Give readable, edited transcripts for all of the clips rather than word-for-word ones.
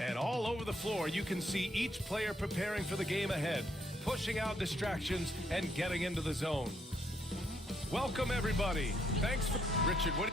And all over the floor, you can see each player preparing for the game ahead, pushing out distractions and getting into the zone. Welcome, everybody. Thanks for... Richard, what...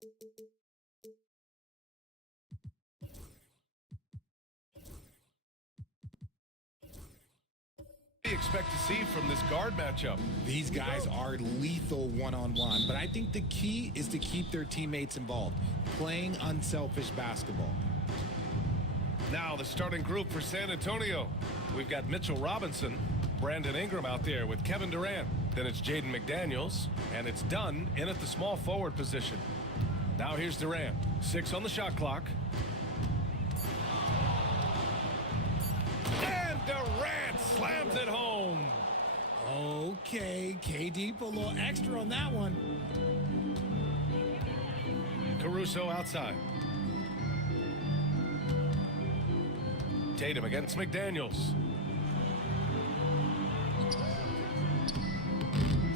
What do you expect to see from this guard matchup? These guys are lethal one-on-one, but I think the key is to keep their teammates involved, playing unselfish basketball. Now the starting group for San Antonio. We've got Mitchell Robinson, Brandon Ingram out there with Kevin Durant. Then it's Jaden McDaniels, and it's Dunn in at the small forward position. Now here's Durant, 6 on the shot clock. And Durant slams it home. Okay, KD put a little extra on that one. Caruso outside. Tatum against McDaniels.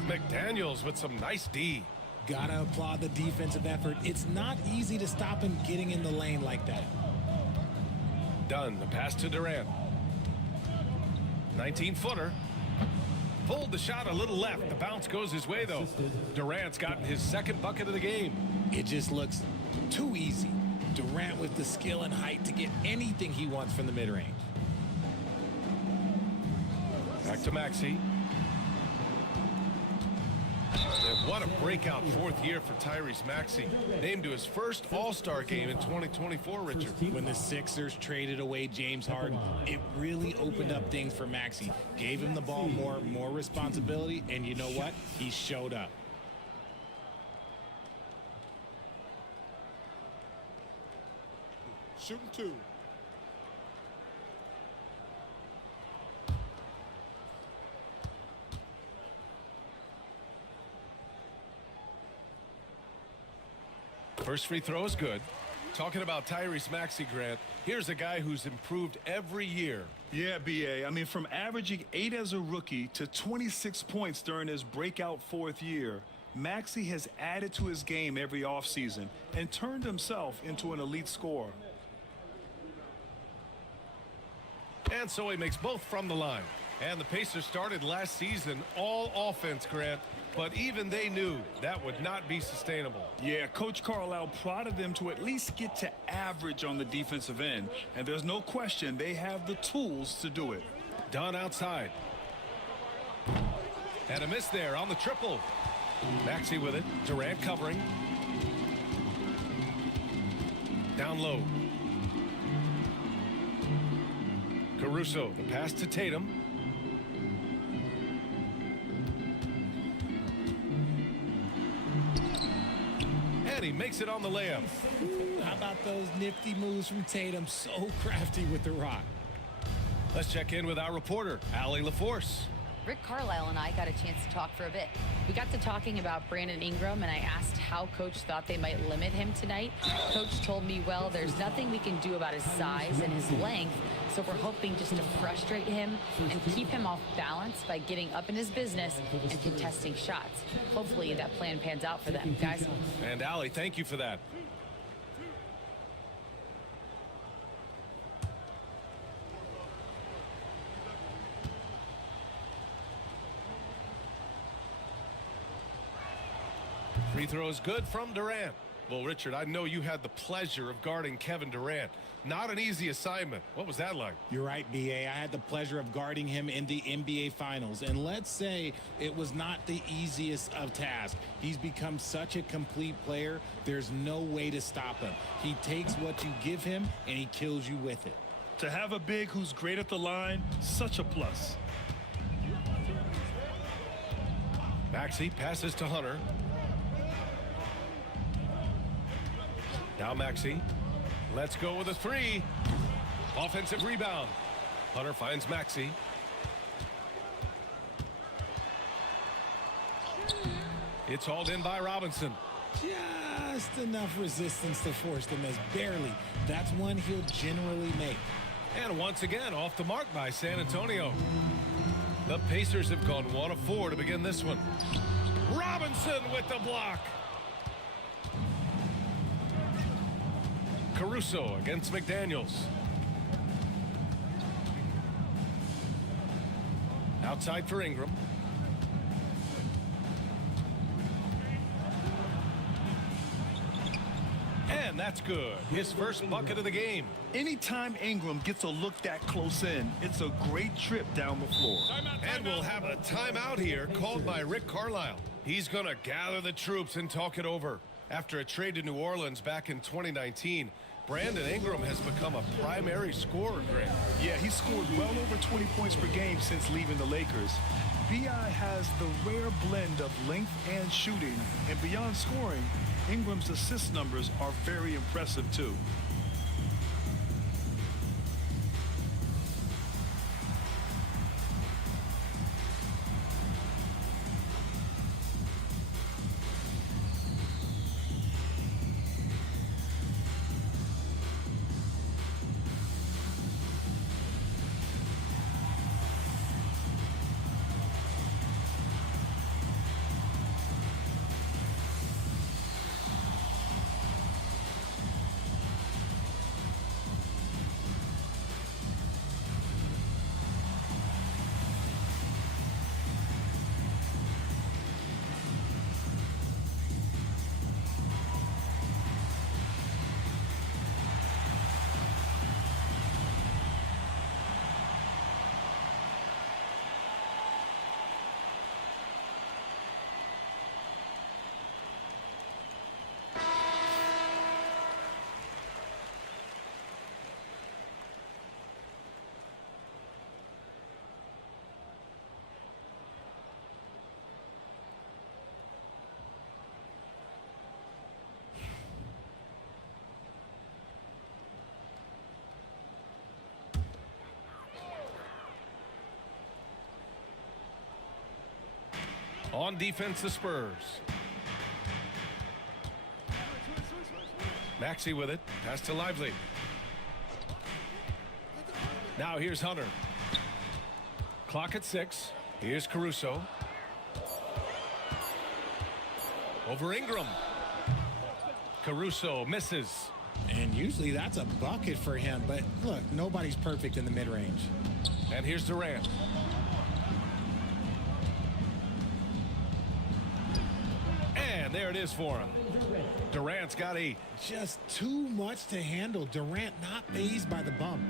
McDaniels with some nice D. Gotta applaud the defensive effort. It's not easy to stop him getting in the lane like that. Dunn, the pass to Durant. 19-footer. Pulled the shot a little left. The bounce goes his way, though. Durant's gotten his second bucket of the game. It just looks too easy. Durant with the skill and height to get anything he wants from the mid-range. Back to Maxey. And what a breakout fourth year for Tyrese Maxey. Named to his first All-Star game in 2024, Richard. When the Sixers traded away James Harden, it really opened up things for Maxey. Gave him the ball more responsibility, and you know what? He showed up. Shooting two. First free throw is good. Talking about Tyrese Maxey, Grant, here's a guy who's improved every year. Yeah, B.A. I mean, from averaging 8 as a rookie to 26 points during his breakout fourth year, Maxey has added to his game every offseason and turned himself into an elite scorer. And so he makes both from the line. And the Pacers started last season all offense, Grant. But even they knew that would not be sustainable. Yeah, Coach Carlisle prodded them to at least get to average on the defensive end. And there's no question they have the tools to do it. Dunn outside. And a miss there on the triple. Maxey with it. Durant covering. Down low. Caruso, the pass to Tatum. And he makes it on the layup. How about those nifty moves from Tatum? So crafty with the rock. Let's check in with our reporter, Allie LaForce. Rick Carlisle and I got a chance to talk for a bit. We got to talking about Brandon Ingram, and I asked how Coach thought they might limit him tonight. Coach told me, well, there's nothing we can do about his size and his length, so we're hoping just to frustrate him and keep him off balance by getting up in his business and contesting shots. Hopefully that plan pans out for them, guys. And Allie, thank you for that. Free throw is good from Durant. Well, Richard, I know you had the pleasure of guarding Kevin Durant. Not an easy assignment. What was that like? You're right, B.A. I had the pleasure of guarding him in the NBA Finals. And let's say it was not the easiest of tasks. He's become such a complete player, there's no way to stop him. He takes what you give him, and he kills you with it. To have a big who's great at the line, such a plus. Maxey passes to Hunter. Now Maxey. Let's go with a three. Offensive rebound. Hunter finds Maxey. It's hauled in by Robinson. Just enough resistance to force the miss. Barely. That's one he'll generally make. And once again, off the mark by San Antonio. The Pacers have gone 1 of 4 to begin this one. Robinson with the block. Caruso against McDaniels. Outside for Ingram. And that's good. His first bucket of the game. Anytime Ingram gets a look that close in, it's a great trip down the floor. And we'll have a timeout here called by Rick Carlisle. He's going to gather the troops and talk it over. After a trade to New Orleans back in 2019, Brandon Ingram has become a primary scorer, Grant. Yeah, he scored well over 20 points per game since leaving the Lakers. B.I. has the rare blend of length and shooting, and beyond scoring, Ingram's assist numbers are very impressive too. On defense, the Spurs. Maxey with it. Pass to Lively. Now here's Hunter. Clock at 6. Here's Caruso. Over Ingram. Caruso misses. And usually that's a bucket for him. But look, nobody's perfect in the mid-range. And here's Durant. And there it is for him. Durant's got 8. Just too much to handle. Durant not fazed by the bump.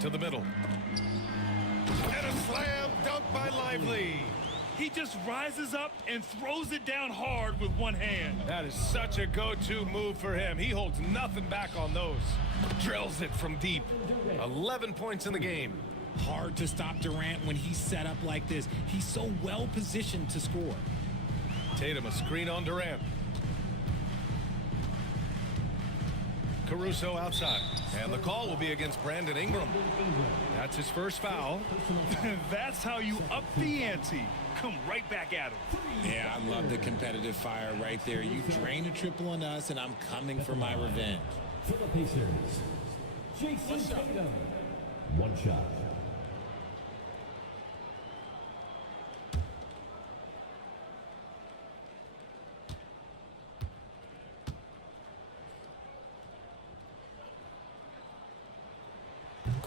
To the middle. And a slam dunk by Lively. He just rises up and throws it down hard with one hand. That is such a go-to move for him. He holds nothing back on those. Drills it from deep. 11 points in the game. Hard to stop Durant when he's set up like this. He's so well positioned to score. Tatum a screen on Durant. Caruso outside. And the call will be against Brandon Ingram. That's his first foul. That's how you up the ante. Come right back at him. Yeah, I love the competitive fire right there. You drain a triple on us, and I'm coming for my revenge. For the Pacers, Jason Tatum. One shot.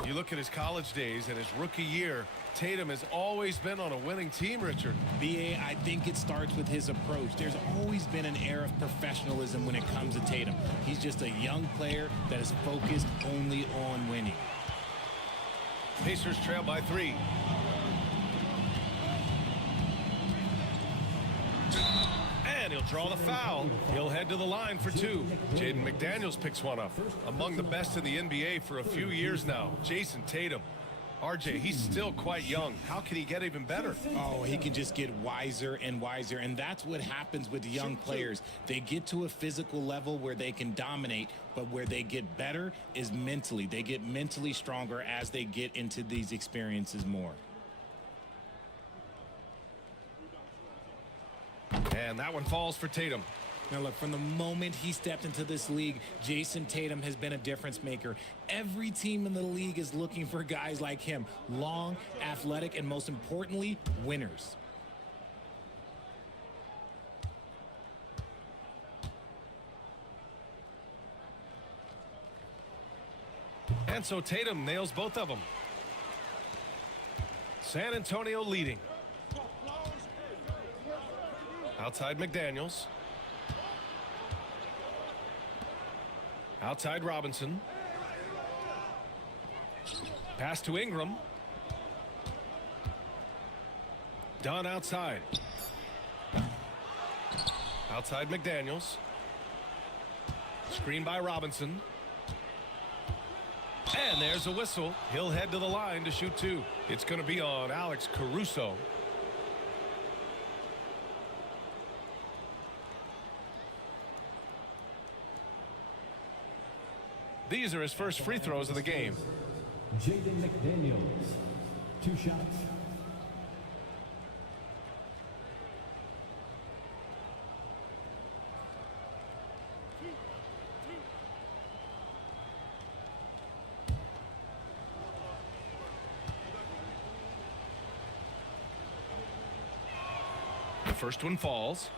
You look at his college days and his rookie year, Tatum has always been on a winning team, Richard. BA, I think it starts with his approach. There's always been an air of professionalism when it comes to Tatum. He's just a young player that is focused only on winning. Pacers trail by 3. And he'll draw the foul. He'll head to the line for 2. Jaden McDaniels picks one up. Among the best in the NBA for a few years now, Jason Tatum. RJ, he's still quite young. How can he get even better? Oh, he can just get wiser and wiser, and that's what happens with young players. They get to a physical level where they can dominate, but where they get better is mentally. They get mentally stronger as they get into these experiences more. And that one falls for Tatum. Now, look, from the moment he stepped into this league, Jason Tatum has been a difference maker. Every team in the league is looking for guys like him. Long, athletic, and most importantly, winners. And so Tatum nails both of them. San Antonio leading. Outside McDaniels. Outside Robinson. Pass to Ingram. Dunn outside. Outside McDaniels. Screen by Robinson. And there's a whistle. He'll head to the line to shoot 2. It's going to be on Alex Caruso. These are his first free throws of the game. Jaden McDaniels. 2 shots. The first one falls.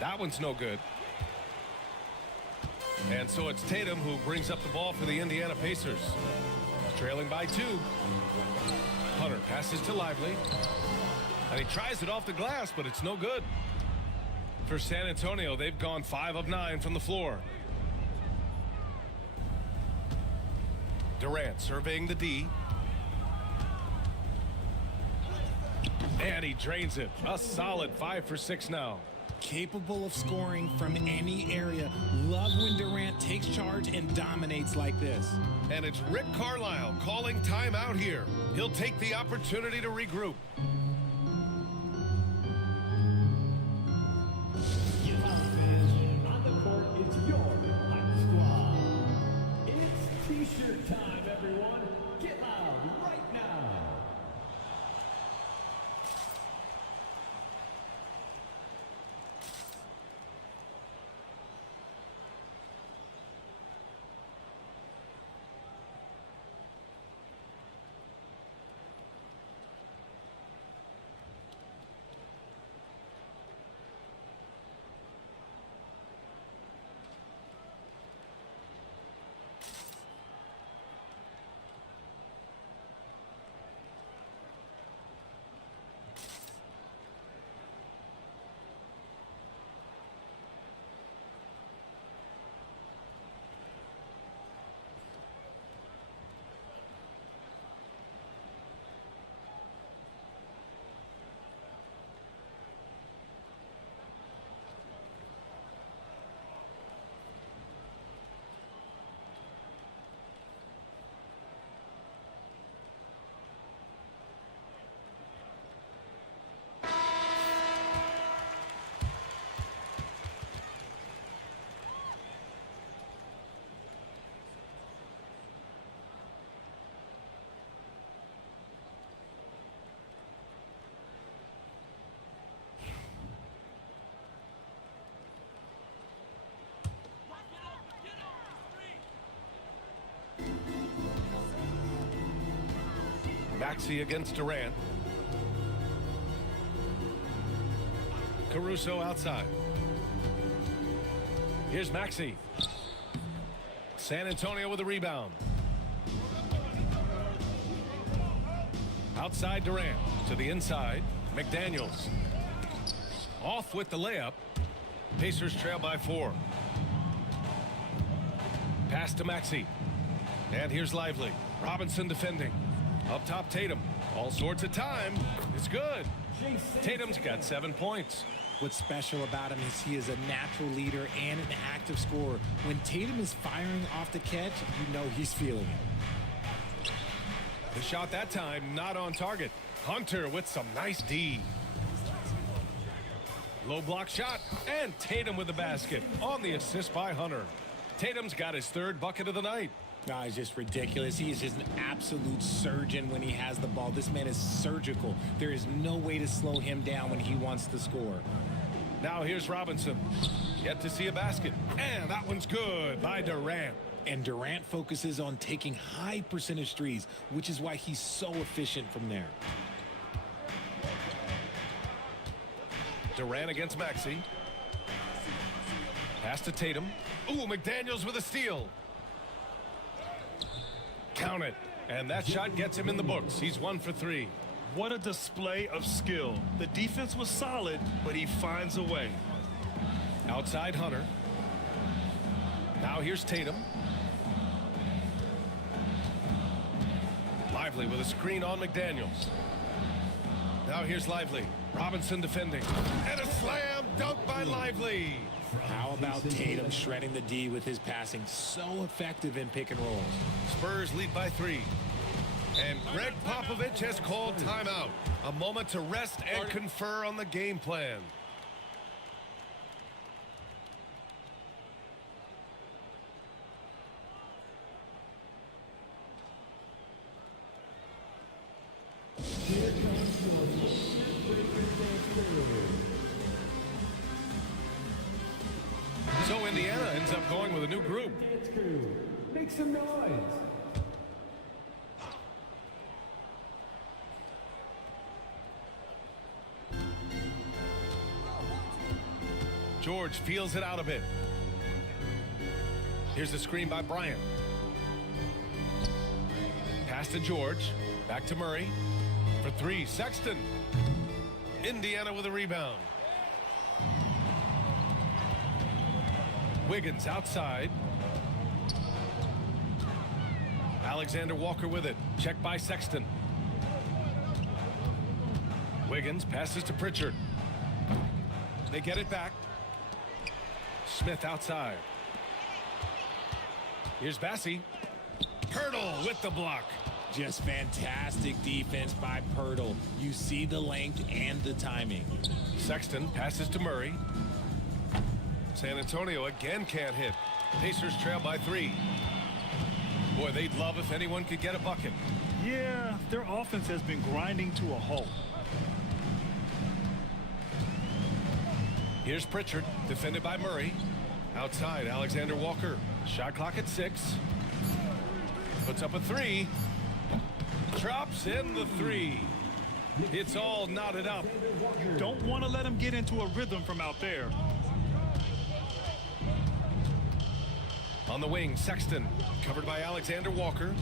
That one's no good. And so it's Tatum who brings up the ball for the Indiana Pacers. Trailing by 2. Hunter passes to Lively. And he tries it off the glass, but it's no good. For San Antonio, they've gone 5 of 9 from the floor. Durant surveying the D. And he drains it. A solid 5 for 6 now. Capable of scoring from any area. Love when Durant takes charge and dominates like this. And it's Rick Carlisle calling timeout here. He'll take the opportunity to regroup. On the court, it's your Hype Squad. It's T-shirt time, everyone. Get loud right now. Maxey against Durant. Caruso outside. Here's Maxey. San Antonio with a rebound. Outside Durant. To the inside. McDaniels. Off with the layup. Pacers trail by 4. Pass to Maxey. And here's Lively. Robinson defending. Up top, Tatum. All sorts of time. It's good. Tatum's got 7 points. What's special about him is he is a natural leader and an active scorer. When Tatum is firing off the catch, you know he's feeling it. The shot that time not on target. Hunter with some nice D. Low block shot. And Tatum with the basket on the assist by Hunter. Tatum's got his 3rd bucket of the night. No, it's just ridiculous. He is just an absolute surgeon when he has the ball. This man is surgical. There is no way to slow him down when he wants to score. Now here's Robinson. Yet to see a basket. And that one's good by Durant. And Durant focuses on taking high percentage threes, which is why he's so efficient from there. Durant against Maxey. Pass to Tatum. Ooh, McDaniels with a steal. Count it. And that shot gets him in the books. He's 1 for 3. What a display of skill. The defense was solid, but he finds a way. Outside Hunter. Now here's Tatum. Lively with a screen on McDaniels. Now here's Lively. Robinson defending. And a slam dunk by Lively. How about Tatum shredding the D with his passing? So effective in pick and rolls. Spurs lead by 3. And Greg Popovich has called timeout. A moment to rest and confer on the game plan. Here comes your shit breaker dance. So Indiana ends up going with a new group. Dance crew, make some noise. George feels it out a bit. Here's a screen by Bryant. Pass to George. Back to Murray. For 3, Sexton. Indiana with a rebound. Wiggins outside. Alexander Walker with it. Check by Sexton. Wiggins passes to Pritchard. They get it back. Smith outside. Here's Bassie. Hurdle with the block. Just fantastic defense by Pirtle. You see the length and the timing. Sexton passes to Murray. San Antonio again can't hit. Pacers trail by 3. Boy, they'd love if anyone could get a bucket. Yeah, their offense has been grinding to a halt. Here's Pritchard, defended by Murray. Outside, Alexander Walker. Shot clock at 6. Puts up a 3. Drops in the 3. It's all knotted up. You don't want to let him get into a rhythm from out there. On the wing, Sexton, covered by Alexander Walker.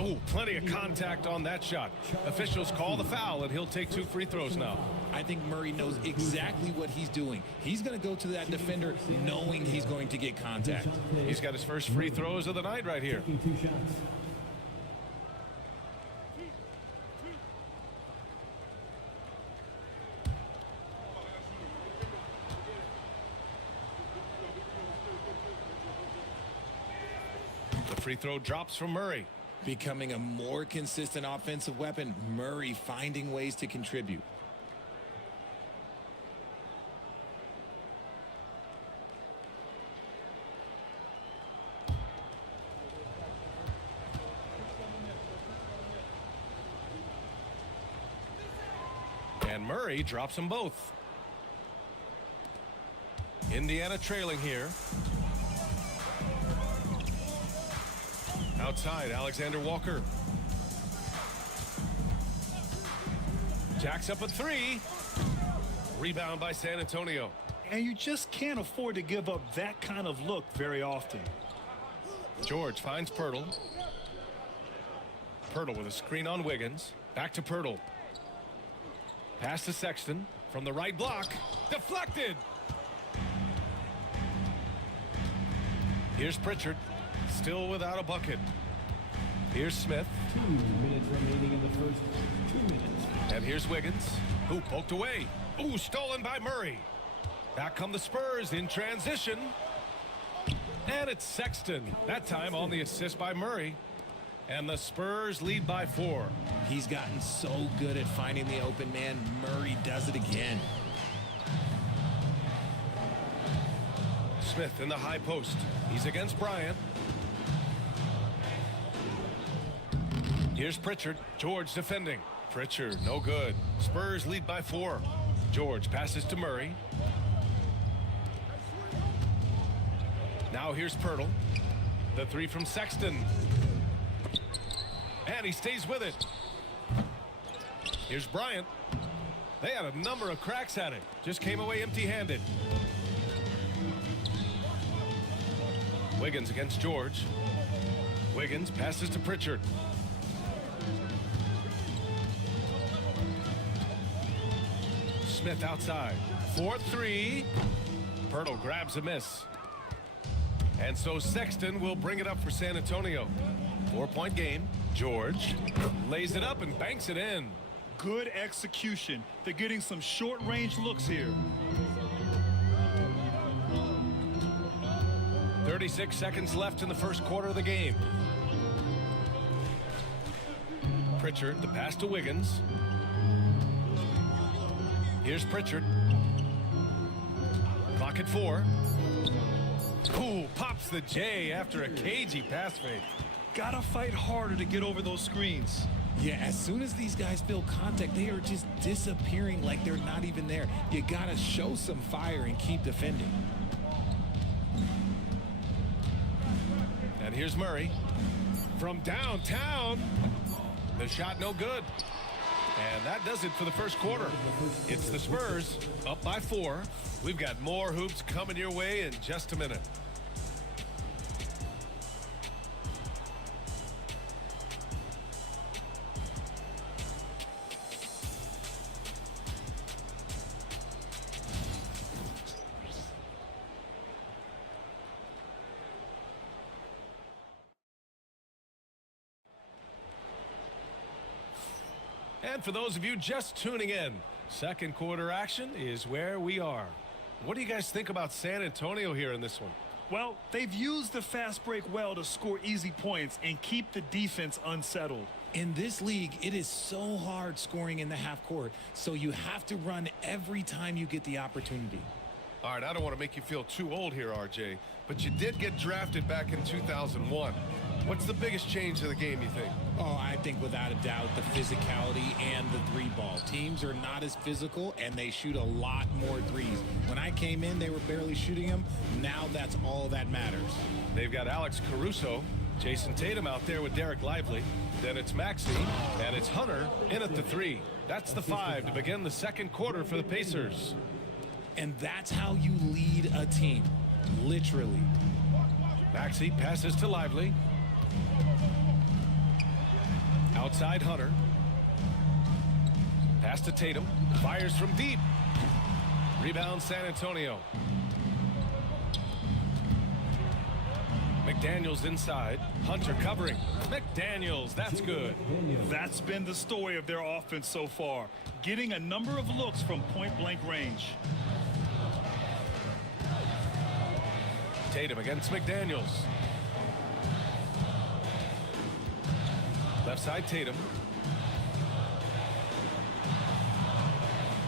Oh, plenty of contact on that shot. Officials call the foul, and he'll take 2 free throws now. I think Murray knows exactly what he's doing. He's going to go to that defender knowing he's going to get contact. He's got his first free throws of the night right here. 2 shots. The free throw drops from Murray. Becoming a more consistent offensive weapon, Murray finding ways to contribute. And Murray drops them both. Indiana trailing here. Outside, Alexander Walker. Jacks up a 3. Rebound by San Antonio. And you just can't afford to give up that kind of look very often. George finds Pirtle. Pirtle with a screen on Wiggins. Back to Pirtle. Pass to Sexton from the right block. Deflected. Here's Pritchard. Still without a bucket. Here's Smith. 2 minutes remaining in the first 2 minutes. And here's Wiggins. Ooh, poked away. Ooh, stolen by Murray. Back come the Spurs in transition. And it's Sexton. That time on the assist by Murray. And the Spurs lead by 4. He's gotten so good at finding the open man. Murray does it again. Smith in the high post. He's against Bryant. Here's Pritchard. George defending. Pritchard, no good. Spurs lead by 4. George passes to Murray. Now here's Pirtle. The 3 from Sexton. And he stays with it. Here's Bryant. They had a number of cracks at it. Just came away empty-handed. Wiggins against George. Wiggins passes to Pritchard. Smith outside. 4-3. Pirtle grabs a miss. And so Sexton will bring it up for San Antonio. 4-point game. George lays it up and banks it in. Good execution. They're getting some short-range looks here. 36 seconds left in the first quarter of the game. Pritchard, the pass to Wiggins. Here's Pritchard. Clock at 4. Ooh, pops the J after a cagey pass fake. Gotta fight harder to get over those screens. Yeah, as soon as these guys feel contact, they are just disappearing like they're not even there. You gotta show some fire and keep defending. And here's Murray. From downtown. The shot no good. And that does it for the first quarter. It's the Spurs up by 4. We've got more hoops coming your way in just a minute. And for those of you just tuning in, Second quarter action is where we are. What do you guys think about San Antonio here in this one? Well, they've used the fast break well to score easy points and keep the defense unsettled. In this league, it is so hard scoring in the half court, so you have to run every time you get the opportunity. All right, I don't want to make you feel too old here, RJ, but you did get drafted back in 2001. What's the biggest change to the game, you think? Oh, I think without a doubt the physicality and the three ball. Teams are not as physical and they shoot a lot more threes. When I came in, they were barely shooting them. Now that's all that matters. They've got Alex Caruso, Jason Tatum out there with Derek Lively. Then it's Maxey, and it's Hunter in at the 3. That's the 5 to begin the second quarter for the Pacers. And that's how you lead a team, literally. Maxey passes to Lively. Outside Hunter. Pass to Tatum. Fires from deep. Rebound San Antonio. McDaniels inside. Hunter covering. McDaniels, that's good. That's been the story of their offense so far, getting a number of looks from point-blank range. Tatum against McDaniels. Left side Tatum.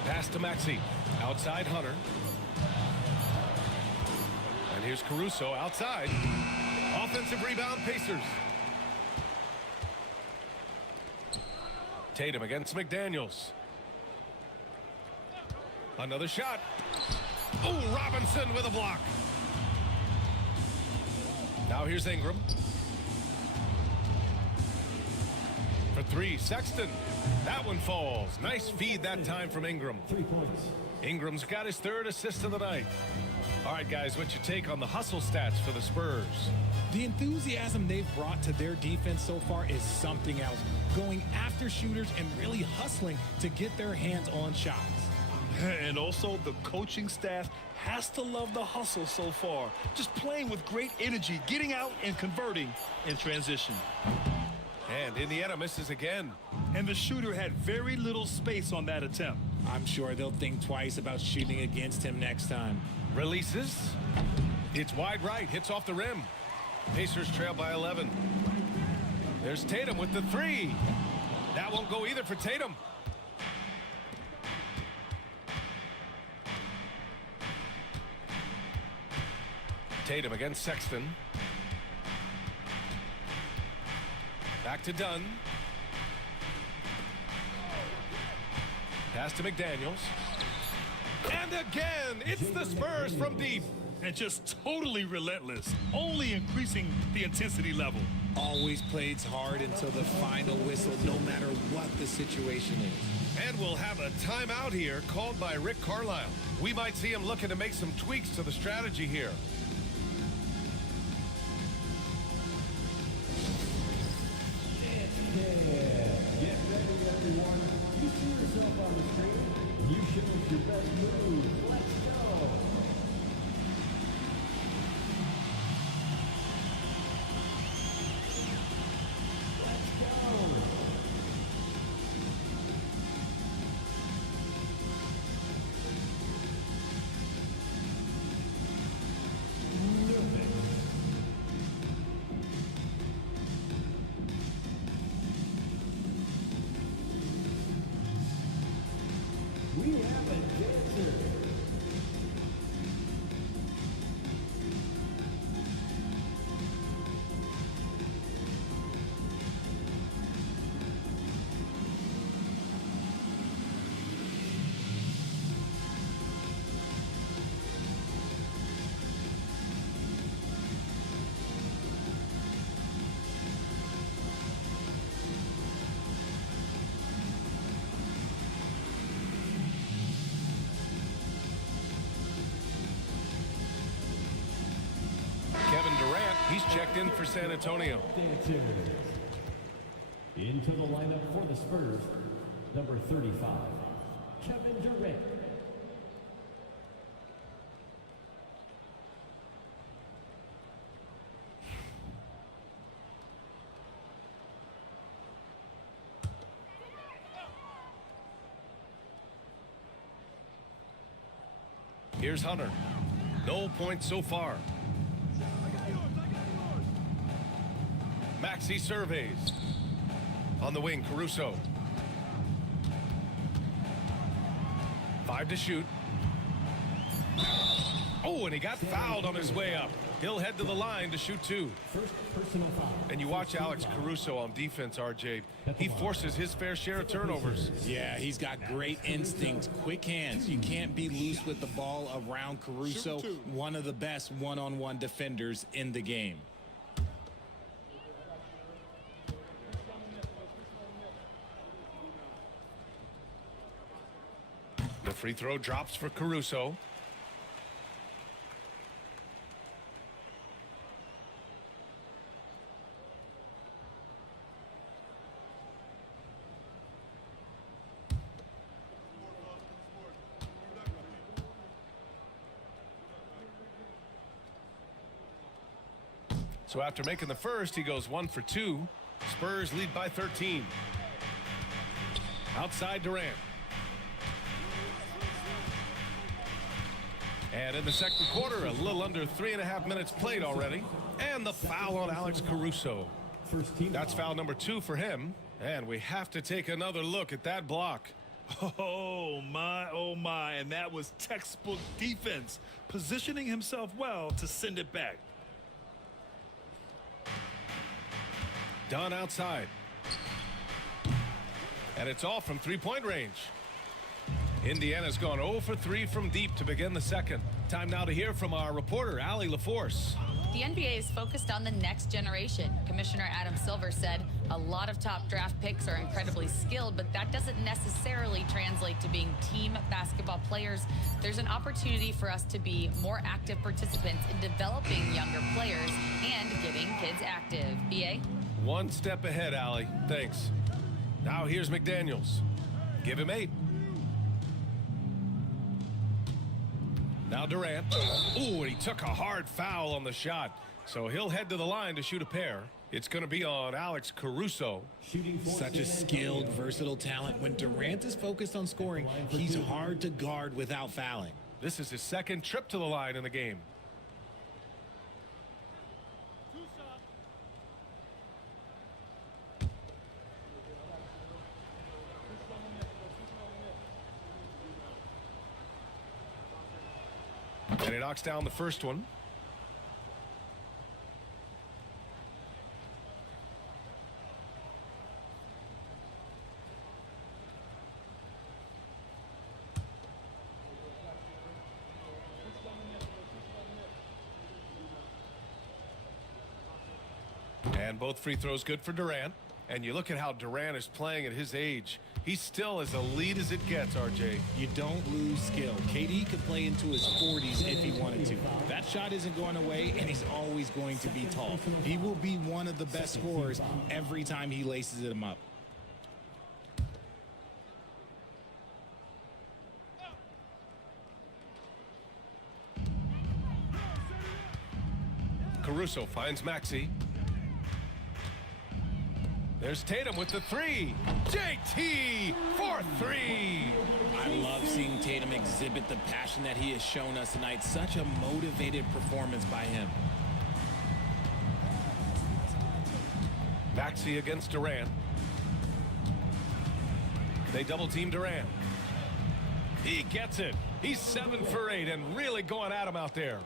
Pass to Maxey. Outside Hunter. And here's Caruso outside. Offensive rebound Pacers. Tatum against McDaniels. Another shot. Oh, Robinson with a block. Now here's Ingram. For 3, Sexton. That one falls. Nice feed that time from Ingram. 3 points. Ingram's got his 3rd assist of the night. All right, guys, what's your take on the hustle stats for the Spurs? The enthusiasm they've brought to their defense so far is something else. Going after shooters and really hustling to get their hands on shots. And also, the coaching staff has to love the hustle so far. Just playing with great energy, getting out and converting in transition. And Indiana misses again. And the shooter had very little space on that attempt. I'm sure they'll think twice about shooting against him next time. Releases. It's wide right. Hits off the rim. Pacers trail by 11. There's Tatum with the 3. That won't go either for Tatum. Tatum against Sexton. Back to Dunn. Pass to McDaniels. And again, it's the Spurs from deep. And just totally relentless, only increasing the intensity level. Always plays hard until the final whistle, no matter what the situation is. And we'll have a timeout here called by Rick Carlisle. We might see him looking to make some tweaks to the strategy here. Get ready, everyone. You see yourself on the screen. You show us your best move. Let's go. Let's go. We have a dancer. Kevin Durant, he's checked in for San Antonio. Dancers. Into the lineup for the Spurs, number 35, Kevin Durant. Here's Hunter. No points so far. Maxey surveys. On the wing, Caruso. 5 to shoot. Oh, and he got fouled on his way up. He'll head to the line to shoot 2. First personal foul. And you watch Alex Caruso on defense, RJ. He forces his fair share of turnovers. Yeah, he's got great instincts, quick hands. You can't be loose with the ball around Caruso, one of the best one-on-one defenders in the game. The free throw drops for Caruso. So after making the first, he goes 1 for 2. Spurs lead by 13. Outside Durant. And in the second quarter, a little under 3.5 minutes played already. And the foul on Alex Caruso. First team. That's foul number 2 for him. And we have to take another look at that block. Oh my, and that was textbook defense, positioning himself well to send it back. Dunn outside. And it's off from three-point range. Indiana's gone 0 for 3 from deep to begin the second. Time now to hear from our reporter, Allie LaForce. The NBA is focused on the next generation. Commissioner Adam Silver said a lot of top draft picks are incredibly skilled, but that doesn't necessarily translate to being team basketball players. There's an opportunity for us to be more active participants in developing younger players and getting kids active. BA? One step ahead, Allie. Thanks. Now here's McDaniels. Give him 8. Now Durant. Ooh, and he took a hard foul on the shot. So he'll head to the line to shoot a pair. It's going to be on Alex Caruso. Shooting for Such a skilled, versatile talent. When Durant is focused on scoring, he's hard to guard without fouling. This is his second trip to the line in the game. And he knocks down the first one. And both free throws good for Durant. And you look at how Durant is playing at his age. He's still as elite as it gets, RJ. You don't lose skill. KD could play into his 40s if he wanted to. That shot isn't going away, and he's always going to be tall. He will be one of the best scorers every time he laces him up. Caruso finds Maxey. There's Tatum with the 3. JT for 3. I love seeing Tatum exhibit the passion that he has shown us tonight. Such a motivated performance by him. Maxey against Durant. They double team Durant. He gets it. He's 7 for 8 and really going at him out there.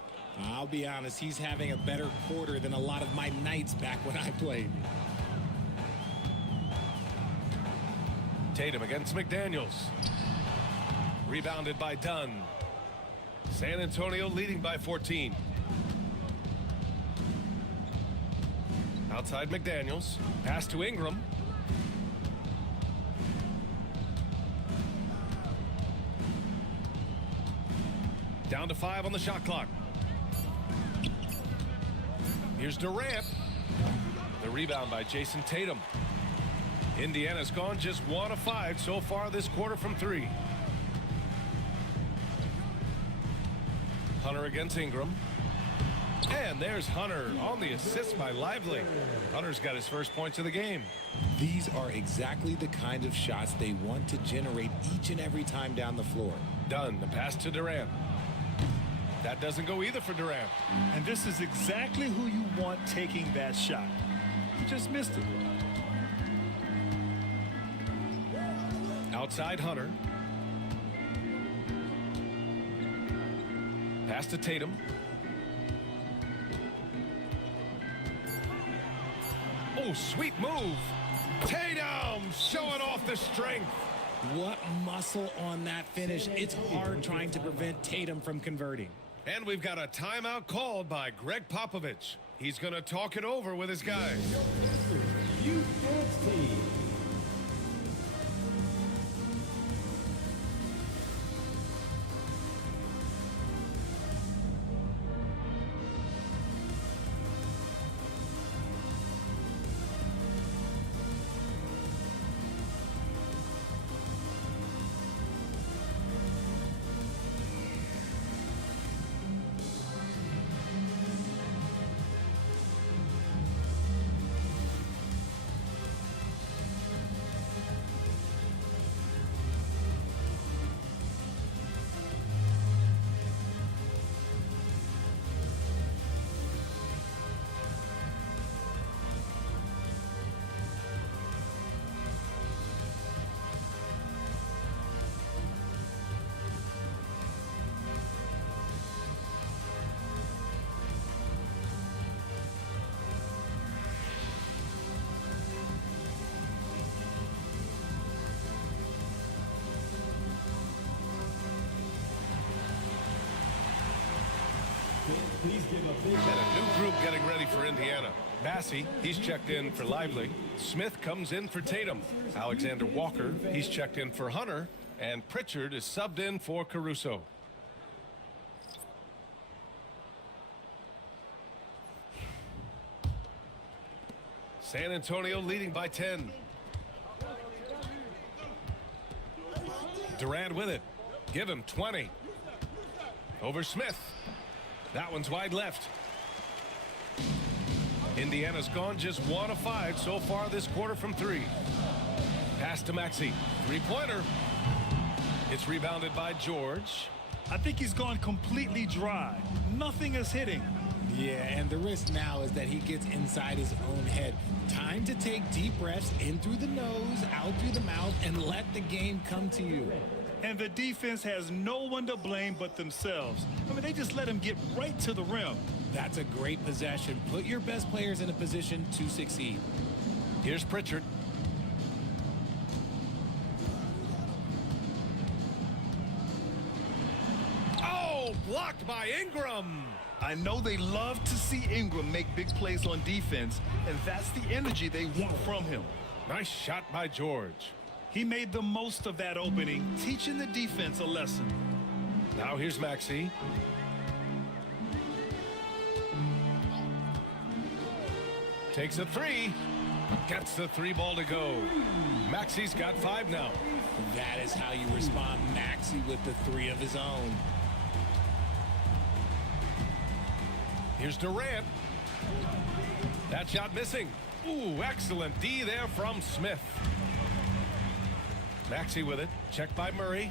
I'll be honest, he's having a better quarter than a lot of my nights back when I played. Tatum against McDaniels. Rebounded by Dunn. San Antonio leading by 14. Outside McDaniels. Pass to Ingram. Down to 5 on the shot clock. Here's Durant. The rebound by Jason Tatum. Indiana's gone just 1 of 5 so far this quarter from 3. Hunter against Ingram. And there's Hunter on the assist by Lively. Hunter's got his first points of the game. These are exactly the kind of shots they want to generate each and every time down the floor. Dunn, the pass to Durant. That doesn't go either for Durant. And this is exactly who you want taking that shot. He just missed it. Outside Hunter. Pass to Tatum. Oh, sweet move. Tatum showing off the strength. What muscle on that finish. It's hard trying to prevent Tatum from converting. And we've got a timeout called by Greg Popovich. He's going to talk it over with his guys. Youth Dance Team. Please give a big And a new group getting ready for Indiana. Massey, he's checked in for Lively. Smith comes in for Tatum. Alexander Walker, he's checked in for Hunter. And Pritchard is subbed in for Caruso. San Antonio leading by 10. Durant with it. Give him 20. Over Smith. That one's wide left. Indiana's gone just 1 of 5 so far this quarter from 3. Pass to Maxey. Three-pointer. It's rebounded by George. I think he's gone completely dry. Nothing is hitting. Yeah, and the risk now is that he gets inside his own head. Time to take deep breaths in through the nose, out through the mouth, and let the game come to you. And the defense has no one to blame but themselves. I mean, they just let him get right to the rim. That's a great possession. Put your best players in a position to succeed. Here's Pritchard. Oh, blocked by Ingram. I know they love to see Ingram make big plays on defense, and that's the energy they want from him. Nice shot by George. He made the most of that opening, teaching the defense a lesson. Now here's Maxey. Takes a three. Gets the 3-ball to go. Maxey's got 5 now. That is how you respond. Maxey with the 3 of his own. Here's Durant. That shot missing. Ooh, excellent D there from Smith. Maxey with it. Checked by Murray.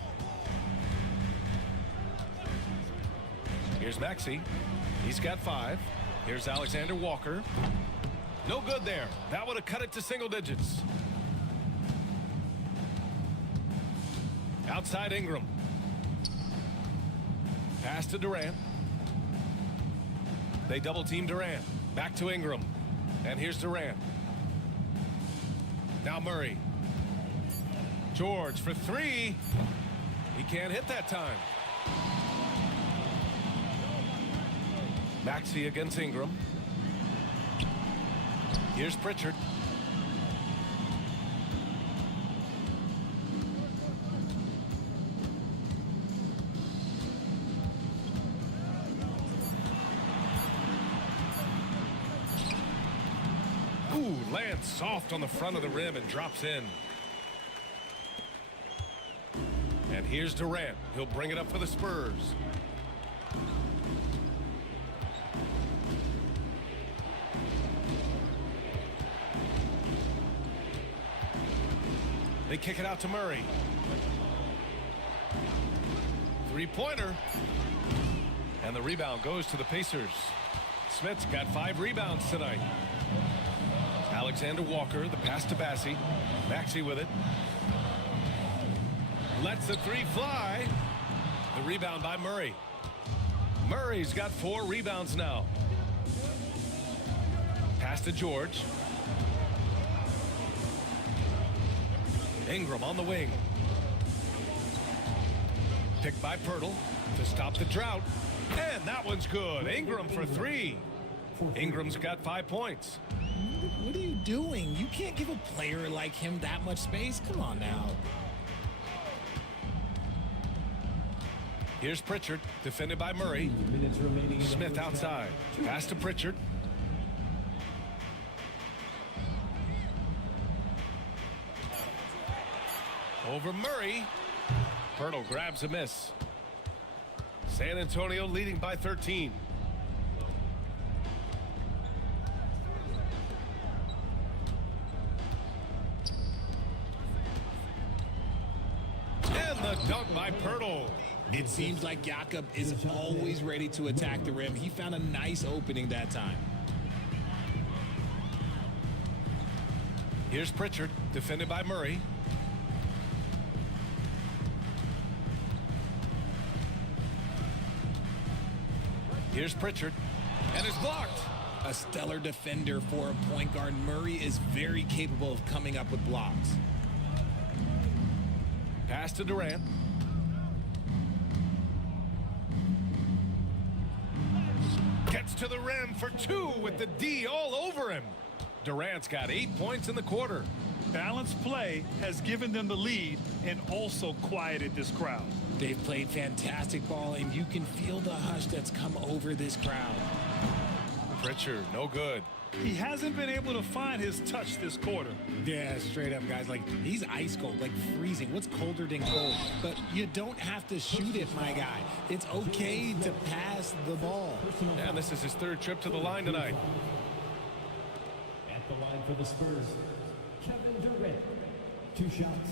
Here's Maxey. He's got 5. Here's Alexander Walker. No good there. That would have cut it to single digits. Outside Ingram. Pass to Durant. They double team Durant. Back to Ingram. And here's Durant. Now Murray. George for 3. He can't hit that time. Maxey against Ingram. Here's Pritchard. Ooh, lands soft on the front of the rim and drops in. And here's Durant. He'll bring it up for the Spurs. They kick it out to Murray. 3-pointer. And the rebound goes to the Pacers. Smith's got 5 rebounds tonight. Alexander Walker, the pass to Bassie. Maxey with it. Lets the 3 fly. The rebound by Murray. Murray's got 4 rebounds now. Pass to George. Ingram on the wing. Picked by Pirtle to stop the drought. And that one's good. Ingram for 3. Ingram's got 5 points. What are you doing? You can't give a player like him that much space. Come on now. Here's Pritchard, defended by Murray. Smith outside. Pass to Pritchard. Over Murray. Pirtle grabs a miss. San Antonio leading by 13. And the dunk by Pirtle. It seems like Jakob is always ready to attack the rim. He found a nice opening that time. Here's Pritchard, defended by Murray. Here's Pritchard, and it's blocked. A stellar defender for a point guard. Murray is very capable of coming up with blocks. Pass to Durant. Gets to the rim for 2 with the D all over him. Durant's got 8 points in the quarter. Balanced play has given them the lead and also quieted this crowd. They've played fantastic ball, and you can feel the hush that's come over this crowd. Pritchard, no good. He hasn't been able to find his touch this quarter. Yeah, straight up, guys. Like, he's ice cold, like freezing. What's colder than cold? But you don't have to shoot it, my guy. It's okay to pass the ball. And this is his 3rd trip to the line tonight. At the line for the Spurs, Kevin Durant. 2 shots.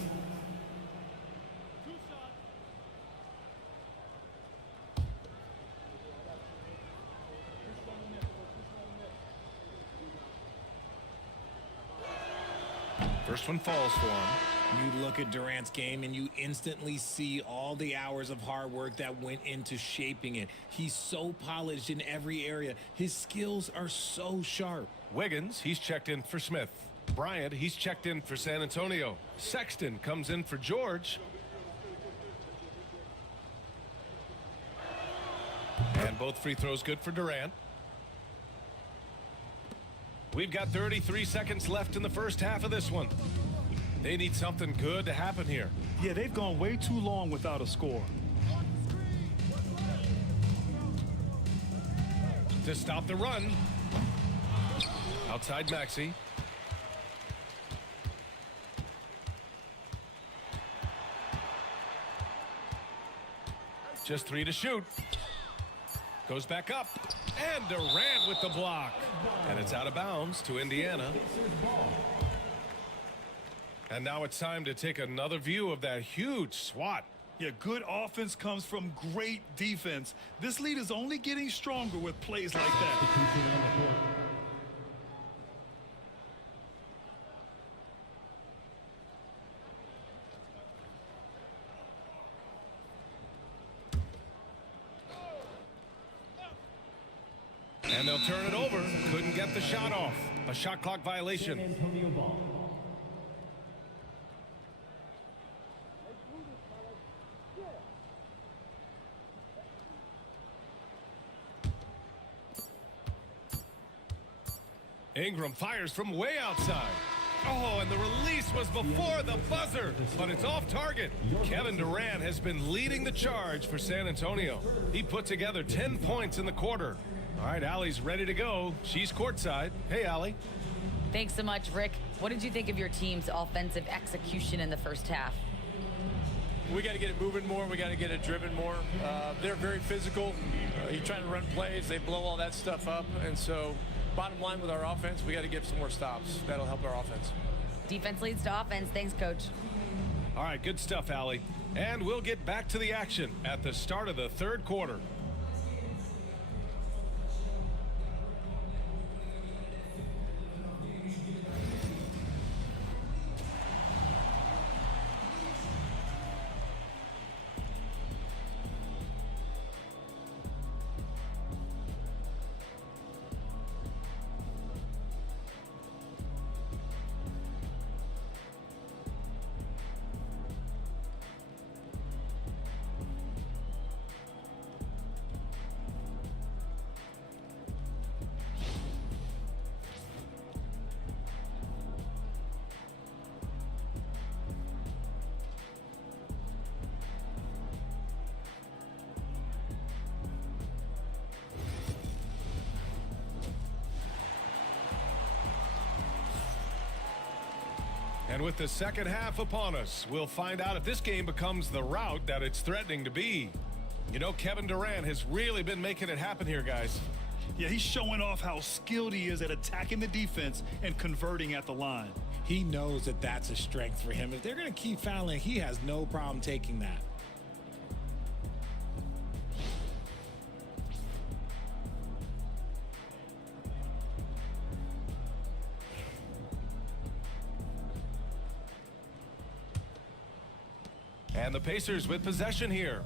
First one falls for him. You look at Durant's game and you instantly see all the hours of hard work that went into shaping it. He's so polished in every area. His skills are so sharp. Wiggins, he's checked in for Smith. Bryant, he's checked in for San Antonio. Sexton comes in for George. And both free throws good for Durant. We've got 33 seconds left in the first half of this one. They need something good to happen here. Yeah, they've gone way too long without a score. To stop the run. Outside Maxey. Just 3 to shoot. Goes back up. And Durant with the block. And it's out of bounds to Indiana. And now it's time to take another view of that huge swat. Yeah, good offense comes from great defense. This lead is only getting stronger with plays like that. And they'll turn it over. Couldn't get the shot off. A shot clock violation. San Antonio ball. Ingram fires from way outside. Oh, and the release was before the buzzer, but it's off target. Kevin Durant has been leading the charge for San Antonio. He put together 10 points in the quarter. All right, Allie's ready to go. She's courtside. Hey, Allie. Thanks so much, Rick. What did you think of your team's offensive execution in the first half? We got to get it moving more. We got to get it driven more. They're very physical. You're trying to run plays. They blow all that stuff up. And so bottom line with our offense, we got to get some more stops. That'll help our offense. Defense leads to offense. Thanks, Coach. All right, good stuff, Allie. And we'll get back to the action at the start of the third quarter. And with the second half upon us, we'll find out if this game becomes the rout that it's threatening to be. You know, Kevin Durant has really been making it happen here, guys. Yeah, he's showing off how skilled he is at attacking the defense and converting at the line. He knows that that's a strength for him. If they're going to keep fouling, he has no problem taking that. And the Pacers with possession here,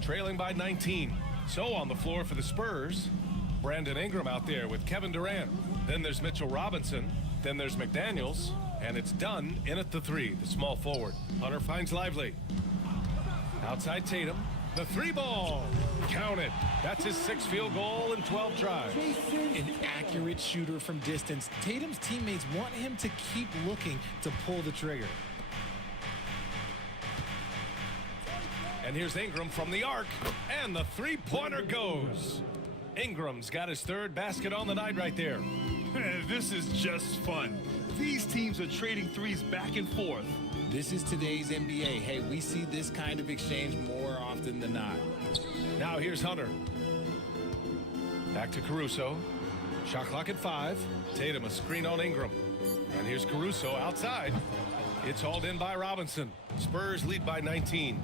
trailing by 19. So on the floor for the Spurs, Brandon Ingram out there with Kevin Durant. Then there's Mitchell Robinson. Then there's McDaniels. And it's done in at the three, the small forward. Hunter finds Lively. Outside Tatum. The three ball. Count it. That's his 6th field goal in 12 tries. An accurate shooter from distance. Tatum's teammates want him to keep looking to pull the trigger. And here's Ingram from the arc, and the three-pointer goes. Ingram's got his 3rd basket on the night right there. This is just fun. These teams are trading threes back and forth. This is today's NBA. Hey, we see this kind of exchange more often than not. Now here's Hunter. Back to Caruso. Shot clock at 5. Tatum a screen on Ingram. And here's Caruso outside. It's hauled in by Robinson. Spurs lead by 19.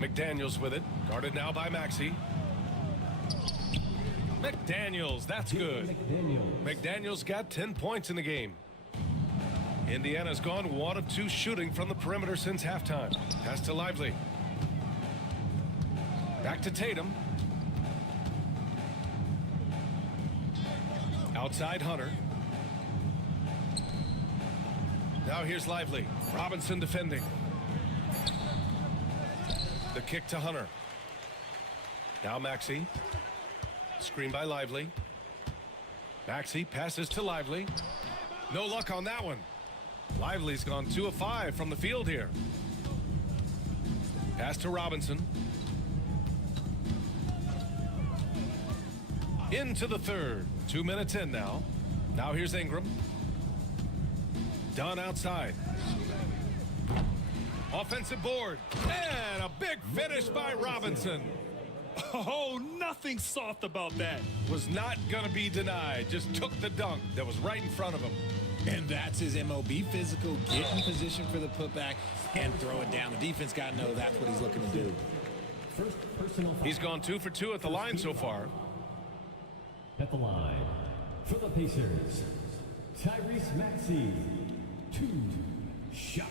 McDaniels with it, guarded now by Maxey. McDaniels, that's good. McDaniels got 10 points in the game. Indiana's gone 1 of 2 shooting from the perimeter since halftime. Pass to Lively. Back to Tatum. Outside Hunter. Now here's Lively. Robinson defending. The kick to Hunter. Now Maxey. Screen by Lively. Maxey passes to Lively. No luck on that one. Lively's gone 2 of 5 from the field here. Pass to Robinson. Into the 3rd. 2 minutes in now. Now here's Ingram. Done outside. Offensive board. And a big finish by Robinson. Oh, nothing soft about that. Was not going to be denied. Just took the dunk that was right in front of him. And that's his MO. Be physical, get in position for the putback, and throw it down. The defense got to know that's what he's looking to do. First personal foul. He's gone 2 for 2 at the line so far. At the line for the Pacers, Tyrese Maxey, 2 shots.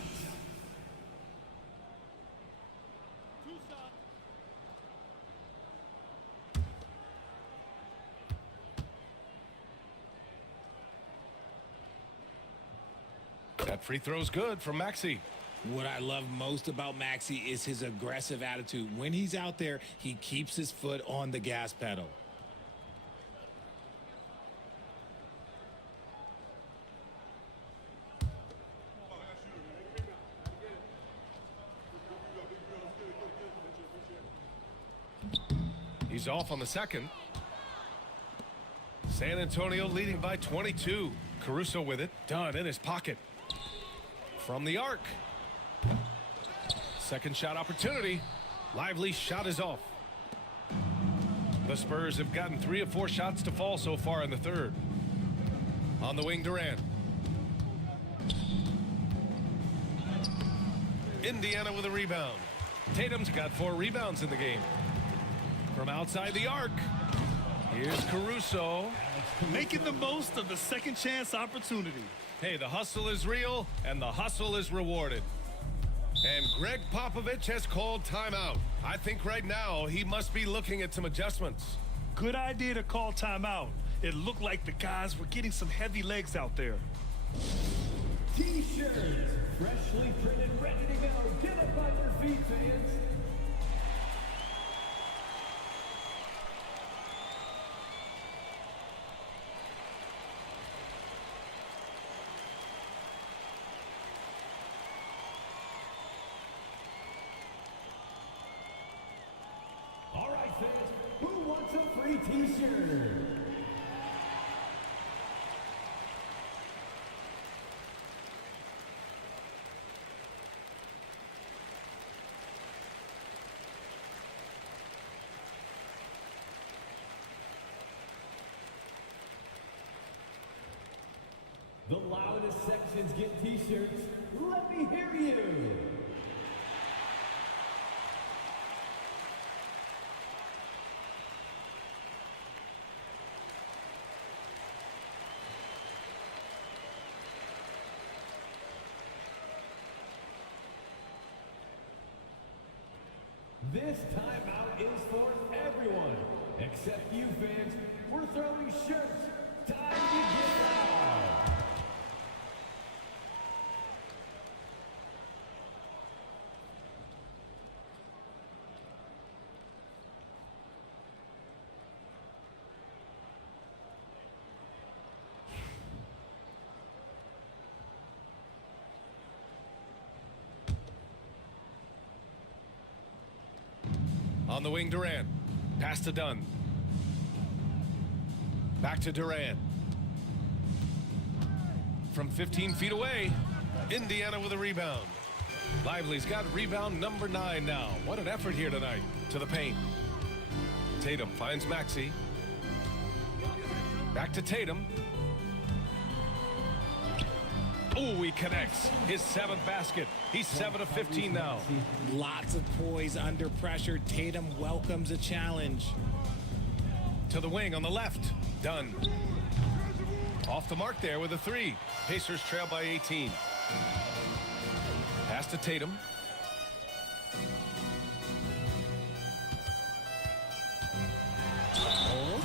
That free throw's good from Maxey. What I love most about Maxey is his aggressive attitude. When he's out there, he keeps his foot on the gas pedal. He's off on the second. San Antonio leading by 22. Caruso with it. Done in his pocket. From the arc. Second shot opportunity. Lively shot is off. The Spurs have gotten 3 of 4 shots to fall so far in the 3rd. On the wing, Durant. Indiana with a rebound. Tatum's got 4 rebounds in the game. From outside the arc. Here's Caruso. Making the most of the second chance opportunity. Hey, the hustle is real, and the hustle is rewarded. And Greg Popovich has called timeout. I think right now he must be looking at some adjustments. Good idea to call timeout. It looked like the guys were getting some heavy legs out there. T-shirts, freshly printed, ready to go. Get up on your feet, fans. All right, fans, who wants a free T-shirt? The loudest sections get t-shirts. Let me hear you. This timeout is for everyone, except you fans. We're throwing shirts. Time to get loud. On the wing, Durant. Pass to Dunn. Back to Durant. From 15 feet away, Indiana with a rebound. Lively's got rebound number 9 now. What an effort here tonight. To the paint. Tatum finds Maxey. Back to Tatum. Oh, he connects. His 7th basket. He's 7 of 15 now. Lots of poise under pressure. Tatum welcomes a challenge. To the wing on the left. Dunn. Off the mark there with a 3. Pacers trail by 18. Pass to Tatum.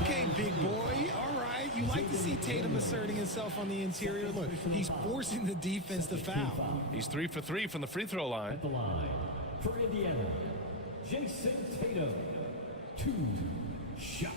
Okay, big boy. All right. You like to see Tatum asserting himself on the interior. Look, he's forcing the defense to foul. He's 3 for 3 from the free throw line. At the line for Indiana, Jason Tatum. 2 shots.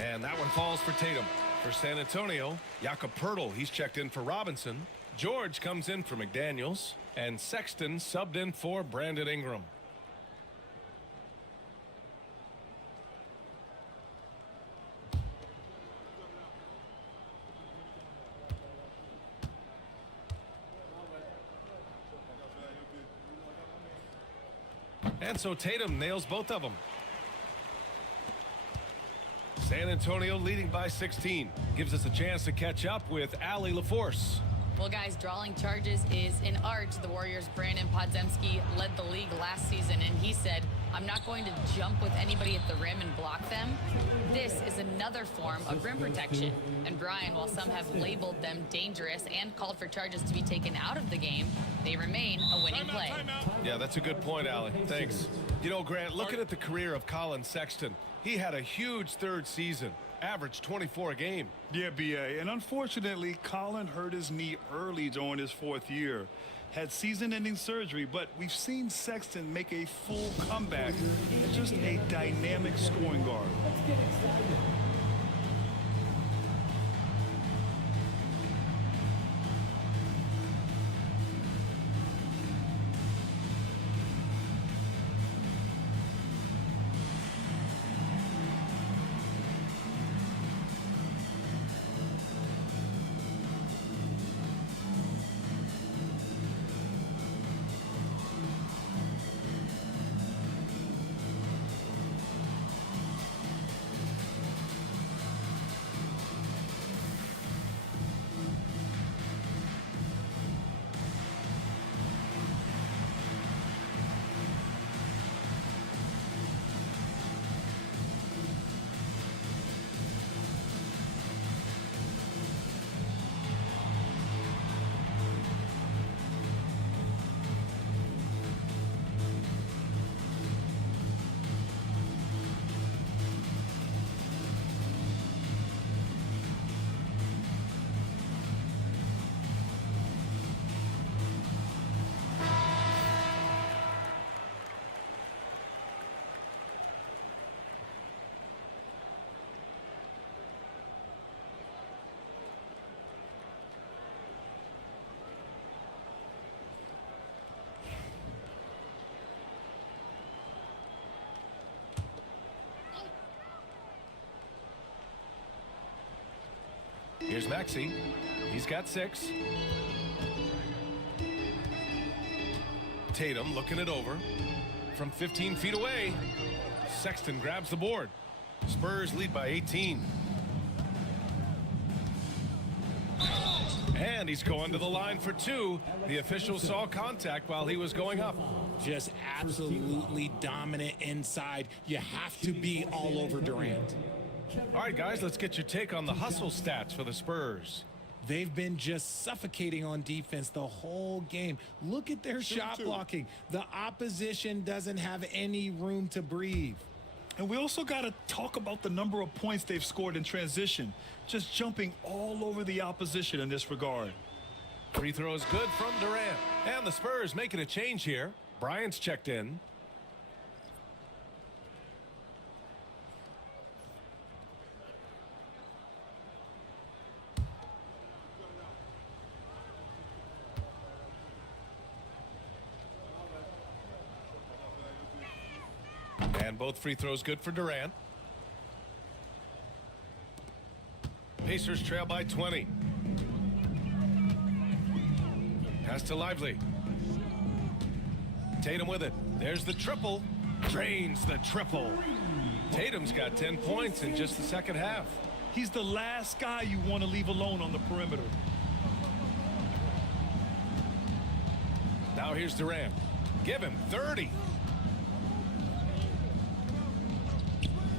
And that one falls for Tatum. For San Antonio, Jakob Poeltl, he's checked in for Robinson. George comes in for McDaniels. And Sexton subbed in for Brandon Ingram. And so Tatum nails both of them. San Antonio leading by 16. Gives us a chance to catch up with Allie LaForce. Well, guys, drawing charges is an art. The Warriors' Brandon Podziemski led the league last season, and he said, I'm not going to jump with anybody at the rim and block them. This is another form of rim protection. And Brian, while some have labeled them dangerous and called for charges to be taken out of the game, they remain a winning play. Yeah, that's a good point, Allie. Thanks. You know, Grant, looking at the career of Colin Sexton, he had a huge 3rd season, averaged 24 a game. Yeah, B.A. And unfortunately, Colin hurt his knee early during his 4th year. Had season-ending surgery, but we've seen Sexton make a full comeback and just a dynamic scoring guard. Let's get excited. Here's Maxey. He's got 6. Tatum looking it over from 15 feet away. Sexton grabs the board. Spurs lead by 18. And he's going to the line for 2. The official saw contact while he was going up. Just absolutely dominant inside. You have to be all over Durant. All right, guys, let's get your take on the hustle stats for the Spurs. They've been just suffocating on defense the whole game. Look at their shot blocking. The opposition doesn't have any room to breathe. And we also got to talk about the number of points they've scored in transition, just jumping all over the opposition in this regard. Free throw is good from Durant. And the Spurs making a change here. Bryant's checked in. And both free throws good for Durant. Pacers trail by 20. Pass to Lively. Tatum with it. There's the triple. Drains the triple. Tatum's got 10 points in just the second half. He's the last guy you want to leave alone on the perimeter. Now here's Durant. Give him 30.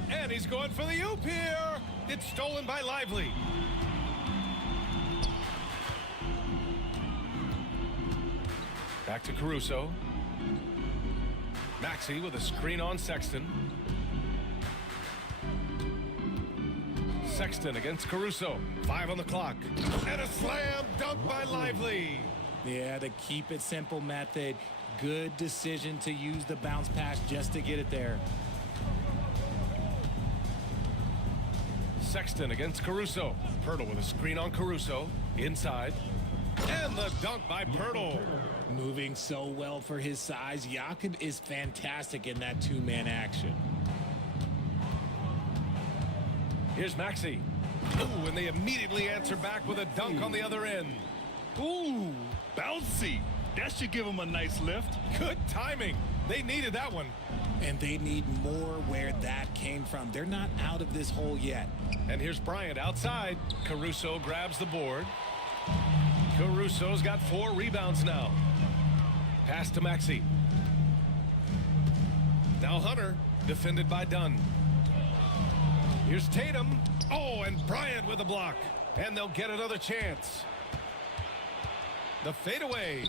And he's going for the oop here. It's stolen by Lively. Back to Caruso. Maxey with a screen on Sexton. Sexton against Caruso. 5 on the clock. And a slam dunk by Lively. Yeah, the keep it simple method. Good decision to use the bounce pass just to get it there. Sexton against Caruso. Pirtle with a screen on Caruso. Inside. And the dunk by Pirtle. Moving so well for his size. Jakob is fantastic in that two-man action. Here's Maxey. Ooh, and they immediately answer back with a dunk on the other end. Ooh, bouncy. That should give him a nice lift. Good timing. They needed that one. And they need more where that came from. They're not out of this hole yet. And here's Bryant outside. Caruso grabs the board. Caruso's got 4 rebounds now. Pass to Maxey. Now Hunter, defended by Dunn. Here's Tatum. Oh, and Bryant with a block. And they'll get another chance. The fadeaway.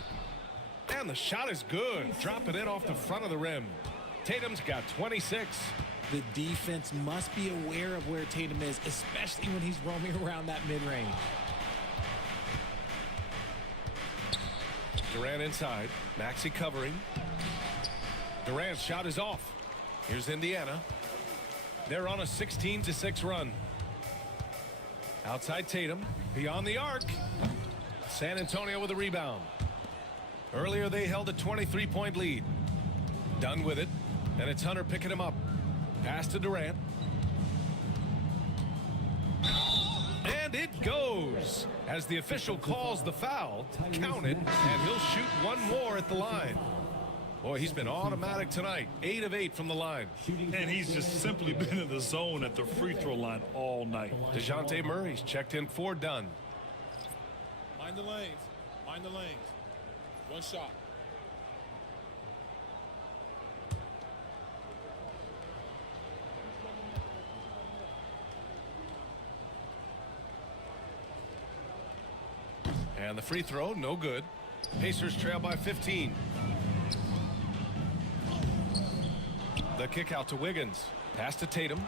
And the shot is good. Dropping it off the front of the rim. Tatum's got 26. The defense must be aware of where Tatum is, especially when he's roaming around that mid-range. Durant inside. Maxey covering. Durant's shot is off. Here's Indiana. They're on a 16-6 run. Outside Tatum. Beyond the arc. San Antonio with a rebound. Earlier they held a 23-point lead. Done with it. And it's Hunter picking him up. Pass to Durant. And it goes. As the official calls the foul, count it, and he'll shoot one more at the line. Boy, he's been automatic tonight. 8 of 8 from the line. And he's just simply been in the zone at the free throw line all night. DeJounte Murray's checked in for Dunn. Mind the lanes. Mind the lanes. One shot. And the free throw, no good. Pacers trail by 15. The kick out to Wiggins. Pass to Tatum.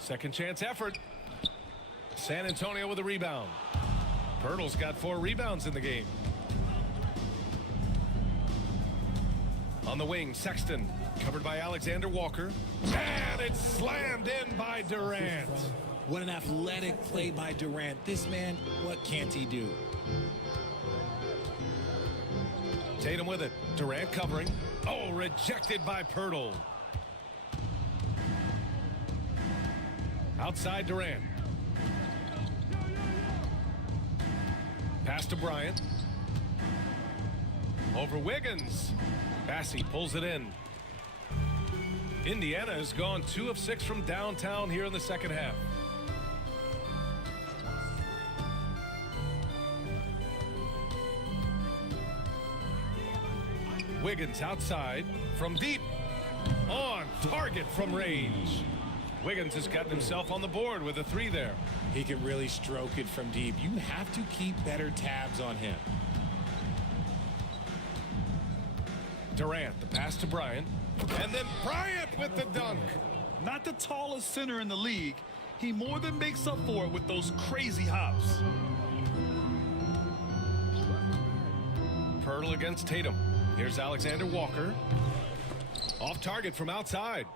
Second chance effort. San Antonio with a rebound. Pirtle's got 4 rebounds in the game. On the wing, Sexton. Covered by Alexander Walker. And it's slammed in by Durant. What an athletic play by Durant. This man, what can't he do? Tatum with it. Durant covering. Oh, rejected by Pirtle. Outside Durant. Pass to Bryant. Over Wiggins. Bassey pulls it in. Indiana has gone 2 of 6 from downtown here in the second half. Wiggins outside from deep. On target from range. Wiggins has gotten himself on the board with a 3 there. He can really stroke it from deep. You have to keep better tabs on him. Durant, the pass to Bryant. And then Bryant with the dunk. Not the tallest center in the league. He more than makes up for it with those crazy hops. Pirtle against Tatum. Here's Alexander Walker. Off target from outside.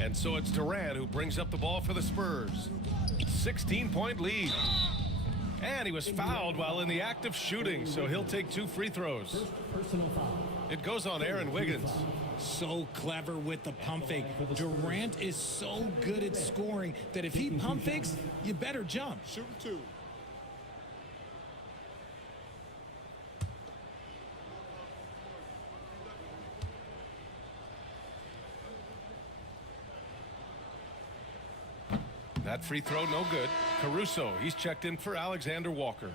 And so it's Durant who brings up the ball for the Spurs. 16-point lead. And he was fouled while in the act of shooting, so he'll take 2 free throws. Personal foul. It goes on Aaron Wiggins. So clever with the pump fake. Durant is so good at scoring that if he pump fakes, you better jump. Shooting 2. That free throw no good. Caruso, he's checked in for Alexander Walker.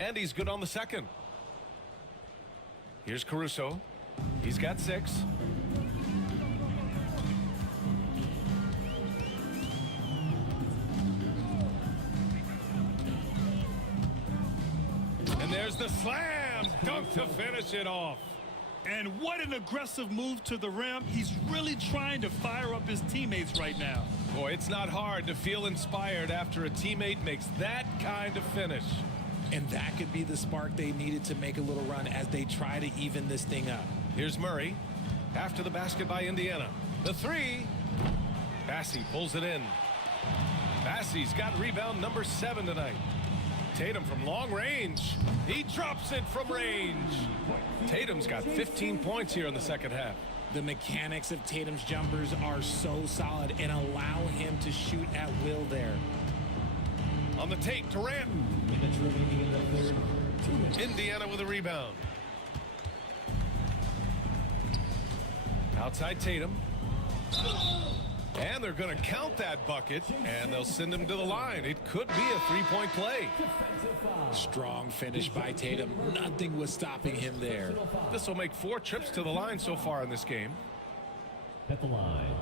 And he's good on the second. Here's Caruso. He's got 6. And there's the slam dunk to finish it off. And what an aggressive move to the rim. He's really trying to fire up his teammates right now. Boy, it's not hard to feel inspired after a teammate makes that kind of finish. And that could be the spark they needed to make a little run as they try to even this thing up. Here's Murray. After the basket by Indiana. The 3. Bassey pulls it in. Bassey's got rebound number 7 tonight. Tatum from long range. He drops it from range. Tatum's got 15 points here in the second half. The mechanics of Tatum's jumpers are so solid and allow him to shoot at will there. On the tape, Durant. Minutes remaining in the third. 2 minutes. Indiana with a rebound. Outside Tatum. And they're going to count that bucket, and they'll send him to the line. It could be a 3-point play. Defensive foul. Strong finish by Tatum. Nothing was stopping him there. This will make 4 trips to the line so far in this game. At the line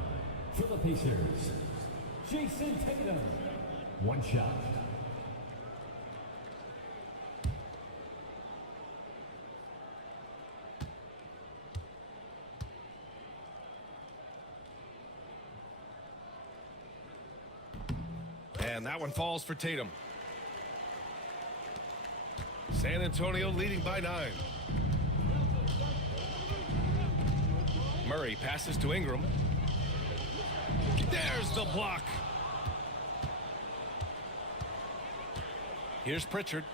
for the Pacers, Jason Tatum. 1 shot. And that one falls for Tatum. San Antonio leading by 9. Murray passes to Ingram. There's the block. Here's Pritchard.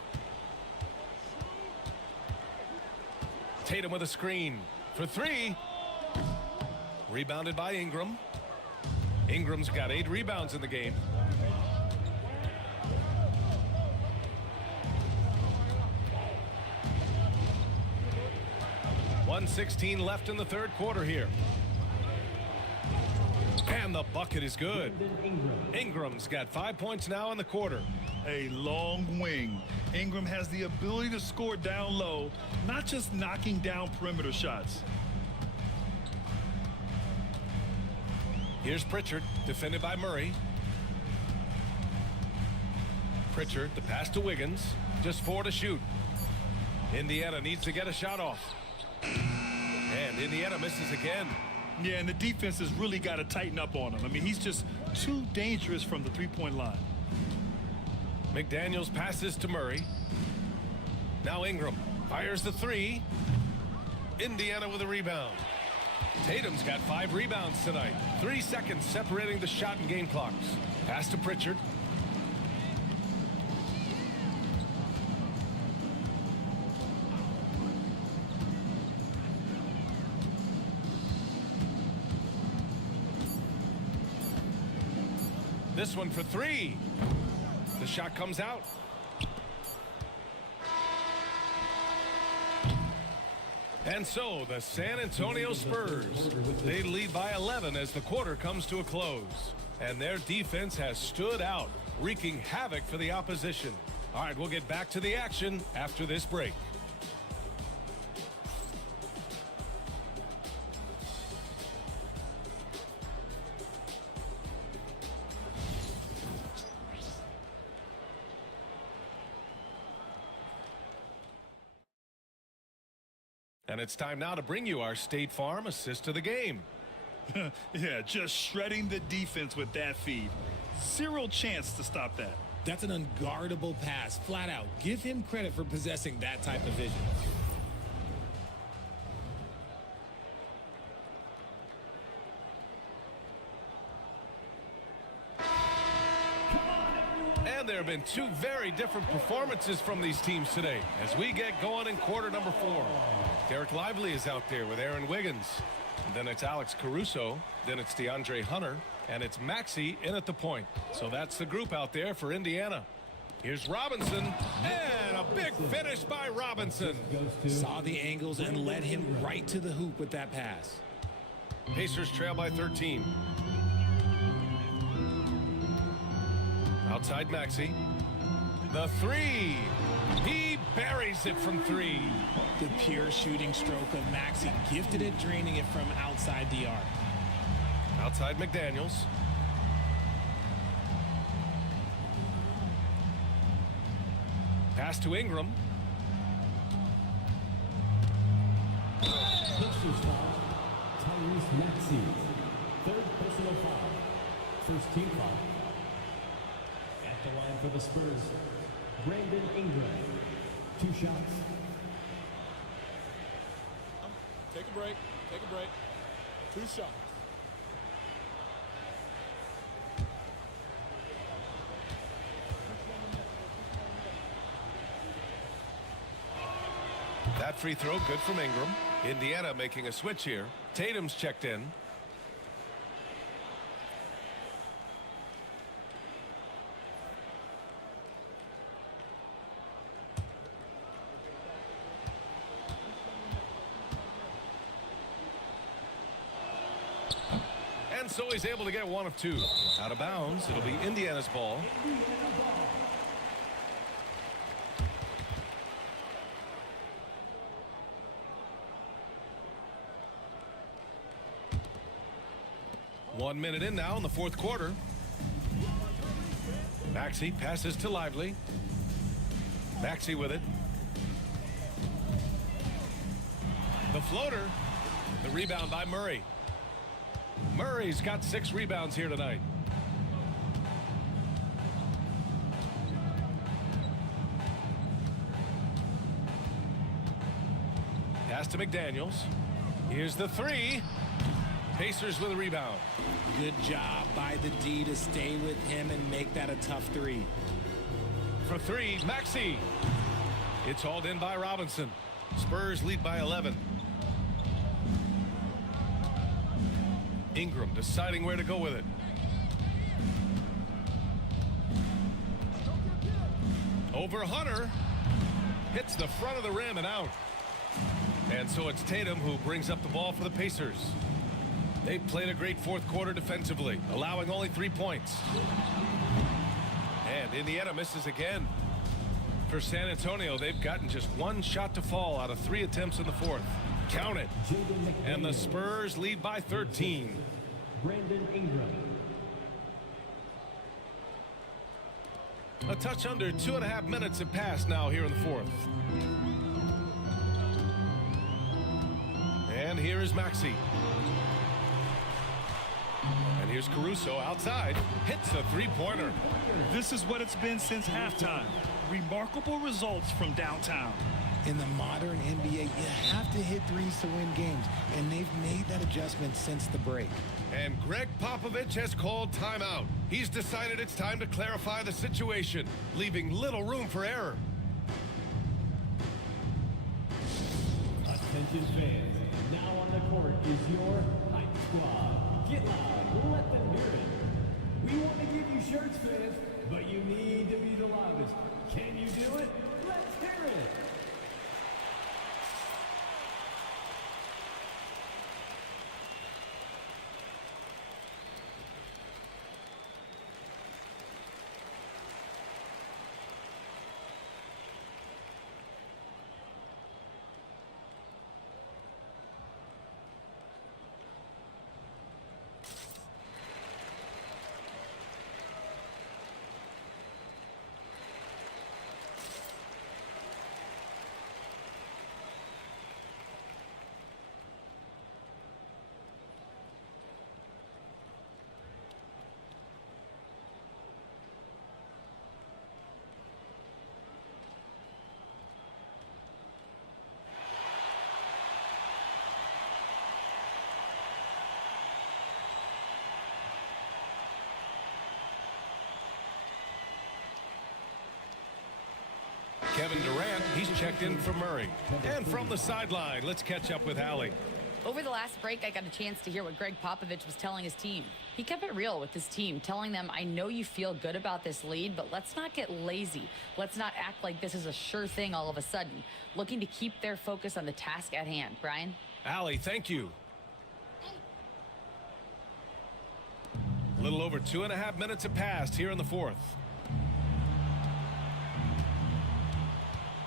Tatum with a screen for 3. Rebounded by Ingram. Ingram's got 8 rebounds in the game. .116 left in the third quarter here. And the bucket is good. Ingram's got 5 points now in the quarter. A long wing. Ingram has the ability to score down low, not just knocking down perimeter shots. Here's Pritchard, defended by Murray. Pritchard, the pass to Wiggins. Just 4 to shoot. Indiana needs to get a shot off. And Indiana misses again. Yeah, and the defense has really got to tighten up on him. I mean, he's just too dangerous from the three-point line. McDaniels passes to Murray. Now Ingram fires the 3. Indiana with a rebound. Tatum's got 5 rebounds tonight. 3 seconds separating the shot and game clocks. Pass to Pritchard. This one for 3. The shot comes out. And so the San Antonio Spurs, they lead by 11 as the quarter comes to a close. And their defense has stood out, wreaking havoc for the opposition. All right, we'll get back to the action after this break. And it's time now to bring you our State Farm assist of the game. Yeah, just shredding the defense with that feed. Zero chance to stop that. That's an unguardable pass, flat out. Give him credit for possessing that type of vision. And there have been 2 very different performances from these teams today as we get going in quarter number 4. Derek Lively is out there with Aaron Wiggins. And then it's Alex Caruso. Then it's DeAndre Hunter. And it's Maxey in at the point. So that's the group out there for Indiana. Here's Robinson. And a big finish by Robinson. Saw the angles and led him right to the hoop with that pass. Pacers trail by 13. Outside Maxey. The 3. He buries it from 3. The pure shooting stroke of Maxey, gifted at draining it from outside the arc. Outside McDaniels. Pass to Ingram. Pacers foul. Tyrese Maxey. 3rd personal foul. 1st team foul. At the line for the Spurs, Brandon Ingram. 2 shots. Take a break. Take a break. 2 shots. That free throw good from Ingram. Indiana making a switch here. Tatum's checked in. And so he's able to get 1 of 2. Out of bounds. It'll be Indiana's ball. One minute in now in the 4th quarter. Maxey passes to Lively. Maxey with it. The floater. The rebound by Murray. Murray's got 6 rebounds here tonight. Pass to McDaniels. Here's the 3. Pacers with a rebound. Good job by the D to stay with him and make that a tough 3. For 3, Maxey. It's hauled in by Robinson. Spurs lead by 11. Ingram deciding where to go with it. Over Hunter. Hits the front of the rim and out. And so it's Tatum who brings up the ball for the Pacers. They played a great 4th quarter defensively, allowing only 3 points. And Indiana misses again. For San Antonio, they've gotten just 1 shot to fall out of 3 attempts in the 4th. Count it. And the Spurs lead by 13. Brandon Ingram. A touch under 2.5 minutes have passed now here in the 4th. And here is Maxey. And here's Caruso outside. Hits a 3-pointer. This is what it's been since halftime. Remarkable results from downtown. In the modern NBA, you have to hit threes to win games, and they've made that adjustment since the break. And Greg Popovich has called timeout. He's decided it's time to clarify the situation, leaving little room for error. Attention fans, now on the court is your hype squad. Get loud, let them hear it. We want to give you shirts, fans, but you need to be the loudest. Can you do it? Let's hear it. Kevin Durant, he's checked in for Murray. And from the sideline, let's catch up with Allie. Over the last break, I got a chance to hear what Greg Popovich was telling his team. He kept it real with his team, telling them, I know you feel good about this lead, but let's not get lazy. Let's not act like this is a sure thing all of a sudden. Looking to keep their focus on the task at hand. Brian? Allie, thank you. A little over 2.5 minutes have passed here in the fourth.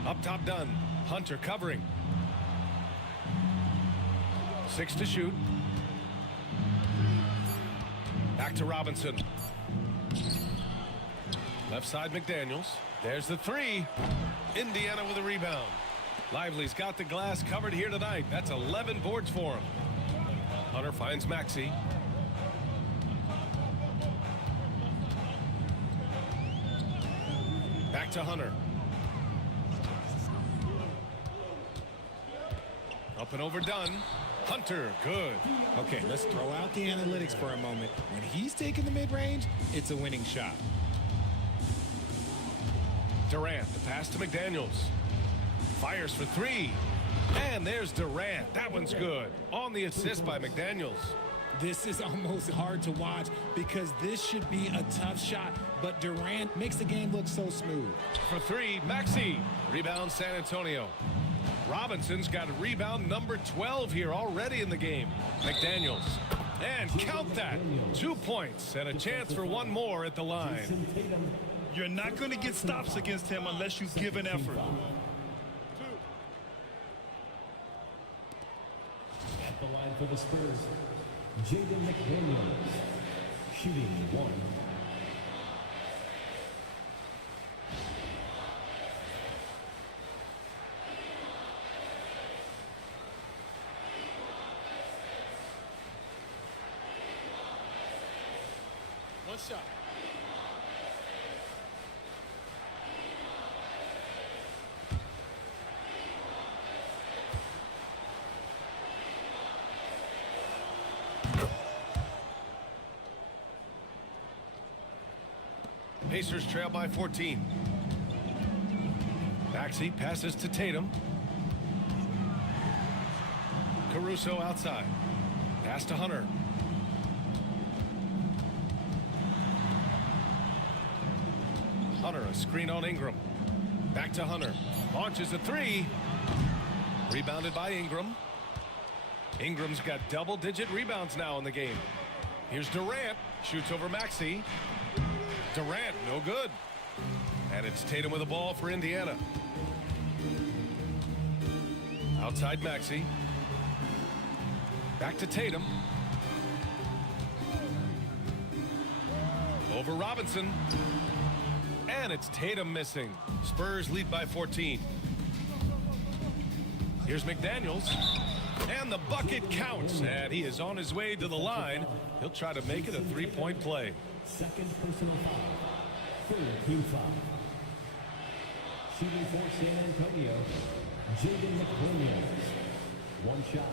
Up top done. Hunter covering. 6 to shoot. Back to Robinson. Left side McDaniels. There's the 3. Indiana with a rebound. Lively's got the glass covered here tonight. That's 11 boards for him. Hunter finds Maxey. Back to Hunter. Up and overdone. Hunter, good. Okay, let's throw out the analytics for a moment. When he's taking the mid-range, it's a winning shot. Durant, the pass to McDaniels. Fires for 3. And there's Durant. That one's good. On the assist by McDaniels. This is almost hard to watch because this should be a tough shot, but Durant makes the game look so smooth. For 3, Maxey. Rebound San Antonio. Robinson's got a rebound number 12 here already in the game. McDaniels. And count that. 2 points and a chance for one more at the line. You're not going to get stops against him unless you give an effort. At the line for the Spurs, Jaden McDaniels, shooting 1. One shot. Pacers trail by 14. Maxey passes to Tatum. Caruso outside. Pass to Hunter. Hunter, a screen on Ingram. Back to Hunter. Launches a 3. Rebounded by Ingram. Ingram's got double-digit rebounds now in the game. Here's Durant. Shoots over Maxey. Durant, no good. And it's Tatum with the ball for Indiana. Outside Maxey. Back to Tatum. Over Robinson. And it's Tatum missing. Spurs lead by 14. Here's McDaniels. And the bucket counts. And he is on his way to the line. He'll try to make it a 3-point play. Second personal foul. Third team foul. Shooting for San Antonio, Jaden McDaniels. One shot.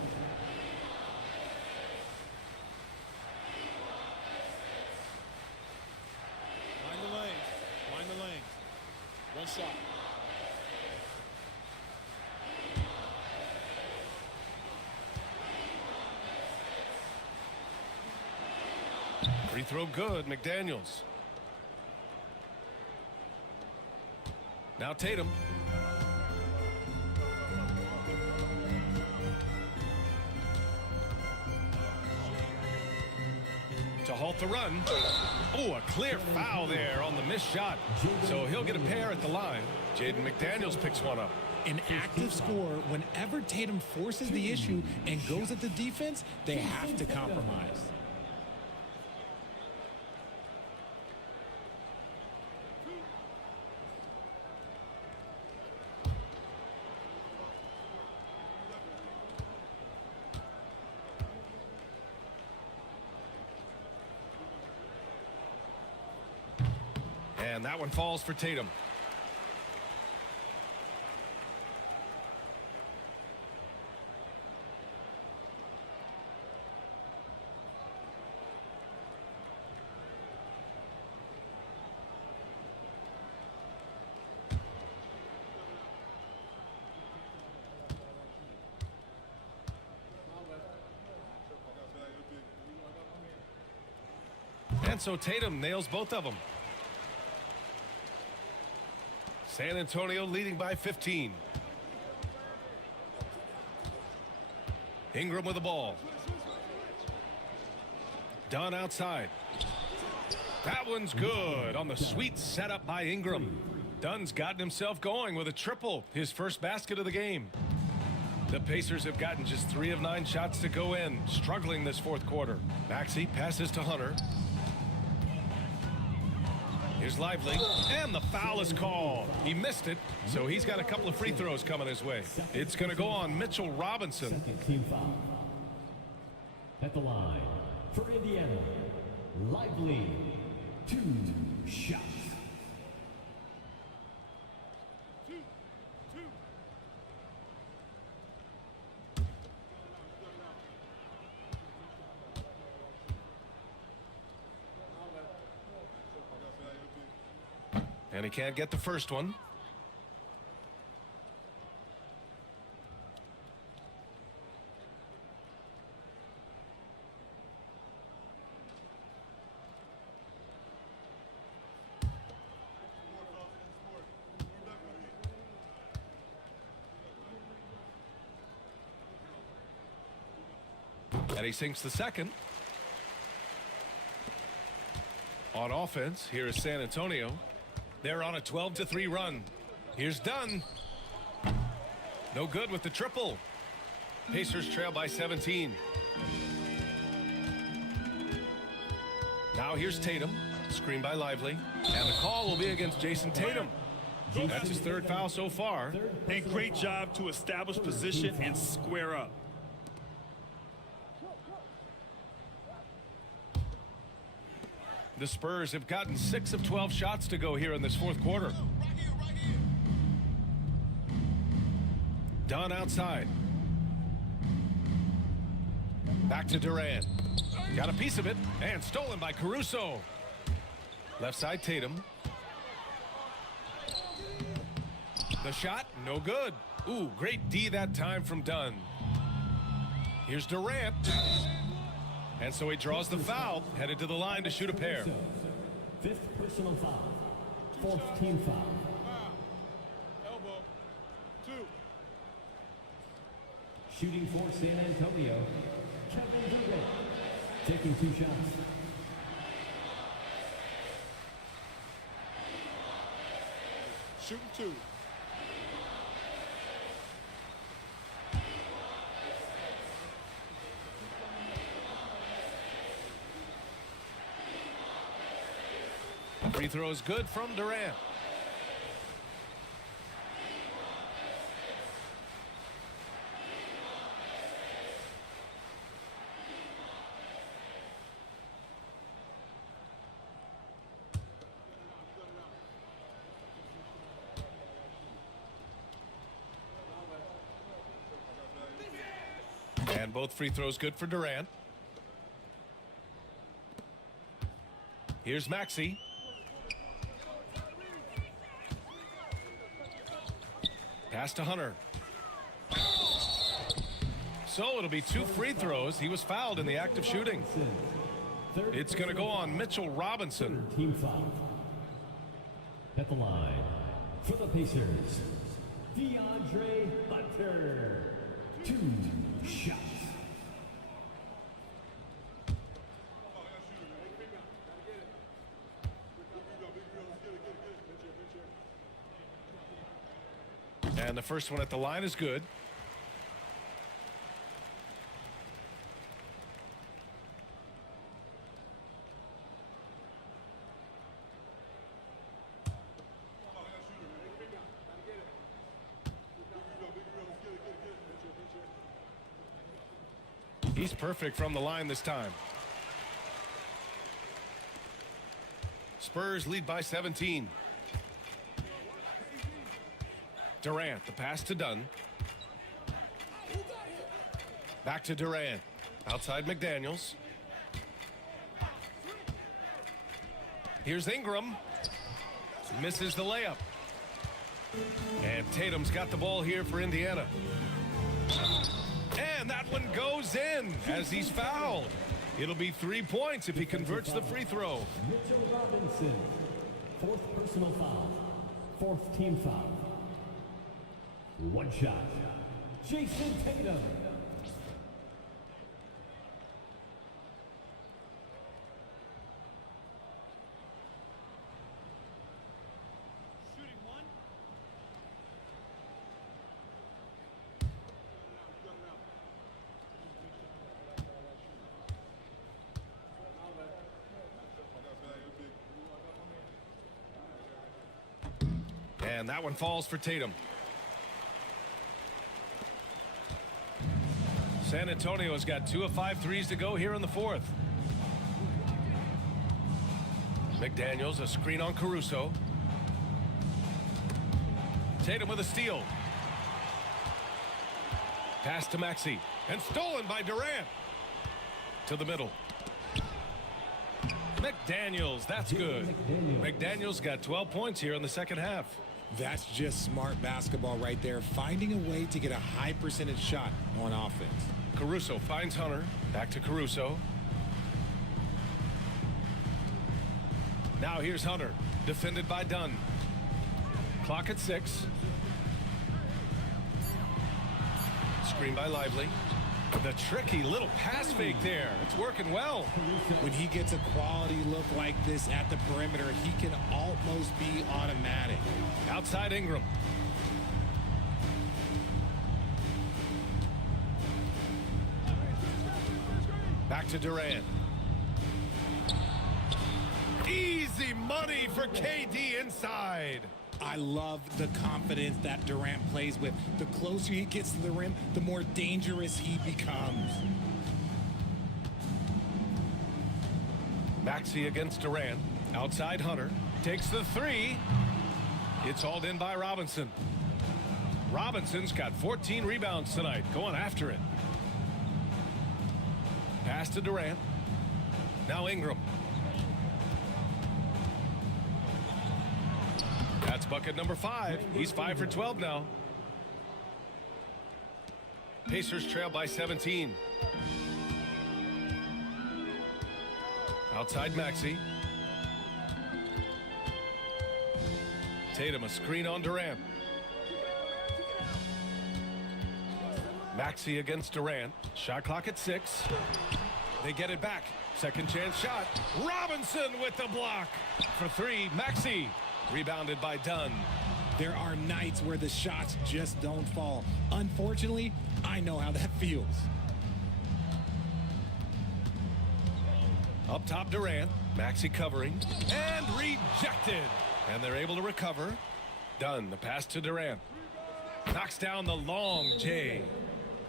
Mind the lanes. Mind the lanes. One shot. Free throw good, McDaniels. Now Tatum. To halt the run. Oh, a clear foul there on the missed shot. So he'll get a pair at the line. Jaden McDaniels picks one up. An active scorer, whenever Tatum forces the issue and goes at the defense, they have to compromise. And that one falls for Tatum. And so Tatum nails both of them. San Antonio leading by 15. Ingram with the ball. Dunn outside. That one's good on the sweet setup by Ingram. Dunn's gotten himself going with a triple, his first basket of the game. The Pacers have gotten just 3 of 9 shots to go in, struggling this fourth quarter. Maxey passes to Hunter. Here's Lively, and the foul is called. He missed it, so he's got a couple of free throws coming his way. It's going to go on Mitchell Robinson. Second team foul. At the line for Indiana, Lively. 2 shots. And he can't get the first one. And he sinks the second. On offense, here is San Antonio. They're on a 12-3 run. Here's Dunn. No good with the triple. Pacers trail by 17. Now here's Tatum. Screen by Lively. And the call will be against Jason Tatum. That's his third foul so far. A great job to establish position and square up. The Spurs have gotten 6 of 12 shots to go here in this fourth quarter. Dunn outside. Back to Durant. Got a piece of it and stolen by Caruso. Left side Tatum. The shot, no good. Ooh, great D that time from Dunn. Here's Durant. And so he draws the foul, headed to the line to shoot a pair. Fifth personal foul. Fourth team foul. Elbow. 2. Shooting for San Antonio, Kevin Durant. Taking 2 shots. Shooting 2. Free throw is good from Durant. And both free throws good for Durant. Here's Maxey. Pass to Hunter. So it'll be 2 free throws. He was fouled in the act of shooting. It's going to go on Mitchell Robinson. Team foul. At the line for the Pacers, DeAndre Hunter. 2 shots. And the first one at the line is good. He's perfect from the line this time. Spurs lead by 17. Durant, the pass to Dunn. Back to Durant. Outside McDaniels. Here's Ingram. Misses the layup. And Tatum's got the ball here for Indiana. And that one goes in as he's fouled. It'll be 3 points if he converts the free throw. Mitchell Robinson. 4th personal foul. 4th team foul. 1 shot. Jason Tatum. And that one falls for Tatum. San Antonio's got 2 of 5 threes to go here in the 4th. McDaniels, a screen on Caruso. Tatum with a steal. Pass to Maxey. And stolen by Durant. To the middle. McDaniels, that's good. McDaniels got 12 points here in the second half. That's just smart basketball right there, finding a way to get a high percentage shot on offense. Caruso finds Hunter. Back to Caruso. Now here's Hunter. Defended by Dunn. Clock at 6. Screen by Lively. The tricky little pass fake there. It's working well. When he gets a quality look like this at the perimeter, he can almost be automatic. Outside Ingram. Back to Durant. Easy money for KD inside. I love the confidence that Durant plays with. The closer he gets to the rim, the more dangerous he becomes. Maxey against Durant. Outside Hunter. Takes the 3. It's hauled in by Robinson. Robinson's got 14 rebounds tonight. Going after it. Pass to Durant. Now Ingram. That's bucket number 5. He's 5 for 12 now. Pacers trail by 17. Outside Maxey. Tatum a screen on Durant. Maxey against Durant. Shot clock at 6. They get it back. Second chance shot. Robinson with the block. For 3, Maxey. Rebounded by Dunn. There are nights where the shots just don't fall. Unfortunately, I know how that feels. Up top Durant. Maxey covering. And rejected. And they're able to recover. Dunn, the pass to Durant. Knocks down the long J.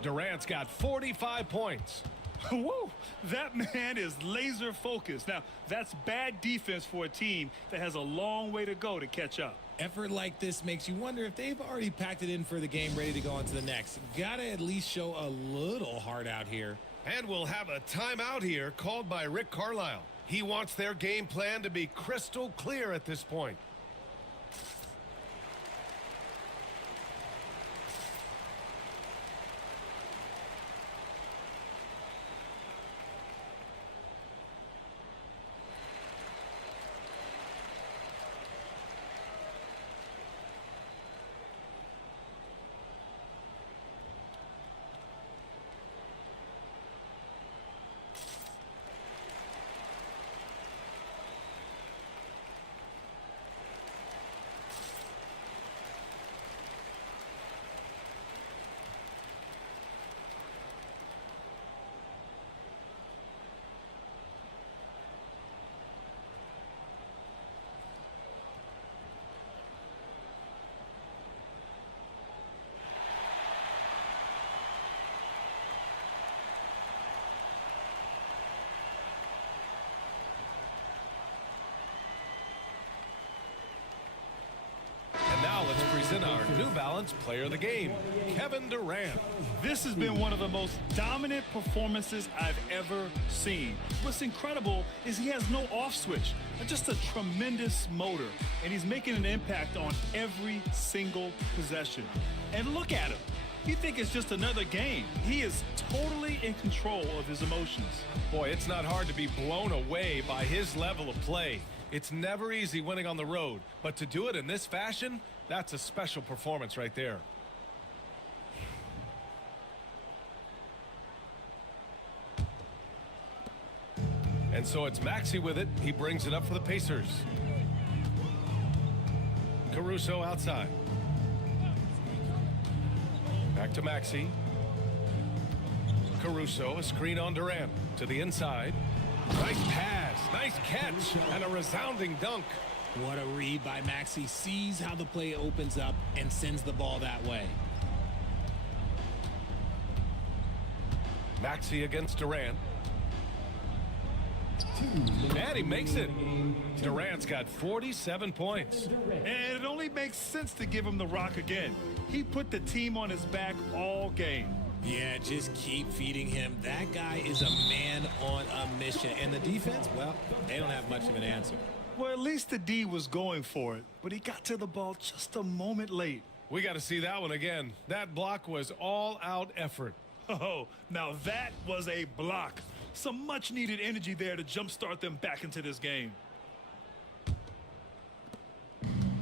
Durant's got 45 points. Whoa, that man is laser focused. Now, that's bad defense for a team that has a long way to go to catch up. Effort like this makes you wonder if they've already packed it in for the game, ready to go on to the next. Gotta at least show a little heart out here. And we'll have a timeout here called by Rick Carlisle. He wants their game plan to be crystal clear at this point. And now let's present our New Balance Player of the Game, Kevin Durant. This has been one of the most dominant performances I've ever seen. What's incredible is he has no off switch, just a tremendous motor, and he's making an impact on every single possession. And look at him. You think it's just another game. He is totally in control of his emotions. Boy, it's not hard to be blown away by his level of play. It's never easy winning on the road, but to do it in this fashion, that's a special performance right there. And so it's Maxey with it. He brings it up for the Pacers. Caruso outside. Back to Maxey. Caruso, a screen on Durant. To the inside. Nice pass, nice catch, and a resounding dunk. What a read by Maxey. Sees how the play opens up and sends the ball that way. Maxey against Durant. And he makes it. Durant's got 47 points. And it only makes sense to give him the rock again. He put the team on his back all game. Yeah, just keep feeding him. That guy is a man on a mission. And the defense, well, they don't have much of an answer. Well, at least the D was going for it, but he got to the ball just a moment late. We got to see that one again. That block was all-out effort. Oh, now that was a block. Some much-needed energy there to jumpstart them back into this game.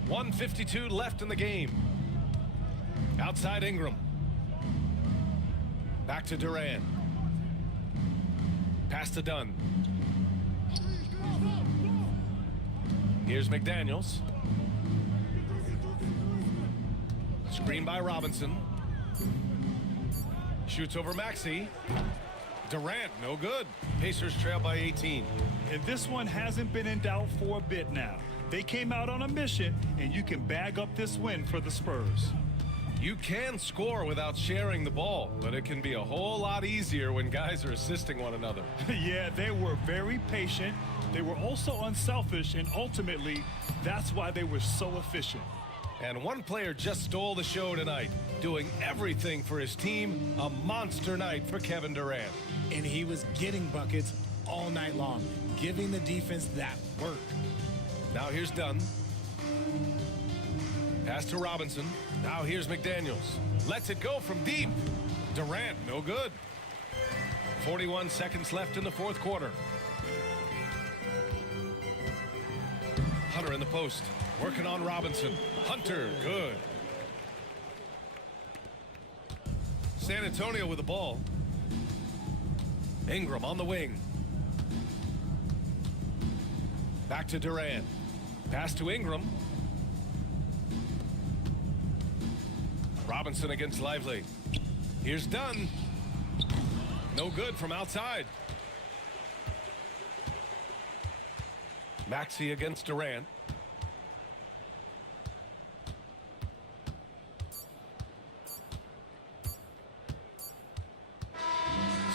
1:52 left in the game. Outside Ingram. Back to Durant. Pass to Dunn. Here's McDaniels. Screen by Robinson. Shoots over Maxey. Durant, no good. Pacers trail by 18. And this one hasn't been in doubt for a bit now. They came out on a mission, and you can bag up this win for the Spurs. You can score without sharing the ball, but it can be a whole lot easier when guys are assisting one another. Yeah, they were very patient. They were also unselfish, and ultimately, that's why they were so efficient. And one player just stole the show tonight, doing everything for his team. A monster night for Kevin Durant. And he was getting buckets all night long, giving the defense that work. Now here's Dunn. Pass to Robinson. Now here's McDaniels. Lets it go from deep. Durant, no good. 41 seconds left in the fourth quarter. Hunter in the post. Working on Robinson. Hunter, good. San Antonio with the ball. Ingram on the wing. Back to Durant. Pass to Ingram. Robinson against Lively. Here's Dunn. No good from outside. Maxey against Durant.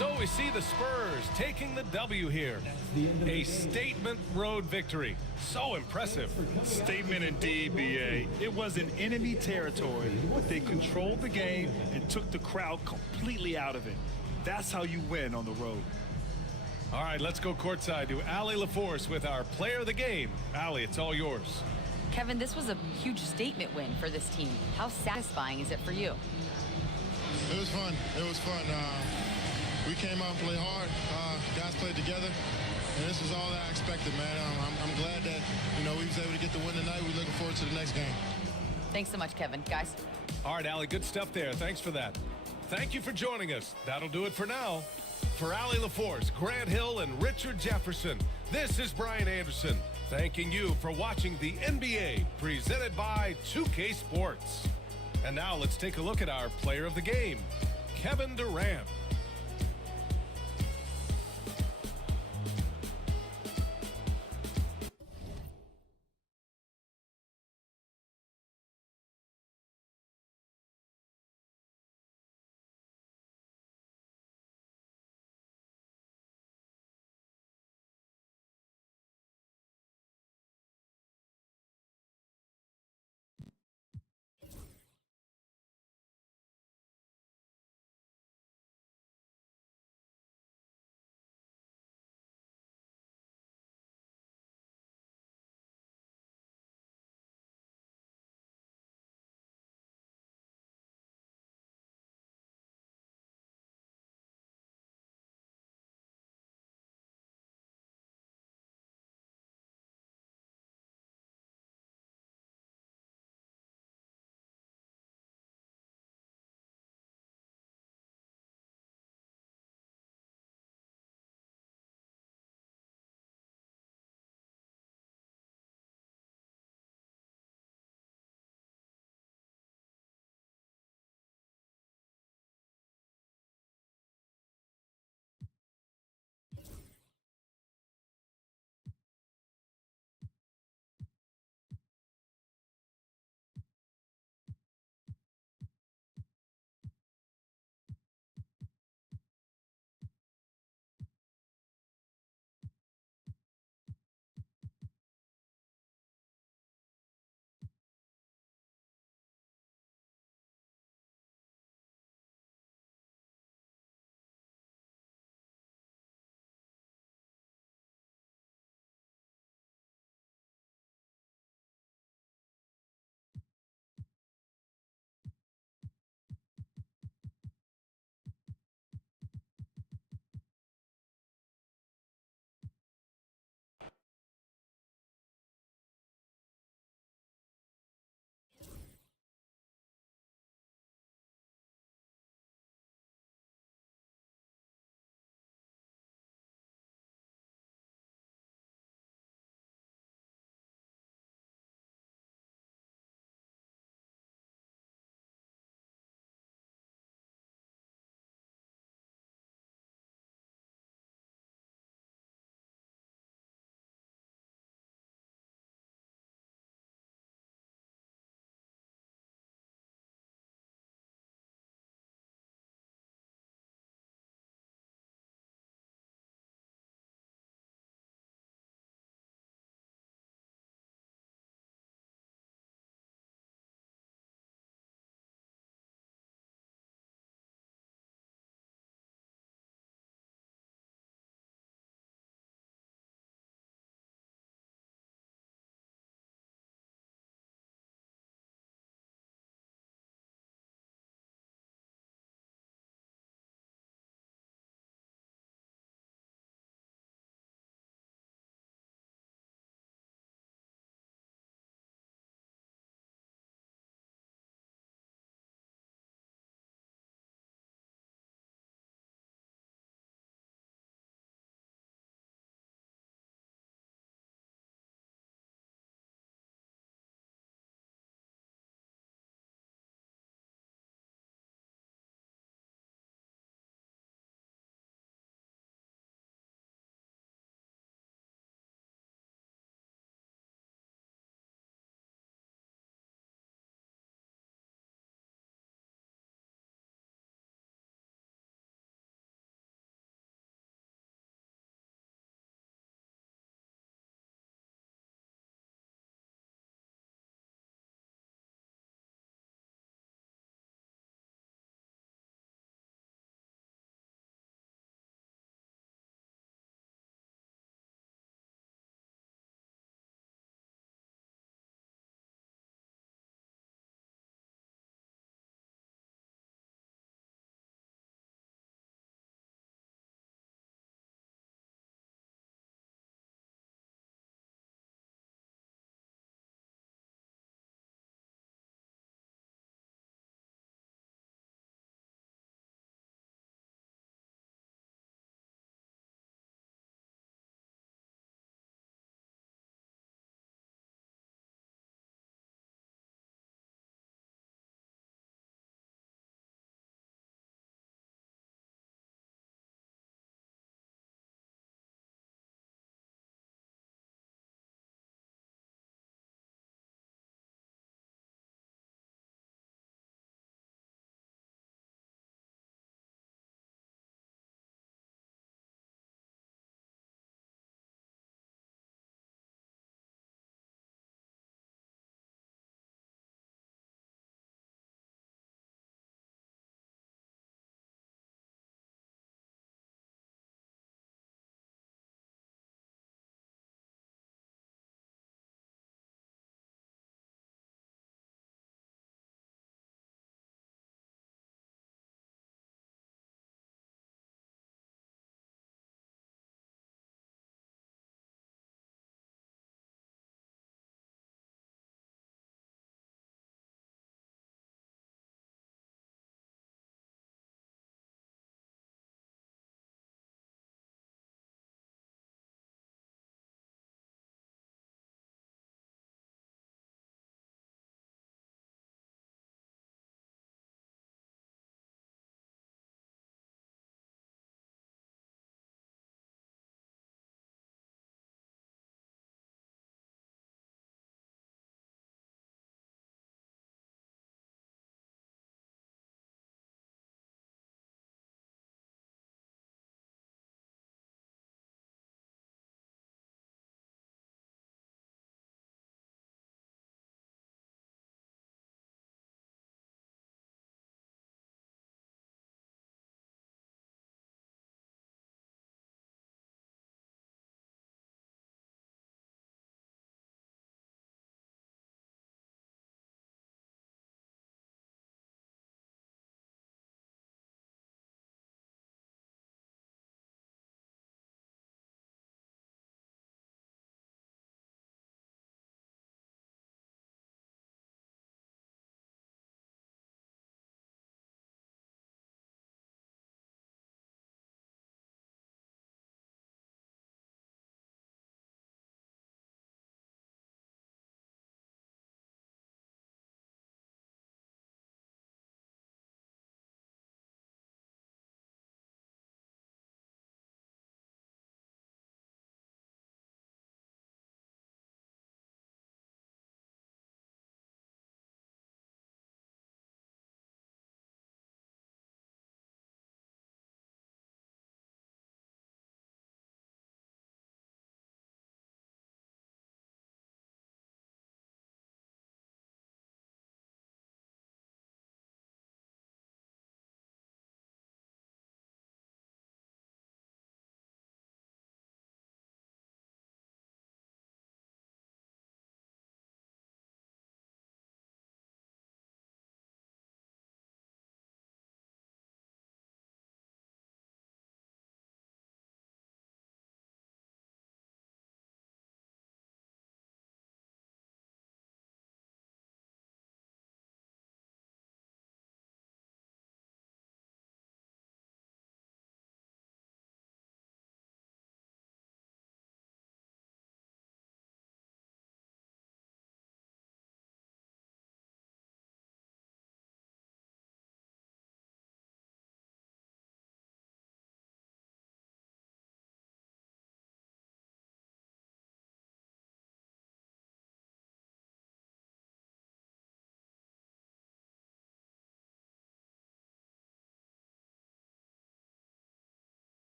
So we see the Spurs taking the W here. A statement road victory. So impressive. Statement indeed, BA. It was in enemy territory, but they controlled the game and took the crowd completely out of it. That's how you win on the road. All right, let's go courtside to Allie LaForce with our player of the game. Allie, it's all yours. Kevin, this was a huge statement win for this team. How satisfying is it for you? It was fun. It was fun. We came out and played hard. Guys played together, and this was all that I expected, man. I'm glad that, we was able to get the win tonight. We're looking forward to the next game. Thanks so much, Kevin. Guys. All right, Allie, good stuff there. Thanks for that. Thank you for joining us. That'll do it for now. For Allie LaForce, Grant Hill, and Richard Jefferson, this is Brian Anderson, thanking you for watching the NBA presented by 2K Sports. And now let's take a look at our player of the game, Kevin Durant.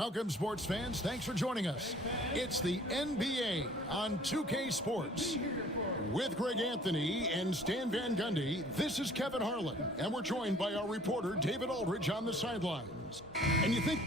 Welcome, sports fans. Thanks for joining us. It's the NBA on 2K Sports. With Greg Anthony and Stan Van Gundy, this is Kevin Harlan, and we're joined by our reporter, David Aldridge, on the sidelines. And you think...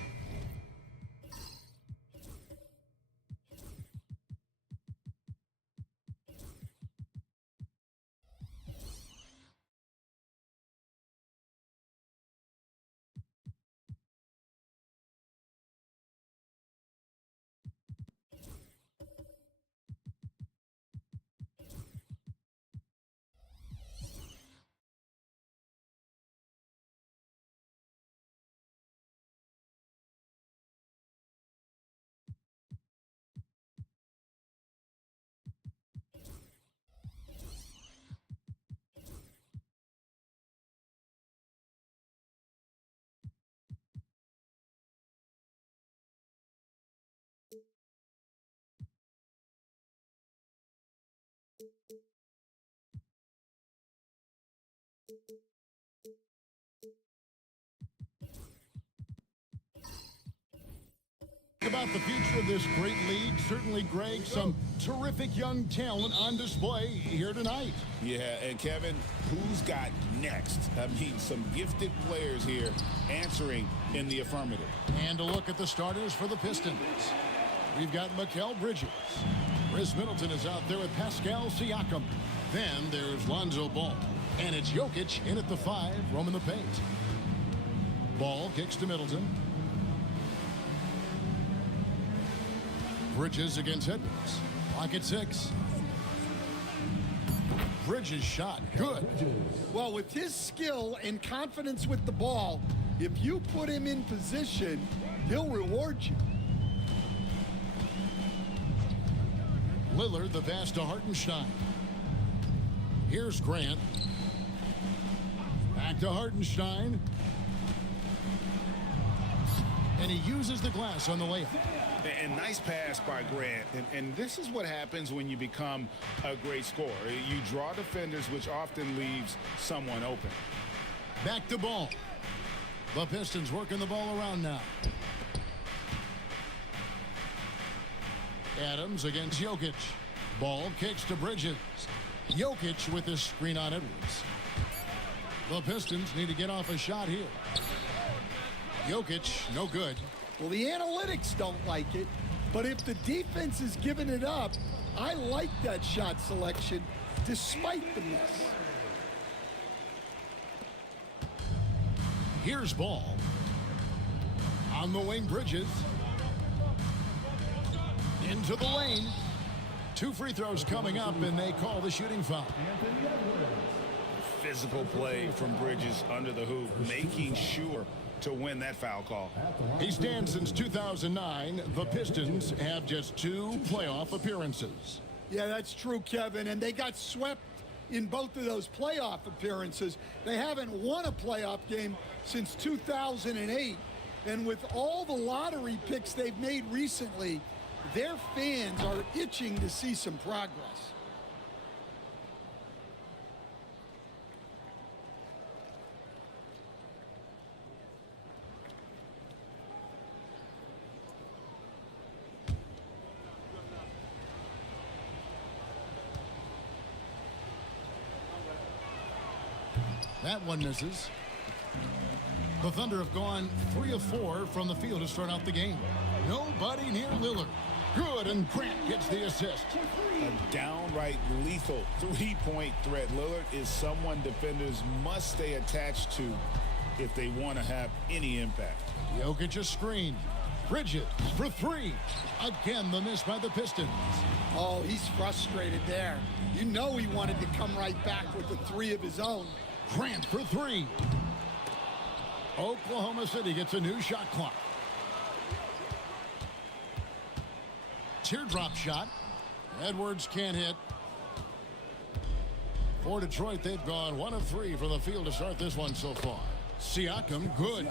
about the future of this great league? Certainly, Greg, some terrific young talent on display here tonight. Yeah, and Kevin, who's got next? I mean, some gifted players here answering in the affirmative. And a look at the starters for the Pistons. We've got Mikal Bridges. Chris Middleton is out there with Pascal Siakam. Then there's Lonzo Ball. And it's Jokic in at the 5, roaming the paint. Ball kicks to Middleton. Bridges against Edwards. Clock at 6. Bridges shot. Good. Well, with his skill and confidence with the ball, if you put him in position, he'll reward you. Lillard, the pass to Hartenstein. Here's Grant. Back to Hartenstein. And he uses the glass on the layup. And nice pass by Grant. And this is what happens when you become a great scorer. You draw defenders, which often leaves someone open. Back to Ball. The Pistons working the ball around now. Adams against Jokic. Ball kicks to Bridges. Jokic with the screen on Edwards. The Pistons need to get off a shot here. Jokic, no good. Well, the analytics don't like it, but if the defense is giving it up, I like that shot selection despite the miss. Here's Ball. On the wing, Bridges. Into the lane. 2 free throws coming up, and they call the shooting foul. Physical play from Bridges under the hoop, making sure to win that foul call. He stands since 2009. The Pistons have just 2 playoff appearances. Yeah, that's true, Kevin, and they got swept in both of those playoff appearances. They haven't won a playoff game since 2008, and with all the lottery picks they've made recently, their fans are itching to see some progress. That one misses. The Thunder have gone 3 of 4 from the field to start out the game. Nobody near Lillard. Good, and Grant gets the assist. A downright lethal 3-point threat. Lillard is someone defenders must stay attached to if they want to have any impact. Jokic a screen. Bridges for 3. Again, the miss by the Pistons. Oh, he's frustrated there. You know he wanted to come right back with the 3 of his own. Grant for 3. Oklahoma City gets a new shot clock. Teardrop shot. Edwards can't hit. For Detroit, they've gone 1 of 3 from the field to start this one so far. Siakam, good.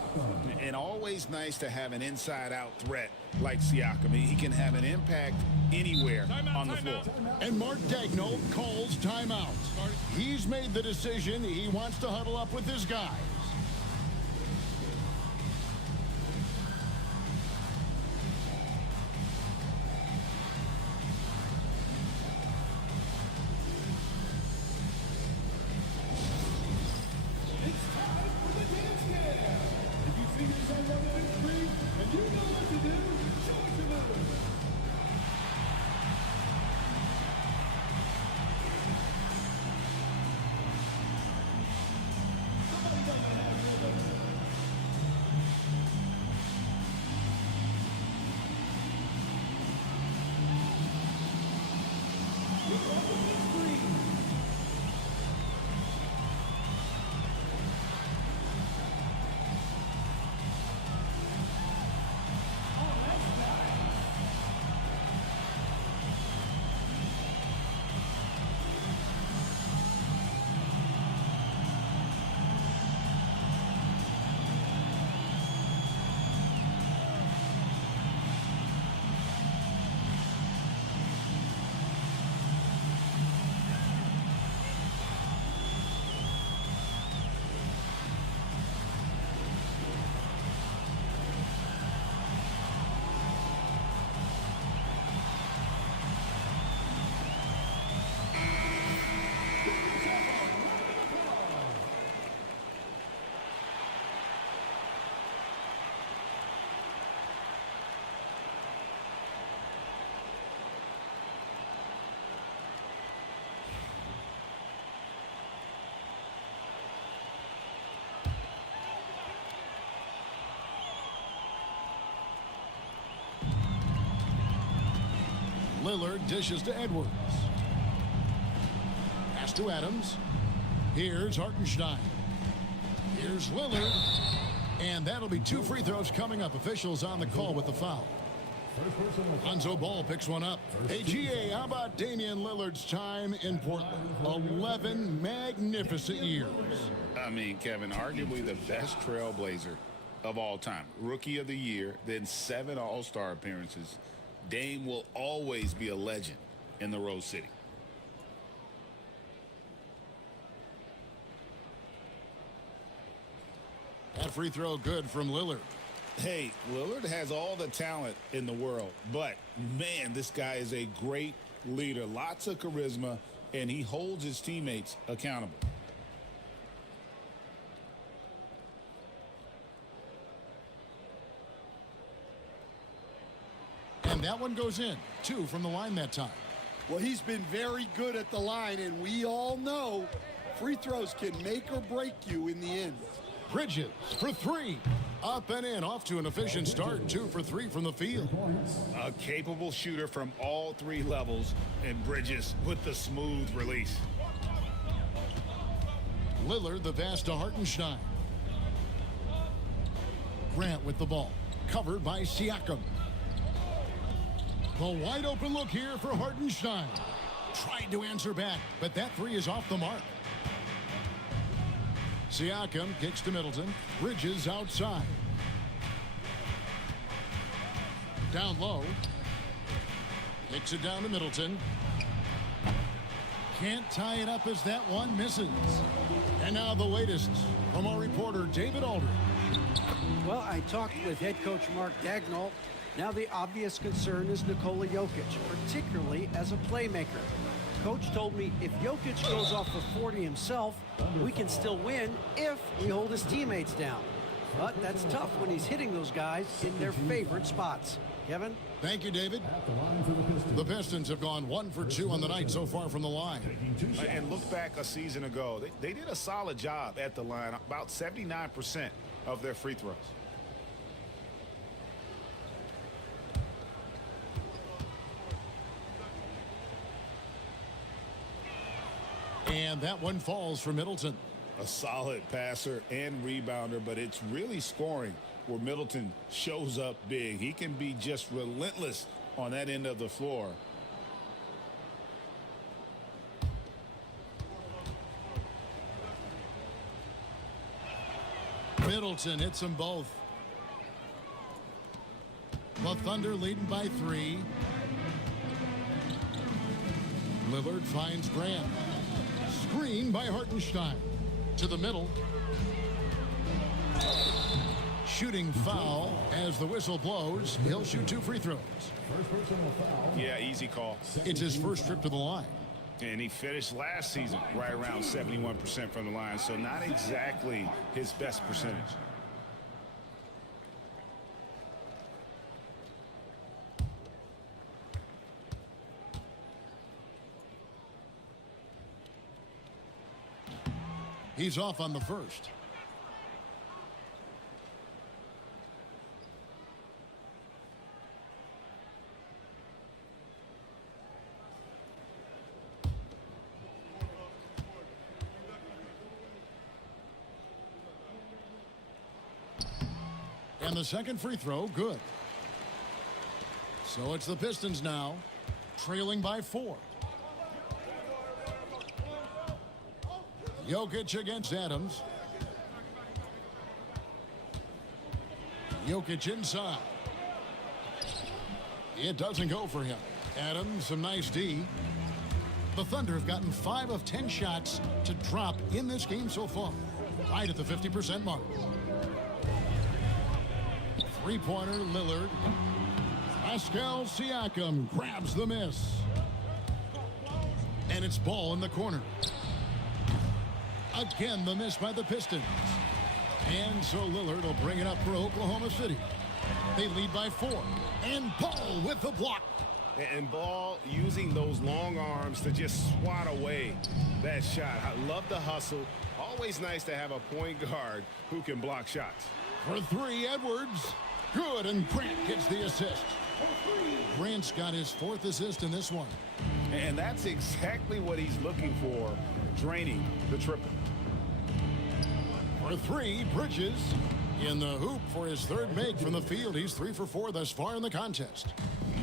And always nice to have an inside-out threat like Siakam. He can have an impact anywhere on the floor. And Mark Daigneault calls timeout. He's made the decision. He wants to huddle up with his guys. Lillard dishes to Edwards. Pass to Adams. Here's Hartenstein. Here's Lillard. And that'll be 2 free throws coming up. Officials on the call with the foul. Lonzo Ball picks one up. Hey, GA, how about Damian Lillard's time in Portland? 11 magnificent years. I mean, Kevin, arguably the best trailblazer of all time. Rookie of the year, then 7 All-Star appearances. Dame will always be a legend in the Rose City. That free throw good from Lillard. Hey, Lillard has all the talent in the world, but, man, this guy is a great leader. Lots of charisma, and he holds his teammates accountable. And that one goes in. 2 from the line that time. Well, he's been very good at the line, and we all know free throws can make or break you in the end. Bridges for 3. Up and in, off to an efficient start. 2 for 3 from the field. A capable shooter from all 3 levels, and Bridges with the smooth release. Lillard the pass to Hartenstein. Grant with the ball. Covered by Siakam. The wide open look here for Hartenstein. Tried to answer back, but that 3 is off the mark. Siakam kicks to Middleton. Bridges outside. Down low. Kicks it down to Middleton. Can't tie it up as that one misses. And now the latest from our reporter, David Aldridge. Well, I talked with head coach Mark Dagnall. Now the obvious concern is Nikola Jokic, particularly as a playmaker. Coach told me if Jokic goes off for 40 himself, we can still win if we hold his teammates down. But that's tough when he's hitting those guys in their favorite spots. Kevin? Thank you, David. The Pistons have gone 1 for 2 on the night so far from the line. And look back a season ago. They did a solid job at the line, about 79% of their free throws. And that one falls for Middleton. A solid passer and rebounder, but it's really scoring where Middleton shows up big. He can be just relentless on that end of the floor. Middleton hits them both. The Thunder leading by 3. Lillard finds Grant. Screen by Hartenstein. To the middle. Shooting foul as the whistle blows. He'll shoot 2 free throws. Yeah, easy call. It's his first trip to the line. And he finished last season right around 71% from the line, so not exactly his best percentage. He's off on the first. And the second free throw, good. So it's the Pistons now, trailing by 4. Jokic against Adams. Jokic inside. It doesn't go for him. Adams, some nice D. The Thunder have gotten 5 of 10 shots to drop in this game so far. Right at the 50% mark. Three-pointer, Lillard. Pascal Siakam grabs the miss. And it's Ball in the corner. Again, the miss by the Pistons. And so Lillard will bring it up for Oklahoma City. They lead by 4. And Ball with the block. And Ball using those long arms to just swat away that shot. I love the hustle. Always nice to have a point guard who can block shots. For 3, Edwards. Good, and Grant gets the assist. Grant's got his 4th assist in this one. And that's exactly what he's looking for, draining the triple. For 3, Bridges in the hoop for his 3rd make from the field. He's 3 for 4 thus far in the contest.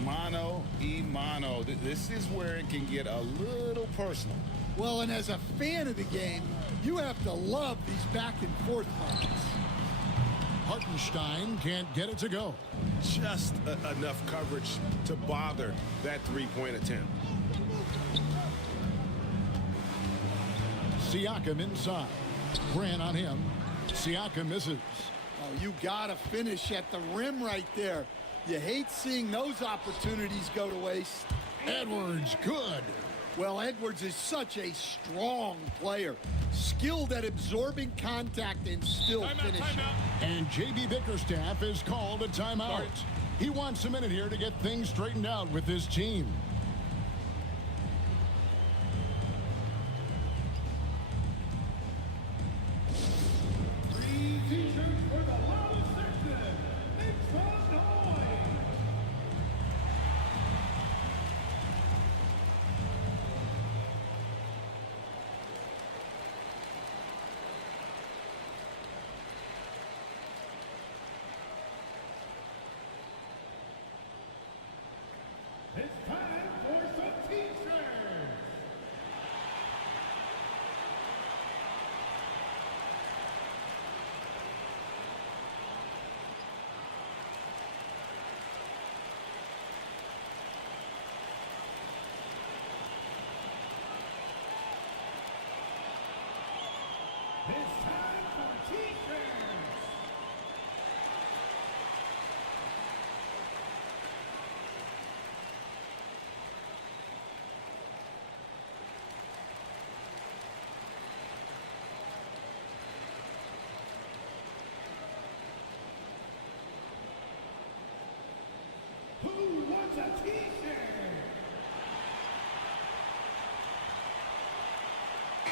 Mano y mano. This is where it can get a little personal. Well, and as a fan of the game, you have to love these back and forth moments. Hartenstein can't get it to go. Just enough coverage to bother that three-point attempt. Siakam inside. Grant on him. Siakam misses. Oh, you gotta finish at the rim right there. You hate seeing those opportunities go to waste. Edwards, good. Well, Edwards is such a strong player, skilled at absorbing contact and still finishing. And J.B. Bickerstaff is called a timeout. He wants a minute here to get things straightened out with his team.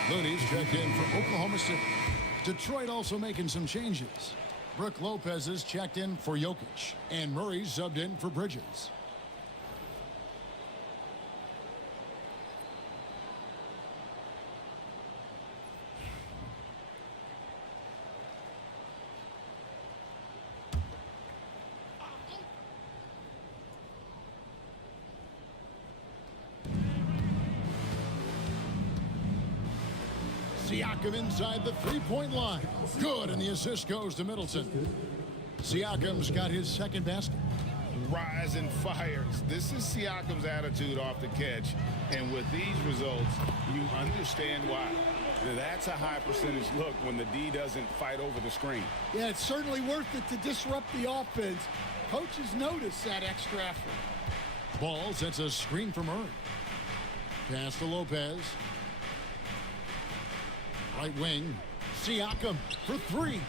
Looney's checked in for Oklahoma City. Detroit also making some changes. Brook Lopez is checked in for Jokic. And Murray's subbed in for Bridges. Siakam inside the three-point line. Good, and the assist goes to Middleton. Siakam's got his 2nd basket. Rise and fires. This is Siakam's attitude off the catch. And with these results, you understand why. That's a high percentage look when the D doesn't fight over the screen. Yeah, it's certainly worth it to disrupt the offense. Coaches notice that extra effort. Ball sets a screen for Murray. Pass to Lopez. Right wing, Siakam for 3.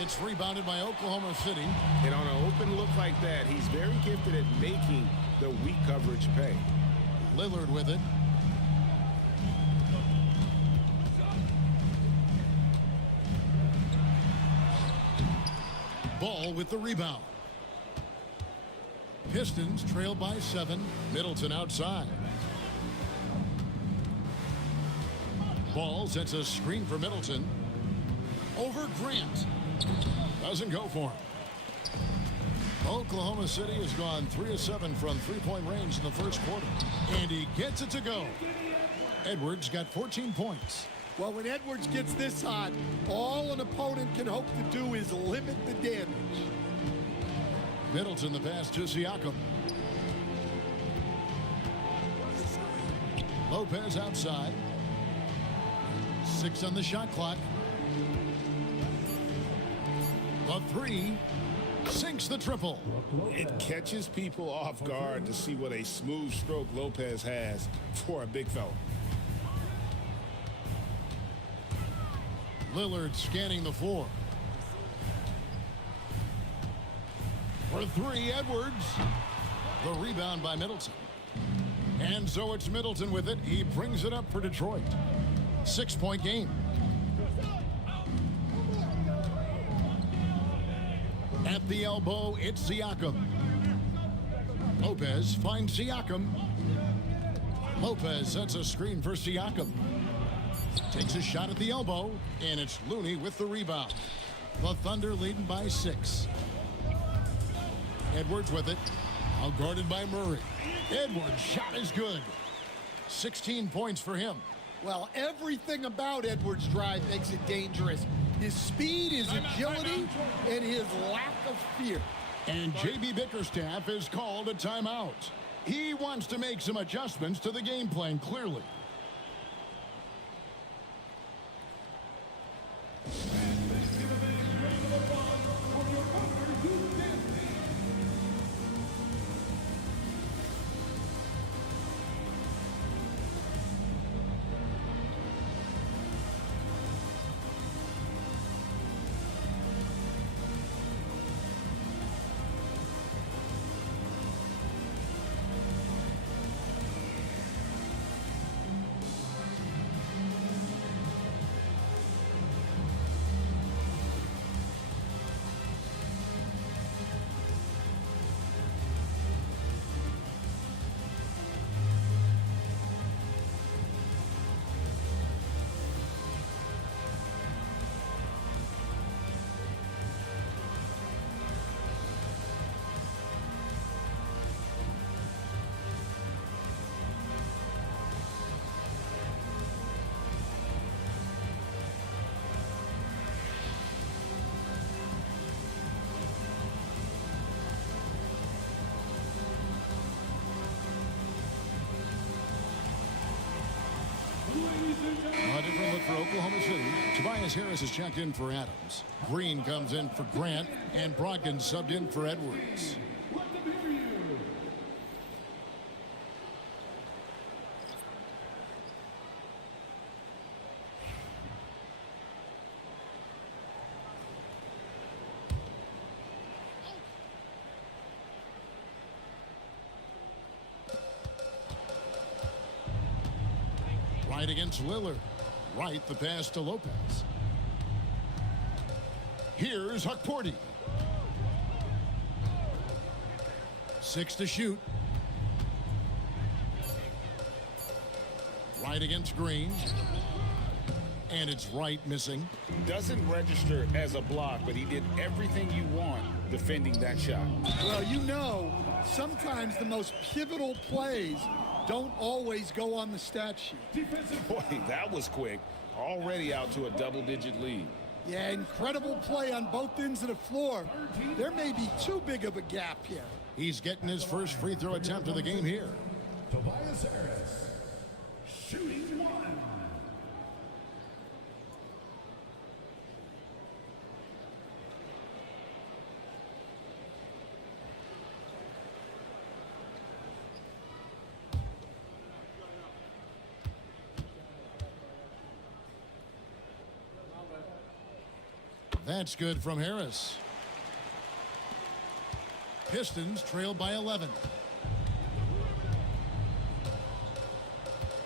It's rebounded by Oklahoma City. And on an open look like that, he's very gifted at making the weak coverage pay. Lillard with it. Ball with the rebound. Pistons trail by 7. Middleton outside. Ball sets a screen for Middleton. Over Grant. Doesn't go for him. Oklahoma City has gone 3 of 7 from three-point range in the first quarter. And he gets it to go. Edwards got 14 points. Well, when Edwards gets this hot, all an opponent can hope to do is limit the damage. Middleton the pass to Siakam. Lopez outside. 6 on the shot clock. A 3 sinks the triple. It catches people off guard to see what a smooth stroke Lopez has for a big fella. Lillard scanning the floor. For 3, Edwards. The rebound by Middleton. And so it's Middleton with it. He brings it up for Detroit. 6-point game. At the elbow, it's Siakam. Lopez finds Siakam. Lopez sets a screen for Siakam. Takes a shot at the elbow, and it's Looney with the rebound. The Thunder leading by 6. Edwards with it. Now guarded by Murray. Edwards' shot is good. 16 points for him. Well, everything about Edwards' drive makes it dangerous. His speed, his agility, and his lack of fear. And J.B. Bickerstaff has called a timeout. He wants to make some adjustments to the game plan, clearly. A different look for Oklahoma City. Tobias Harris has checked in for Adams. Green comes in for Grant, and Brogdon subbed in for Edwards. Right against Lillard. Right, the pass to Lopez. Here's Hukporti. 6 to shoot. Right against Green. And it's Wright missing. Doesn't register as a block, but he did everything you want defending that shot. Well, you know, sometimes the most pivotal plays don't always go on the stat sheet. Boy, that was quick. Already out to a double-digit lead. Yeah, incredible play on both ends of the floor. There may be too big of a gap here. He's getting his first free throw attempt of the game here. Tobias Harris, shooting 1. That's good from Harris. Pistons trail by 11.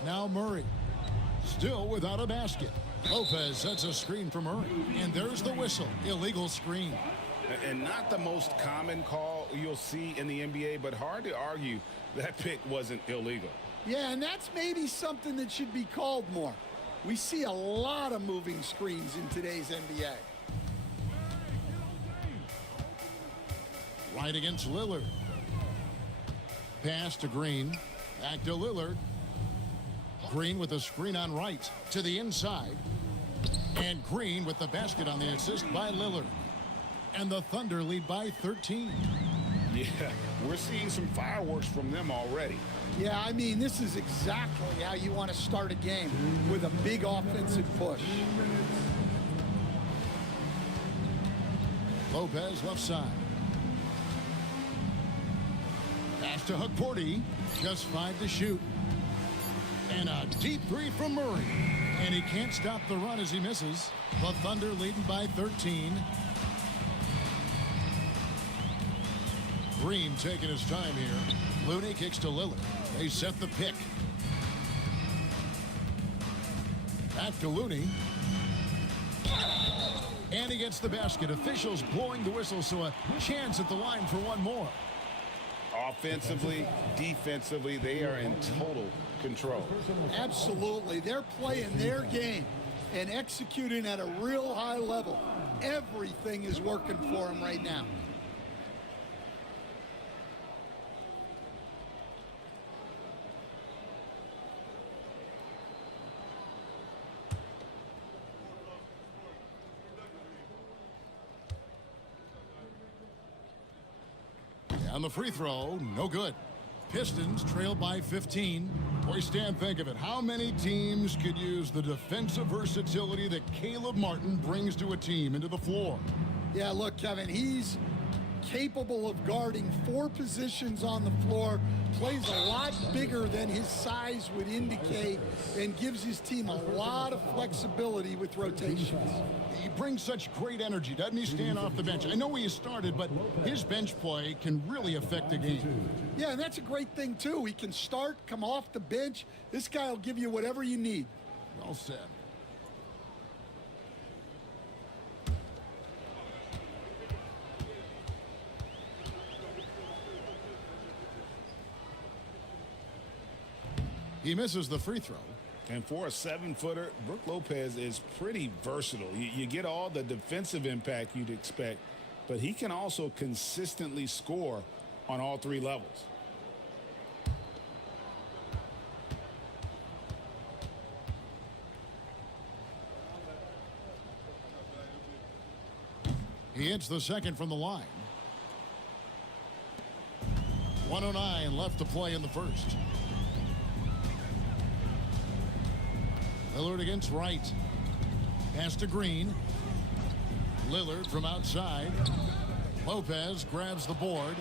Now Murray. Still without a basket. Lopez sets a screen for Murray. And there's the whistle. Illegal screen. And not the most common call you'll see in the NBA, but hard to argue that pick wasn't illegal. Yeah, and that's maybe something that should be called more. We see a lot of moving screens in today's NBA. Right against Lillard. Pass to Green. Back to Lillard. Green with a screen on right to the inside. And Green with the basket on the assist by Lillard. And the Thunder lead by 13. Yeah, we're seeing some fireworks from them already. Yeah, I mean, this is exactly how you want to start a game, with a big offensive push. Lopez left side. Pass to Hukporti. Just 5 to shoot. And a deep 3 from Murray. And he can't stop the run as he misses. The Thunder leading by 13. Green taking his time here. Looney kicks to Lillard. They set the pick. Back to Looney. And he gets the basket. Officials blowing the whistle, so a chance at the line for one more. Offensively, defensively, they are in total control. Absolutely. They're playing their game and executing at a real high level. Everything is working for them right now. On the free throw, no good. Pistons trail by 15. Boy, Stan, think of it. How many teams could use the defensive versatility that Caleb Martin brings to a team into the floor? Yeah, look, Kevin, he's capable of guarding 4 positions on the floor, plays a lot bigger than his size would indicate, and gives his team a lot of flexibility with rotations. He brings such great energy, doesn't he, stand off the bench? I know he started, but his bench play can really affect the game. Yeah, and that's a great thing, too. He can start, come off the bench. This guy will give you whatever you need. Well said. He misses the free throw. And for a 7-footer, Brook Lopez is pretty versatile. You get all the defensive impact you'd expect, but he can also consistently score on all 3 levels. He hits the second from the line. 1:09 left to play in the first. Lillard against Wright. Pass to Green. Lillard from outside. Lopez grabs the board.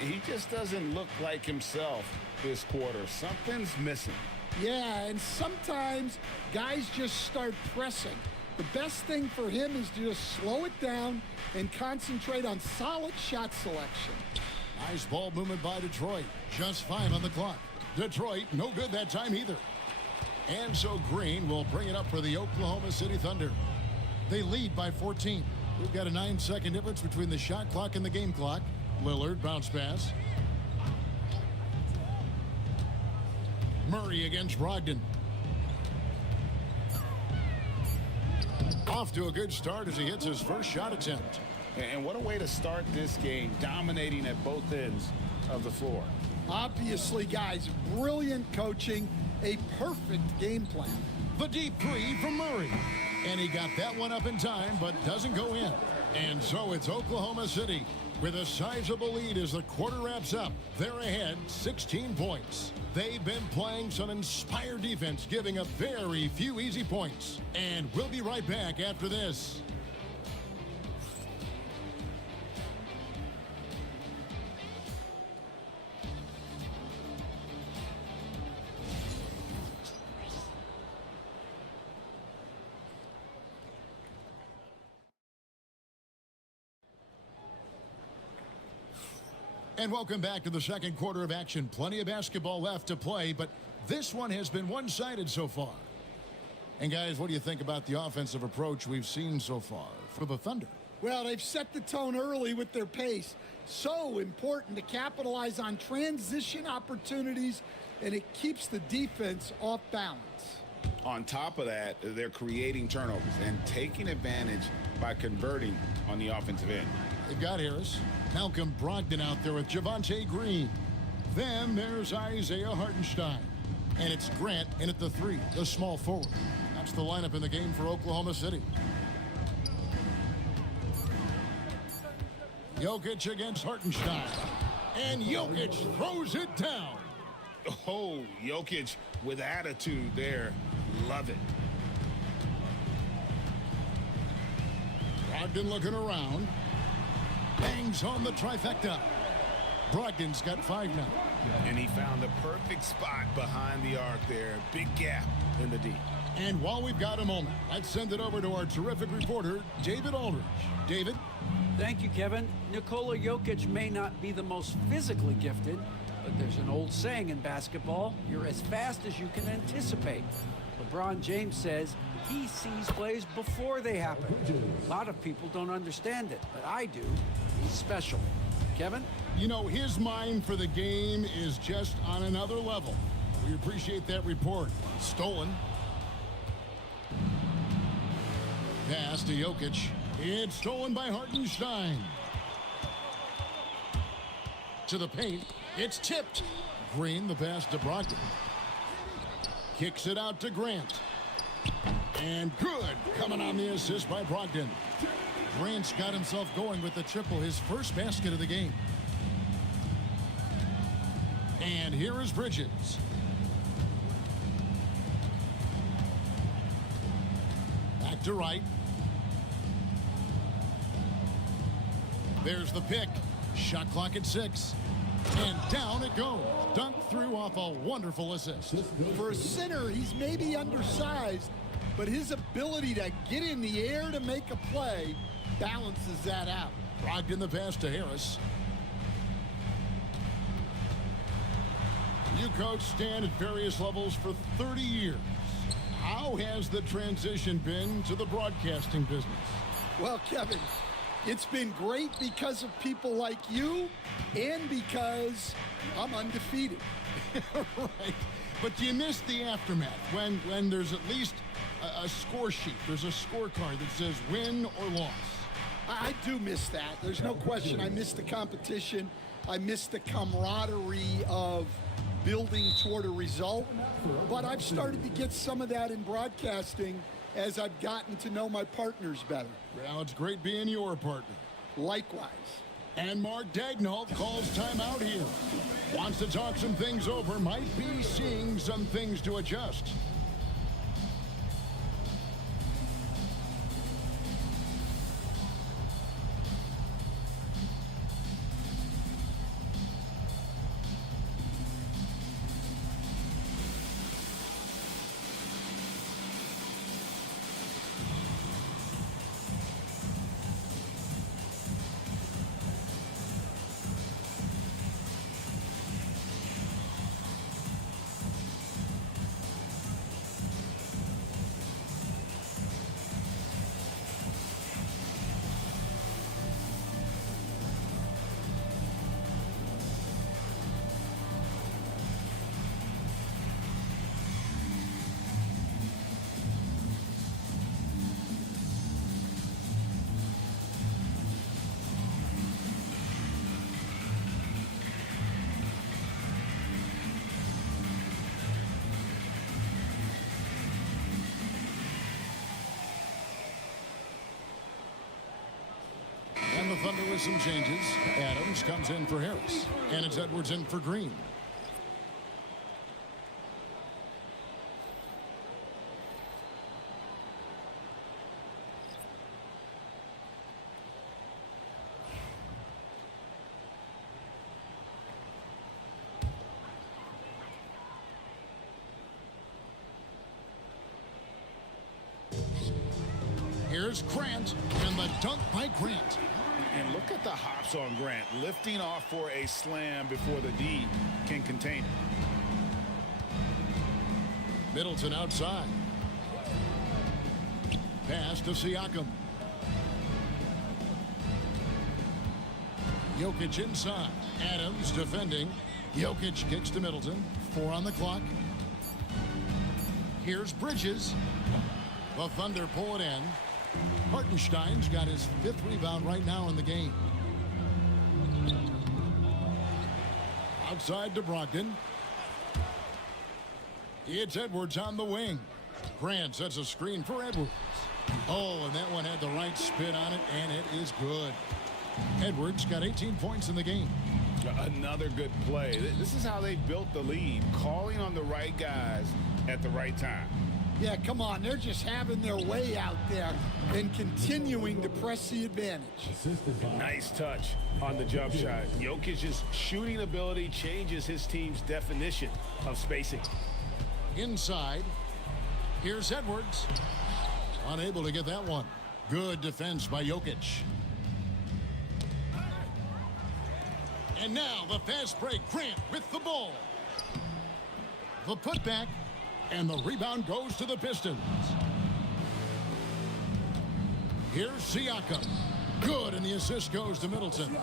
He just doesn't look like himself this quarter. Something's missing. Yeah, and sometimes guys just start pressing. The best thing for him is to just slow it down and concentrate on solid shot selection. Nice ball movement by Detroit. Just 5 on the clock. Detroit, no good that time either. And so Green will bring it up for the Oklahoma City Thunder. They lead by 14. We've got a 9-second difference between the shot clock and the game clock. Lillard, bounce pass. Murray against Brogdon. Off to a good start as he hits his first shot attempt. And what a way to start this game, dominating at both ends of the floor. Obviously, guys, brilliant coaching, a perfect game plan. The deep 3 from Murray. And he got that one up in time, but doesn't go in. And so it's Oklahoma City with a sizable lead as the quarter wraps up. They're ahead 16 points. They've been playing some inspired defense, giving up very few easy points. And we'll be right back after this. And welcome back to the second quarter of action. Plenty of basketball left to play, but this one has been one-sided so far. And guys, what do you think about the offensive approach we've seen so far for the Thunder? Well, they've set the tone early with their pace. So important to capitalize on transition opportunities, and it keeps the defense off balance. On top of that, they're creating turnovers and taking advantage by converting on the offensive end. They've got Harris. Malcolm Brogdon out there with Javonte Green. Then there's Isaiah Hartenstein. And it's Grant in at the 3, the small forward. That's the lineup in the game for Oklahoma City. Jokic against Hartenstein. And Jokic throws it down. Oh, Jokic with attitude there. Love it. Brogdon looking around. Bangs on the trifecta. Brogdon's got 5 now. And he found the perfect spot behind the arc there. Big gap in the D. And while we've got a moment, let's send it over to our terrific reporter, David Aldridge. David? Thank you, Kevin. Nikola Jokic may not be the most physically gifted, but there's an old saying in basketball, you're as fast as you can anticipate. LeBron James says he sees plays before they happen. A lot of people don't understand it, but I do. He's special. Kevin? You know, his mind for the game is just on another level. We appreciate that report. Stolen. Pass to Jokic. It's stolen by Hartenstein. To the paint. It's tipped. Green, the pass to Brogdon. Kicks it out to Grant. And good. Coming on the assist by Brogdon. Grant's got himself going with the triple, his first basket of the game. And here is Bridges. Back to right. There's the pick. Shot clock at 6. And down it goes. Dunked through off a wonderful assist. For a center, he's maybe undersized, but his ability to get in the air to make a play balances that out. Brogdon the pass to Harris. You coach Stan at various levels for 30 years. How has the transition been to the broadcasting business? Well, Kevin, it's been great because of people like you and because I'm undefeated. Right. But do you miss the aftermath when there's at least a score sheet? There's a scorecard that says win or loss. I do miss that. There's no question. I miss the competition. I miss the camaraderie of building toward a result. But I've started to get some of that in broadcasting as I've gotten to know my partners better. Well, it's great being your partner. Likewise. And Mark Daigneault calls timeout here. Wants to talk some things over. Might be seeing some things to adjust. And the Thunder with some changes. Adams comes in for Harris. And it's Edwards in for Green. Here's Grant, and the dunk by Grant. And look at the hops on Grant, lifting off for a slam before the D can contain it. Middleton outside. Pass to Siakam. Jokic inside. Adams defending. Jokic kicks to Middleton. 4 on the clock. Here's Bridges. The Thunder pull it in. Hartenstein's got his 5th rebound right now in the game. Outside to Brogdon. It's Edwards on the wing. Grant sets a screen for Edwards. Oh, and that one had the right spin on it, and it is good. Edwards got 18 points in the game. Another good play. This is how they built the lead, calling on the right guys at the right time. Yeah, come on. They're just having their way out there and continuing to press the advantage. Nice touch on the jump shot. Jokic's shooting ability changes his team's definition of spacing. Inside. Here's Edwards. Unable to get that one. Good defense by Jokic. And now the fast break. Grant with the ball. The putback. And the rebound goes to the Pistons. Here's Siakam. Good, and the assist goes to Middleton.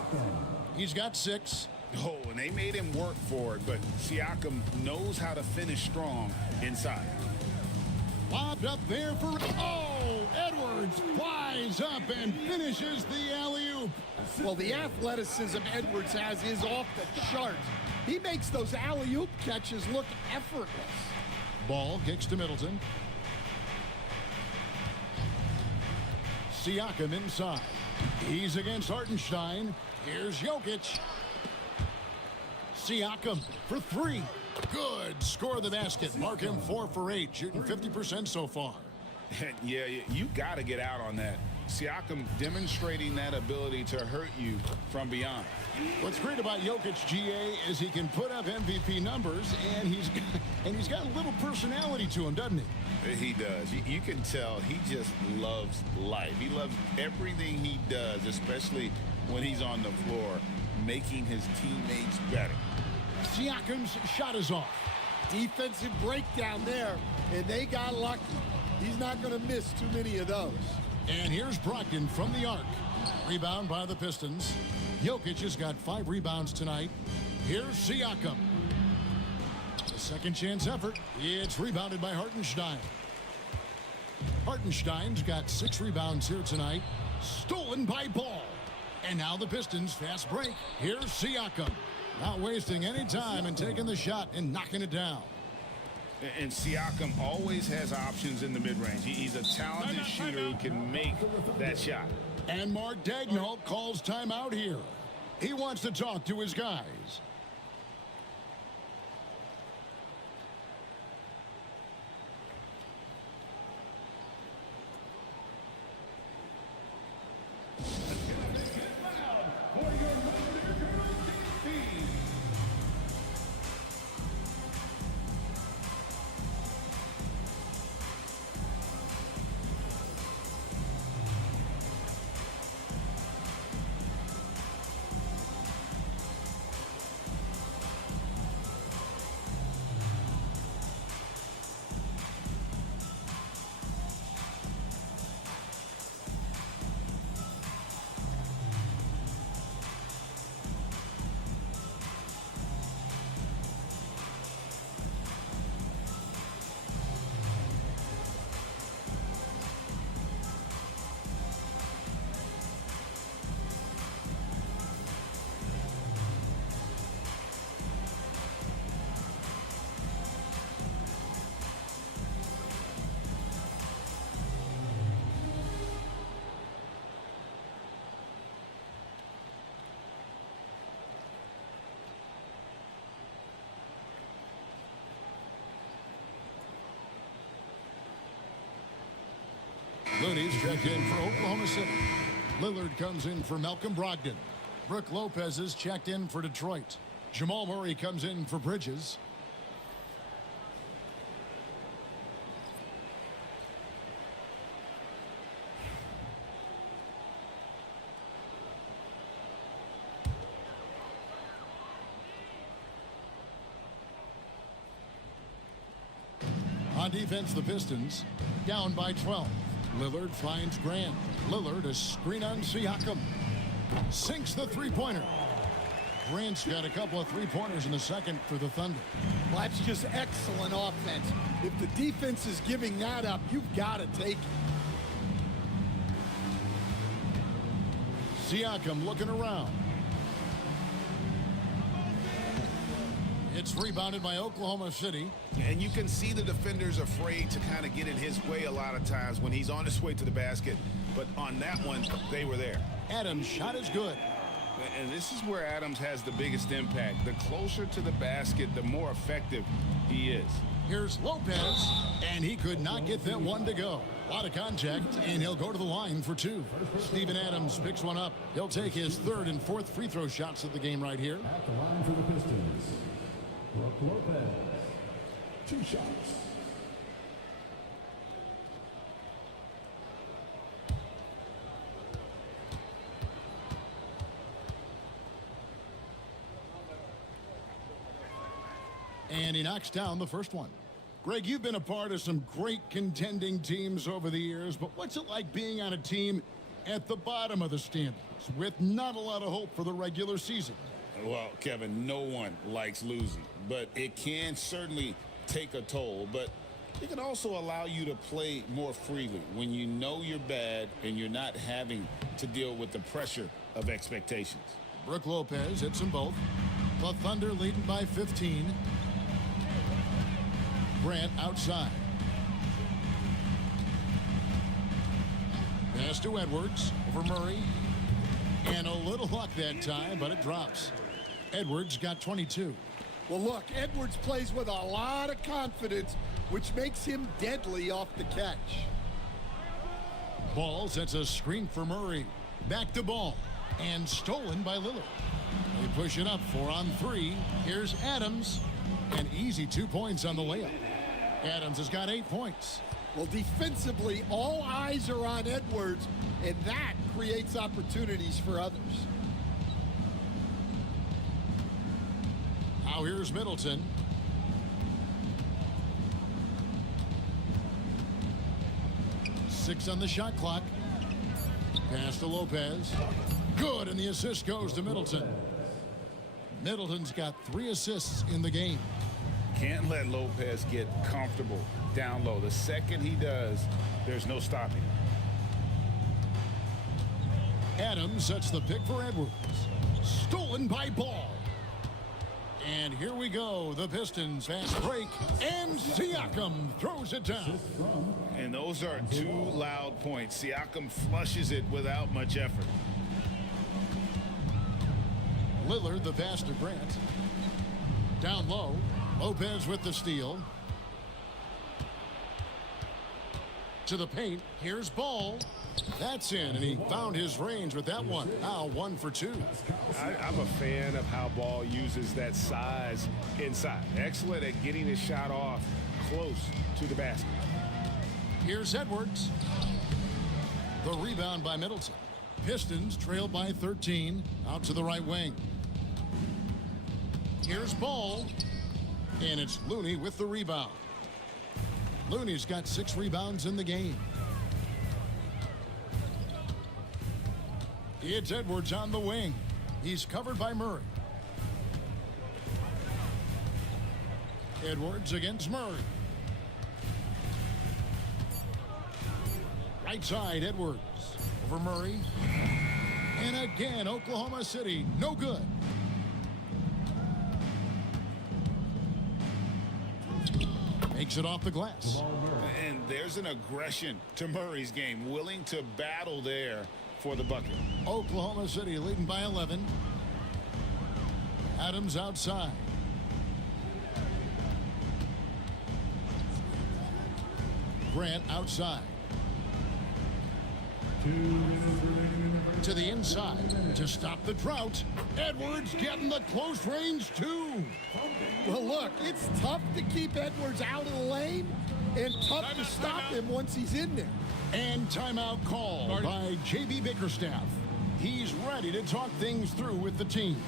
He's got 6. Oh, and they made him work for it, but Siakam knows how to finish strong inside. Lobbed up there for... Oh, Edwards flies up and finishes the alley-oop. Well, the athleticism Edwards has is off the charts. He makes those alley-oop catches look effortless. Ball kicks to Middleton. Siakam inside. He's against Hartenstein. Here's Jokic. Siakam for 3. Good. Score the basket. Mark him 4 for 8. Shooting 50% so far. Yeah, you got to get out on that. Siakam demonstrating that ability to hurt you from beyond. What's great about Jokic, GA, is he can put up MVP numbers, and he's got a little personality to him, doesn't he? He does. You can tell he just loves life. He loves everything he does, especially when he's on the floor, making his teammates better. Siakam's shot is off. Defensive breakdown there, and they got lucky. He's not going to miss too many of those. And here's Brogdon from the arc. Rebound by the Pistons. Jokic has got 5 rebounds tonight. Here's Siakam. The second chance effort. It's rebounded by Hartenstein. Hartenstein's got 6 rebounds here tonight. Stolen by Ball. And now the Pistons fast break. Here's Siakam. Not wasting any time and taking the shot and knocking it down. And Siakam always has options in the mid-range. He's a talented shooter who can make that shot. And Mark Daigneault calls timeout here. He wants to talk to his guys. Looney's checked in for Oklahoma City. Lillard comes in for Malcolm Brogdon. Brook Lopez is checked in for Detroit. Jamal Murray comes in for Bridges. On defense, the Pistons down by 12. Lillard finds Grant. Lillard a screen on Siakam. Sinks the three-pointer. Grant's got a couple of three-pointers in the second for the Thunder. Well, that's just excellent offense. If the defense is giving that up, you've got to take it. Siakam looking around. It's rebounded by Oklahoma City. And you can see the defenders afraid to kind of get in his way a lot of times when he's on his way to the basket. But on that one, they were there. Adams' shot is good. And this is where Adams has the biggest impact. The closer to the basket, the more effective he is. Here's Lopez, and he could not get that one to go. A lot of contact, and he'll go to the line for 2. Steven Adams picks one up. He'll take his 3rd and 4th free throw shots of the game right here. At the line for the Pistons, Brook Lopez. 2 shots. And he knocks down the first one. Greg, you've been a part of some great contending teams over the years, but what's it like being on a team at the bottom of the standings with not a lot of hope for the regular season. Well, Kevin, no one likes losing, but it can certainly take a toll. But it can also allow you to play more freely when you know you're bad and you're not having to deal with the pressure of expectations. Brooke Lopez hits them both. The Thunder leading by 15. Grant outside. Pass to Edwards over Murray. And a little luck that time, but it drops. Edwards got 22. Well, look, Edwards plays with a lot of confidence, which makes him deadly off the catch. Ball sets a screen for Murray. Back to Ball. And stolen by Lillard. They push it up 4-on-3. Here's Adams. An easy 2 points on the layup. Adams has got 8 points. Well, defensively, all eyes are on Edwards, and that creates opportunities for others. Now here's Middleton. Six on the shot clock. Pass to Lopez. Good, and the assist goes to Middleton. Middleton's got 3 assists in the game. Can't let Lopez get comfortable down low. The second he does, there's no stopping. Adams sets the pick for Edwards. Stolen by Ball. And here we go. The Pistons fast break. And Siakam throws it down. And those are 2 loud points. Siakam flushes it without much effort. Lillard the pass to Grant. Down low. Lopez with the steal. To the paint. Here's Ball. That's in, and he found his range with that one. Now 1 for 2. I'm a fan of how Ball uses that size inside. Excellent at getting his shot off close to the basket. Here's Edwards. The rebound by Middleton. Pistons trail by 13. Out to the right wing. Here's Ball. And it's Looney with the rebound. Looney's got 6 rebounds in the game. It's Edwards on the wing. He's covered by Murray. Edwards against Murray. Right side, Edwards. Over Murray. And again, Oklahoma City, no good. Makes it off the glass. And there's an aggression to Murray's game, willing to battle there for the bucket. Oklahoma City leading by 11. Adams outside. Grant outside. To the inside to stop the drought. Edwards getting the close range too. Well, look, it's tough to keep Edwards out of the lane and tough to stop him once he's in there. And timeout called by J.B. Bickerstaff. He's ready to talk things through with the team.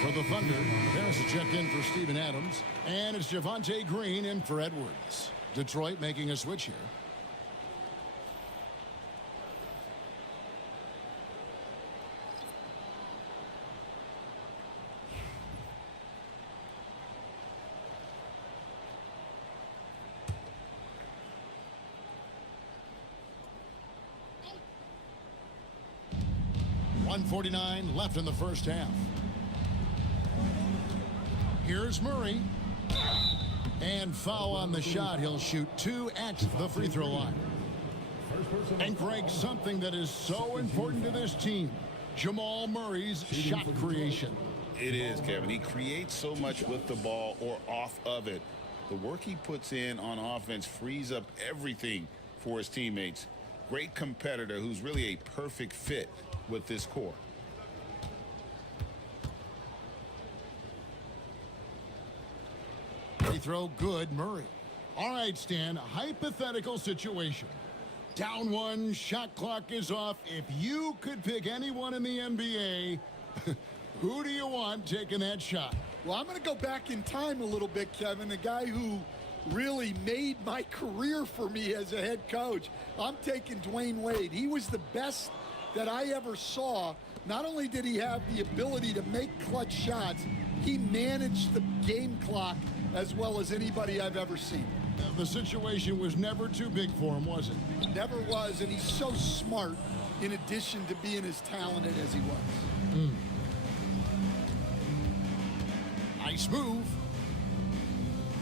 For the Thunder, Harris is checked in for Steven Adams, and it's Javonte Green in for Edwards. Detroit making a switch here. .149 left in the first half. Here's Murray. And foul on the shot. He'll shoot 2 at the free throw line. And Greg, something that is so important to this team, Jamal Murray's shot creation. It is, Kevin. He creates so much with the ball or off of it. The work he puts in on offense frees up everything for his teammates. Great competitor who's really a perfect fit with this core. Free throw good, Murray. All right, Stan, a hypothetical situation. Down 1, shot clock is off. If you could pick anyone in the NBA, who do you want taking that shot? Well, I'm going to go back in time a little bit, Kevin. A guy who really made my career for me as a head coach. I'm taking Dwayne Wade. He was the best that I ever saw. Not only did he have the ability to make clutch shots, he managed the game clock as well as anybody I've ever seen. The situation was never too big for him, was it? Never was, and he's so smart in addition to being as talented as he was. Nice move.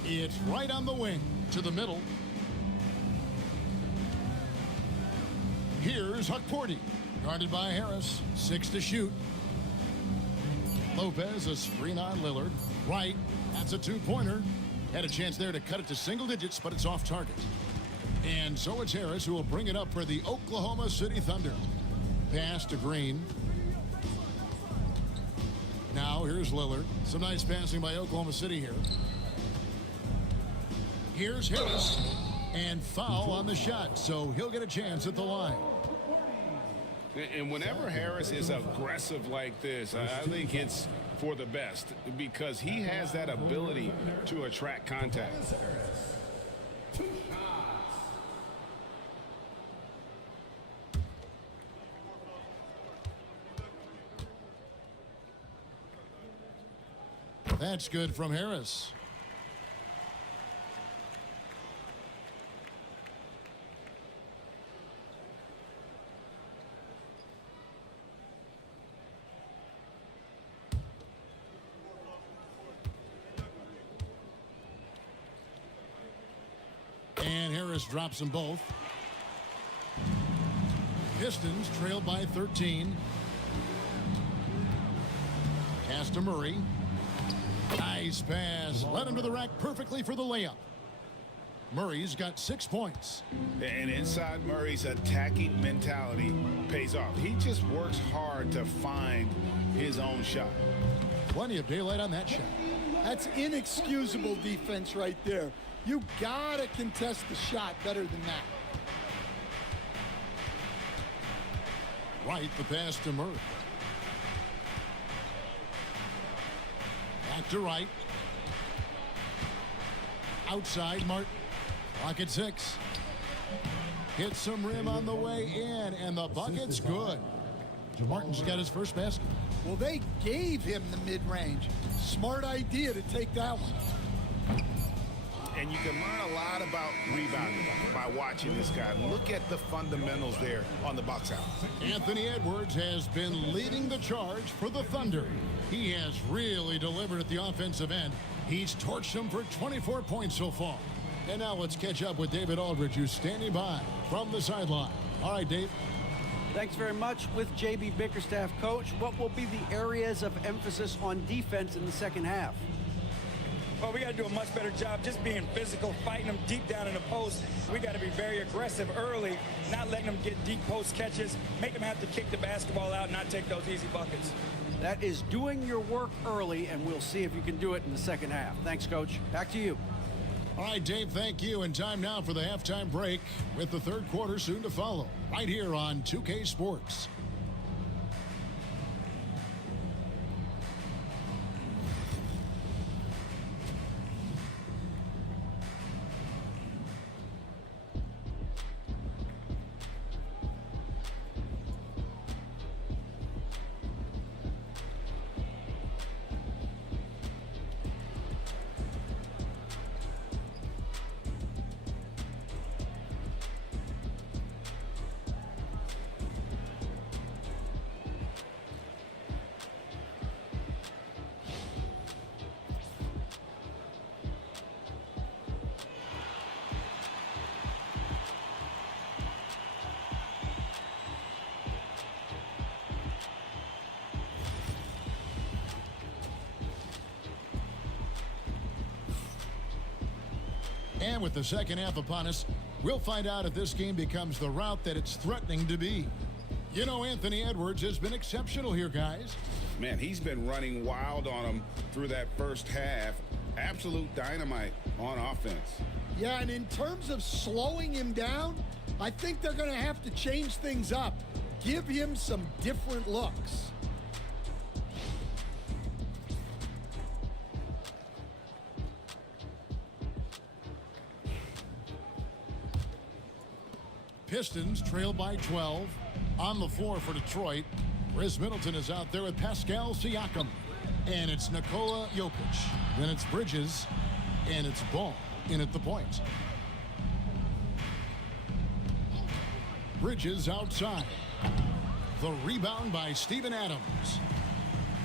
It's right on the wing to the middle. Here's Hukporti, guarded by Harris. 6 to shoot. Lopez, a screen on Lillard. Right, that's a 2-pointer. Had a chance there to cut it to single digits, but it's off target. And so it's Harris who will bring it up for the Oklahoma City Thunder. Pass to Green. Now here's Lillard. Some nice passing by Oklahoma City here. Here's Harris. And foul on the shot, so he'll get a chance at the line. And whenever Harris is aggressive like this, I think it's for the best because he has that ability to attract contact. That's good from Harris. And Harris drops them both. Pistons trailed by 13. Pass to Murray. Nice pass. Led him to the rack perfectly for the layup. Murray's got 6 points. And inside Murray's attacking mentality pays off. He just works hard to find his own shot. Plenty of daylight on that shot. That's inexcusable defense right there. You gotta contest the shot better than that. Right, the pass to Murray. Back to right. Outside, Martin. Clock at 6. Hits some rim on the way in, and the bucket's good. Martin's got his first basket. Well, they gave him the mid-range. Smart idea to take that one. And you can learn a lot about rebounding by watching this guy. Look at the fundamentals there on the box out. Anthony Edwards has been leading the charge for the Thunder. He has really delivered at the offensive end. He's torched them for 24 points so far. And now let's catch up with David Aldridge, who's standing by from the sideline. All right, Dave. Thanks very much. With J.B. Bickerstaff, coach, what will be the areas of emphasis on defense in the second half? Well, we got to do a much better job just being physical, fighting them deep down in the post. We got to be very aggressive early, not letting them get deep post catches, make them have to kick the basketball out, not take those easy buckets. That is doing your work early, and we'll see if you can do it in the second half. Thanks, Coach. Back to you. All right, Dave, thank you. And time now for the halftime break with the third quarter soon to follow right here on 2K Sports. And with the second half upon us, we'll find out if this game becomes the route that it's threatening to be. You know, Anthony Edwards has been exceptional here, guys. Man, he's been running wild on him through that first half. Absolute dynamite on offense. Yeah, and in terms of slowing him down, I think they're going to have to change things up. Give him some different looks. Pistons trail by 12. On the floor for Detroit, Chris Middleton is out there with Pascal Siakam. And it's Nikola Jokic. Then it's Bridges. And it's Ball in at the point. Bridges outside. The rebound by Steven Adams.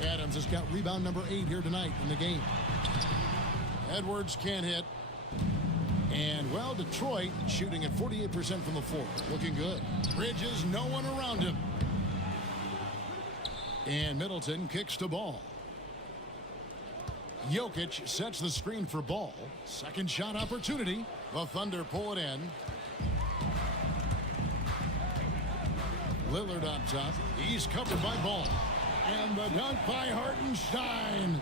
Adams has got rebound number 8 here tonight in the game. Edwards can't hit. And, well, Detroit shooting at 48% from the floor. Looking good. Bridges, no one around him. And Middleton kicks to Ball. Jokic sets the screen for Ball. Second shot opportunity. The Thunder pull it in. Lillard on top. He's covered by Ball. And the dunk by Hartenstein.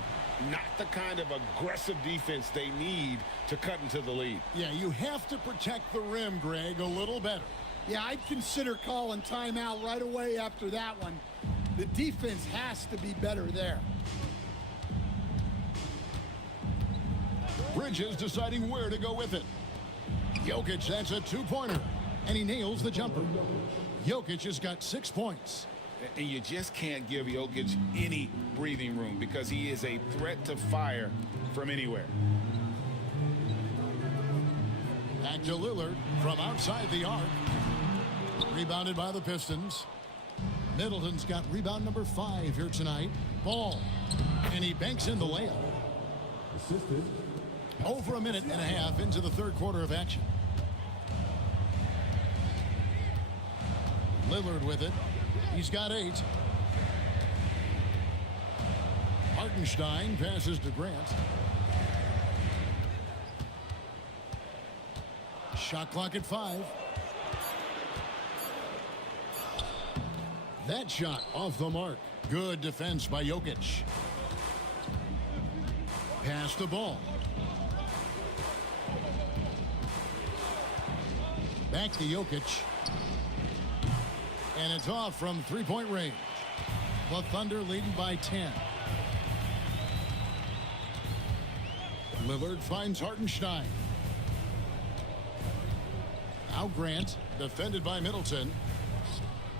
Not the kind of aggressive defense they need to cut into the lead. Yeah, you have to protect the rim, Greg, a little better. Yeah, I'd consider calling timeout right away after that one. The defense has to be better there. Bridges deciding where to go with it. Jokic, that's a two-pointer. And he nails the jumper. Jokic has got 6 points. And you just can't give Jokic any breathing room because he is a threat to fire from anywhere. Back to Lillard from outside the arc. Rebounded by the Pistons. Middleton's got rebound number 5 here tonight. Ball. And he banks in the layup. Assisted. Over a minute and a half into the third quarter of action. Lillard with it. He's got 8. Hartenstein passes to Grant. Shot clock at 5. That shot off the mark. Good defense by Jokic. Pass the ball. Back to Jokic. And it's off from three-point range. The Thunder leading by 10. Lillard finds Hartenstein. Now Grant, defended by Middleton.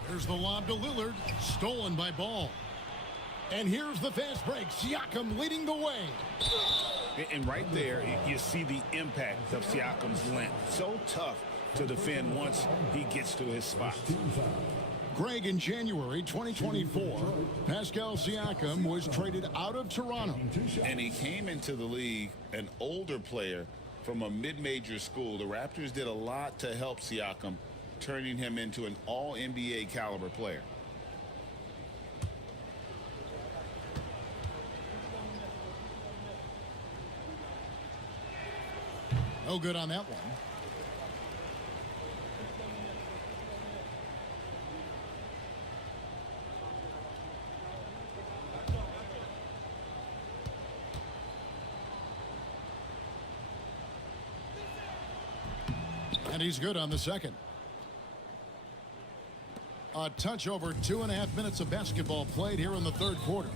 There's the lob to Lillard, stolen by Ball. And here's the fast break. Siakam leading the way. And right there, you see the impact of Siakam's length. So tough to defend once he gets to his spot. Greg, in January 2024, Pascal Siakam was traded out of Toronto. And he came into the league an older player from a mid-major school. The Raptors did a lot to help Siakam, turning him into an all-NBA caliber player. No good on that one. And he's good on the second. A touch over 2.5 minutes of basketball played here in the third quarter.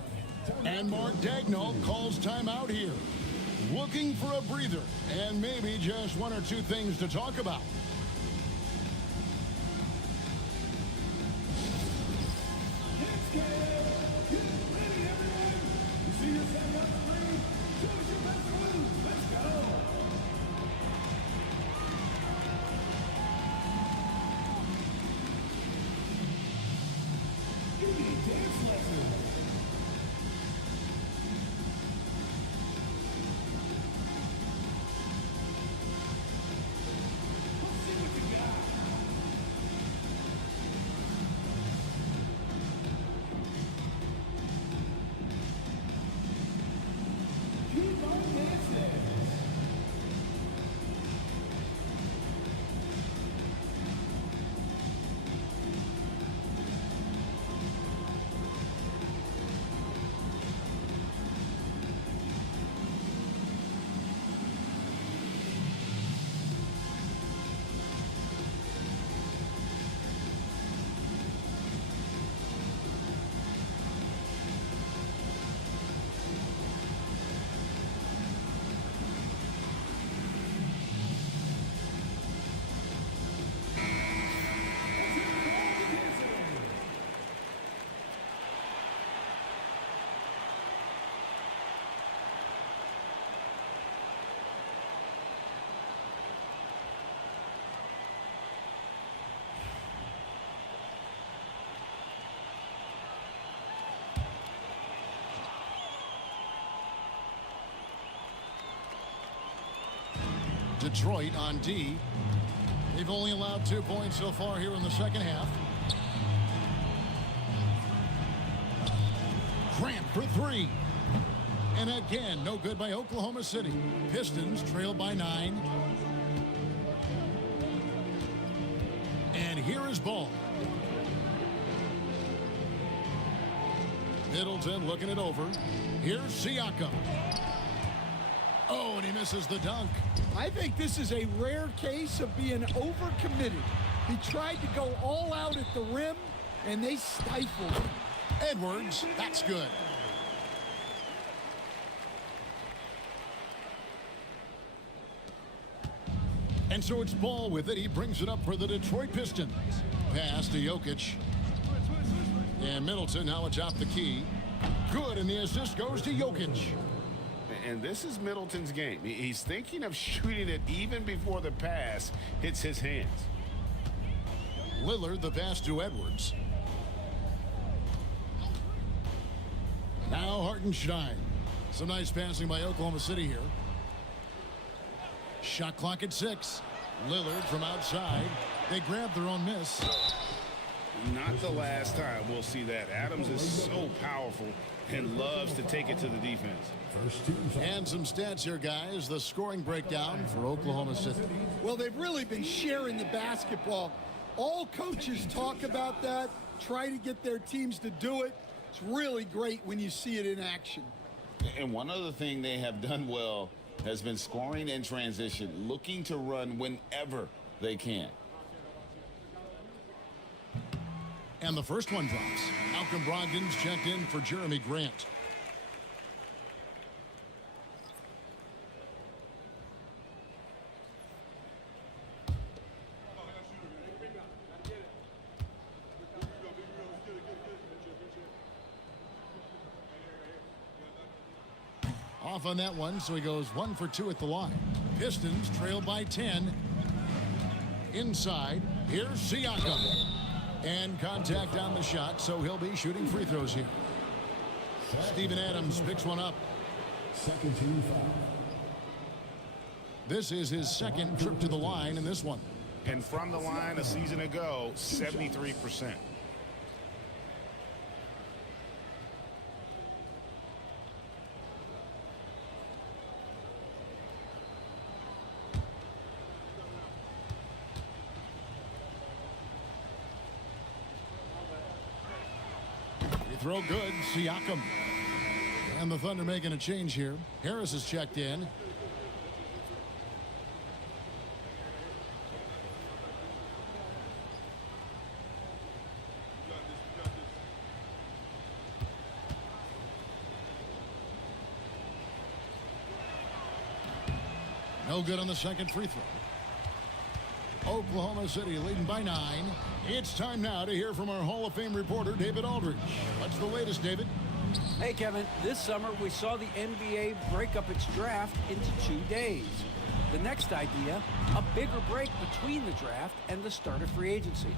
And Mark Daigneault calls timeout here. Looking for a breather and maybe just 1 or 2 things to talk about. Detroit on D. They've only allowed 2 points so far here in the second half. Grant for three. And again, no good by Oklahoma City. Pistons trail by 9. And here is Ball. Middleton looking it over. Here's Siakam. Oh, and he misses the dunk. I think this is a rare case of being overcommitted. He tried to go all out at the rim, and they stifled him. Edwards, that's good. And so it's Ball with it. He brings it up for the Detroit Pistons. Pass to Jokic. And Middleton now atop the key. Good, and the assist goes to Jokic. And this is Middleton's game. He's thinking of shooting it even before the pass hits his hands. Lillard, the pass to Edwards. Now Hartenstein. Some nice passing by Oklahoma City here. Shot clock at 6. Lillard from outside. They grab their own miss. Not the last time we'll see that. Adams is so powerful and loves to take it to the defense. And some stats here, guys. The scoring breakdown for Oklahoma City. Well, they've really been sharing the basketball. All coaches talk about that, try to get their teams to do it. It's really great when you see it in action. And one other thing they have done well has been scoring in transition, looking to run whenever they can. And the first one drops. Malcolm Brogdon's checked in for Jeremy Grant. Off on that one, so he goes 1 for 2 at the line. Pistons trail by 10. Inside, here's Siakam. And contact on the shot, so he'll be shooting free throws here. Steven Adams picks one up. Second team foul. This is his second trip to the line in this one. And from the line a season ago, 73%. Throw good, Siakam. And the Thunder making a change here. Harris is checked in. No good on the second free throw. Oklahoma City leading by 9. It's time now to hear from our Hall of Fame reporter, David Aldridge. What's the latest, David? Hey, Kevin, this summer we saw the NBA break up its draft into 2 days. The next idea, a bigger break between the draft and the start of free agency.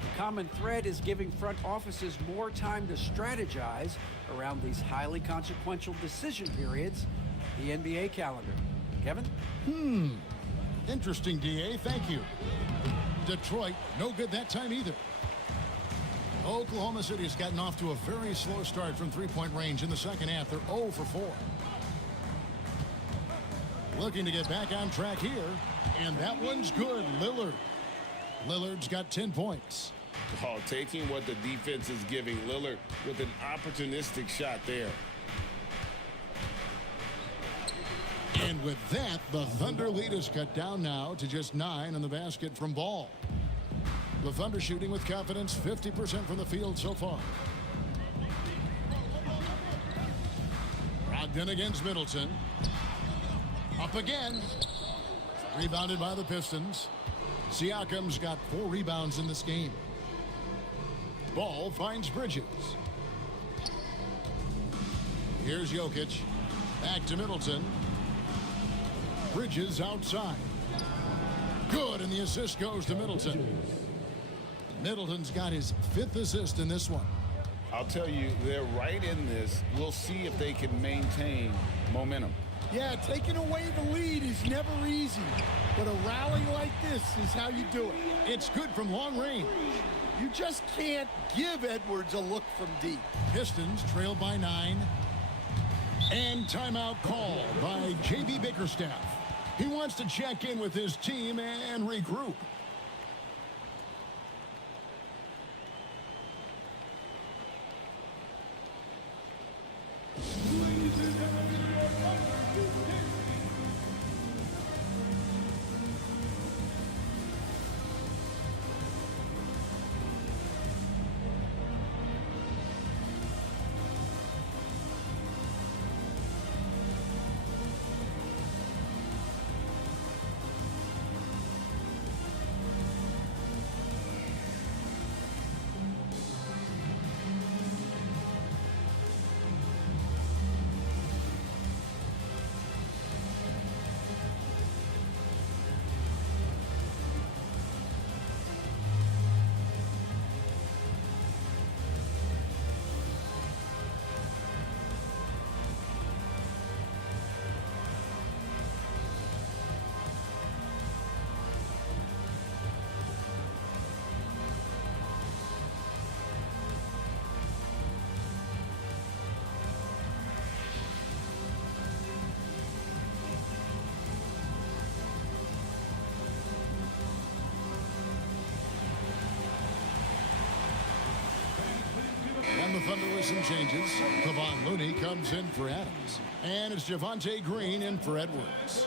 The common thread is giving front offices more time to strategize around these highly consequential decision periods, the NBA calendar. Kevin? Interesting, DA. Thank you. Detroit, no good that time either. Oklahoma City has gotten off to a very slow start from three-point range in the second half. They're 0 for 4. Looking to get back on track here. And that one's good. Lillard's got 10 points. Oh, taking what the defense is giving Lillard with an opportunistic shot there. And with that, the Thunder lead is cut down now to just 9 on the basket from Ball. The Thunder shooting with confidence, 50% from the field so far. Brogdon against Middleton. Up again. Rebounded by the Pistons. Siakam's got 4 rebounds in this game. Ball finds Bridges. Here's Jokic. Back to Middleton. Bridges outside. Good, and the assist goes to Middleton. Middleton's got his 5th assist in this one. I'll tell you, they're right in this. We'll see if they can maintain momentum. Yeah, taking away the lead is never easy, but a rally like this is how you do it. It's good from long range. You just can't give Edwards a look from deep. Pistons trail by 9. And timeout called by J.B. Bickerstaff. He wants to check in with his team and regroup. And the Thunder with some changes. Kevon Looney comes in for Adams. And it's Javonte Green in for Edwards.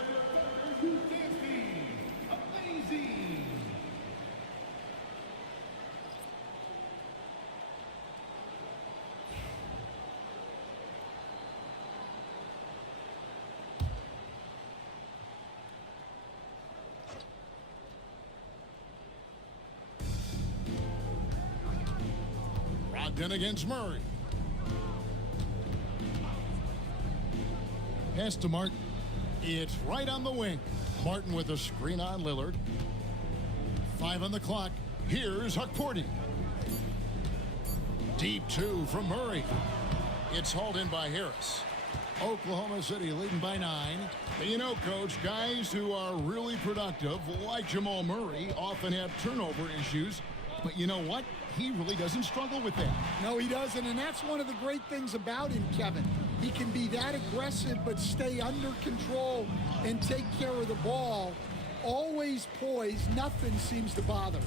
Brogdon against Murray. Pass to Martin. It's right on the wing. Martin with a screen on Lillard. 5 on the clock. Here's Hukporti. Deep 2 from Murray. It's hauled in by Harris. Oklahoma City leading by 9. You know, Coach, guys who are really productive, like Jamal Murray, often have turnover issues. But you know what? He really doesn't struggle with that. No, he doesn't, and that's one of the great things about him, Kevin. He can be that aggressive but stay under control and take care of the ball. Always poised. Nothing seems to bother him.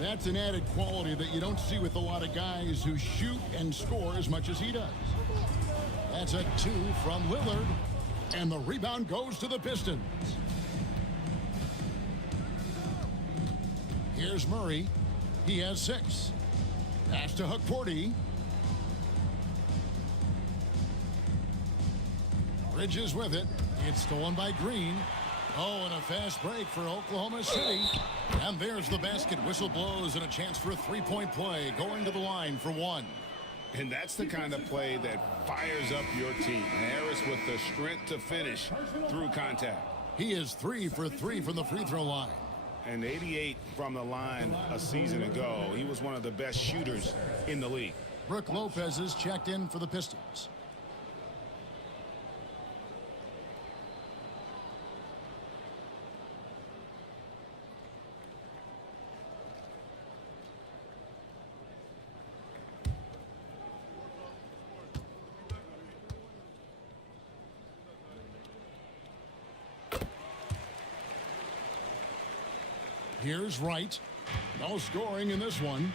That's an added quality that you don't see with a lot of guys who shoot and score as much as he does. That's a 2 from Lillard, and the rebound goes to the Pistons. Here's Murray. He has 6. Pass to Hukporti. Bridges with it. It's stolen by Green. Oh, and a fast break for Oklahoma City. And there's the basket. Whistle blows and a chance for a three-point play. Going to the line for 1. And that's the kind of play that fires up your team. Harris with the strength to finish through contact. He is 3 for 3 from the free throw line. And 88 from the line a season ago. He was one of the best shooters in the league. Brook Lopez is checked in for the Pistons. Here's Wright. No scoring in this one.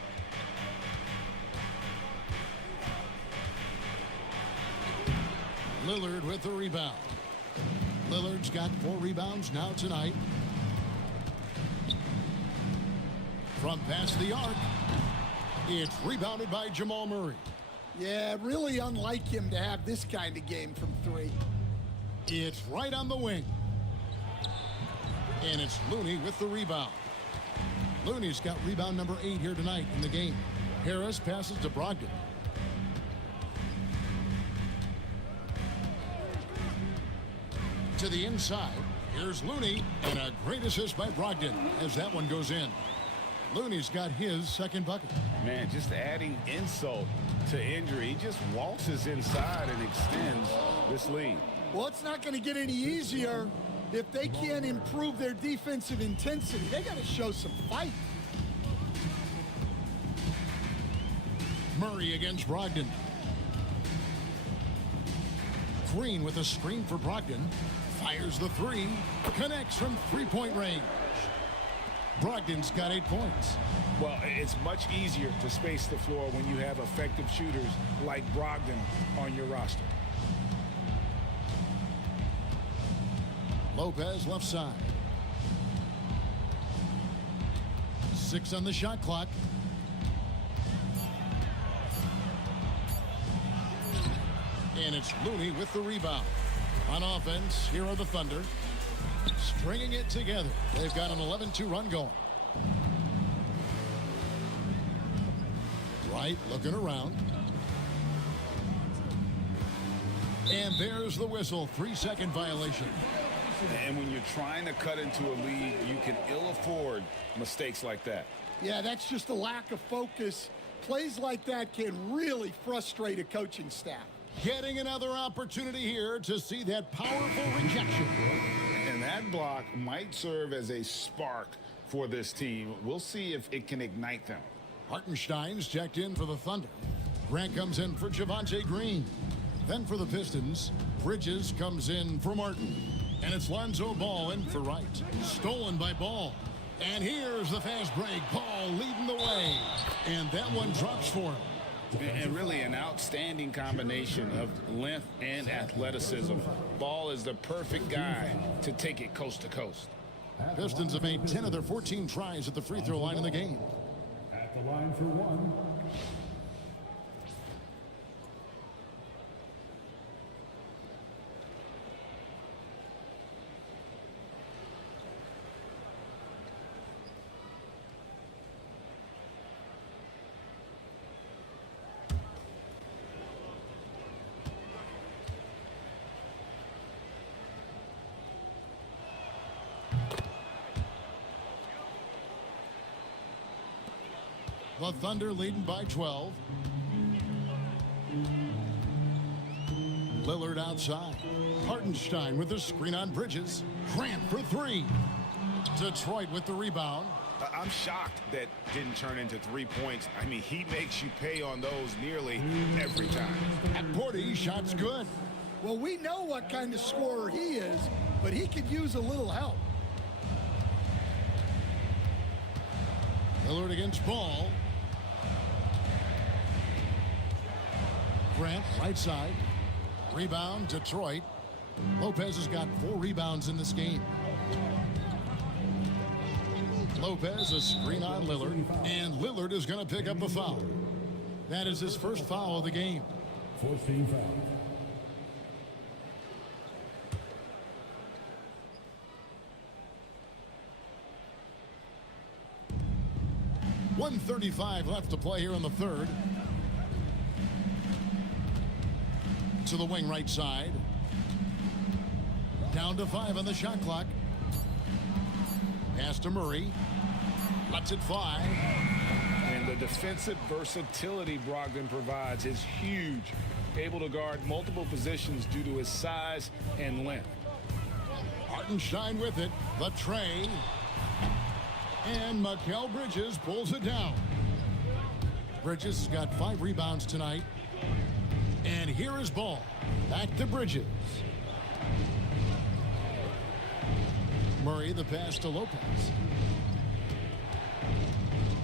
Lillard with the rebound. Lillard's got 4 rebounds now tonight. From past the arc, it's rebounded by Jamal Murray. Yeah, really unlike him to have this kind of game from 3. It's right on the wing. And it's Looney with the rebound. Looney's got rebound number 8 here tonight in the game. Harris passes to Brogdon. To the inside. Here's Looney. And a great assist by Brogdon as that one goes in. Looney's got his second bucket. Man, just adding insult to injury. He just waltzes inside and extends this lead. Well, it's not going to get any easier if they can't improve their defensive intensity. They got to show some fight. Murray against Brogdon. Green with a screen for Brogdon. Fires the three. Connects from three-point range. Brogdon's got 8 points. Well, it's much easier to space the floor when you have effective shooters like Brogdon on your roster. Lopez left side. 6 on the shot clock. And it's Looney with the rebound. On offense, here are the Thunder. Stringing it together. They've got an 11-2 run going. Wright looking around. And there's the whistle. 3-second violation. And when you're trying to cut into a lead, you can ill afford mistakes like that. Yeah, that's just a lack of focus. Plays like that can really frustrate a coaching staff. Getting another opportunity here to see that powerful rejection. And that block might serve as a spark for this team. We'll see if it can ignite them. Hartenstein's checked in for the Thunder. Grant comes in for Javonte Green. Then for the Pistons, Bridges comes in for Martin. And it's Lonzo Ball in for Wright. Stolen by Ball. And here's the fast break. Ball leading the way. And that one drops for him. And really an outstanding combination of length and athleticism. Ball is the perfect guy to take it coast to coast. Pistons have made 10 of their 14 tries at the free throw line in the game. At the line for one, The Thunder leading by 12. Lillard outside. Hartenstein with the screen on Bridges. Grant for three. Detroit with the rebound. I'm shocked that didn't turn into 3 points. I mean, he makes you pay on those nearly every time. At Porty, shot's good. Well, we know what kind of scorer he is, but he could use a little help. Lillard against Ball. Grant, right side. Rebound, Detroit. Lopez has got 4 rebounds in this game. Lopez, a screen on Lillard. And Lillard is going to pick up the foul. That is his first foul of the game. 14 fouls. .135 left to play here in the third. To the wing right side. Down to 5 on the shot clock. Pass to Murray. Lets it fly. And the defensive versatility Brogdon provides is huge. Able to guard multiple positions due to his size and length. Hartenstein with it. The tray. And Mikal Bridges pulls it down. Bridges has got 5 rebounds tonight. And here is Ball. Back to Bridges. Murray, the pass to Lopez.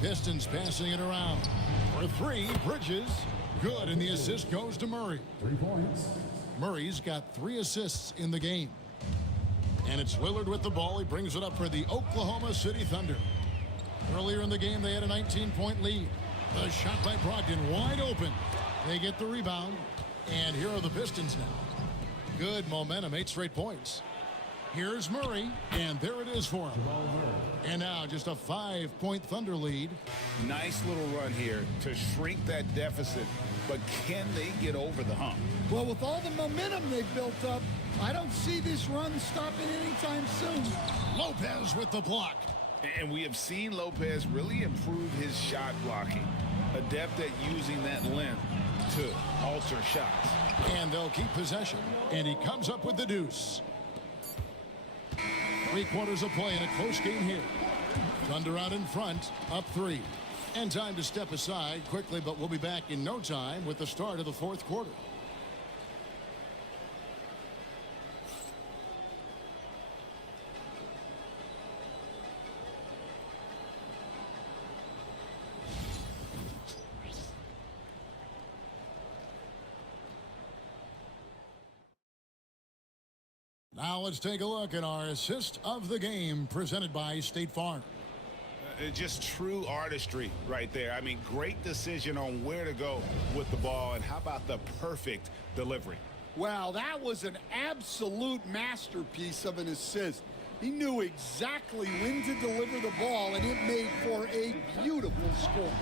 Pistons passing it around. For 3, Bridges. Good, and the assist goes to Murray. 3 points. Murray's got 3 assists in the game. And it's Lillard with the ball. He brings it up for the Oklahoma City Thunder. Earlier in the game, they had a 19-point lead. The shot by Brogdon wide open. They get the rebound. And here are the Pistons now. Good momentum, 8 straight points. Here's Murray, and there it is for him. And now just a 5-point Thunder lead. Nice little run here to shrink that deficit, but can they get over the hump? Well, with all the momentum they've built up, I don't see this run stopping anytime soon. Lopez with the block. And we have seen Lopez really improve his shot blocking. Adept at using that length to alter shots. And they'll keep possession. And he comes up with the deuce. 3/4 of play in a close game here. Thunder out in front, up 3. And time to step aside quickly, but we'll be back in no time with the start of the 4th quarter. Now let's take a look at our assist of the game presented by State Farm. Just true artistry right there. I mean, great decision on where to go with the ball, and how about the perfect delivery? Wow, that was an absolute masterpiece of an assist. He knew exactly when to deliver the ball, and it made for a beautiful score.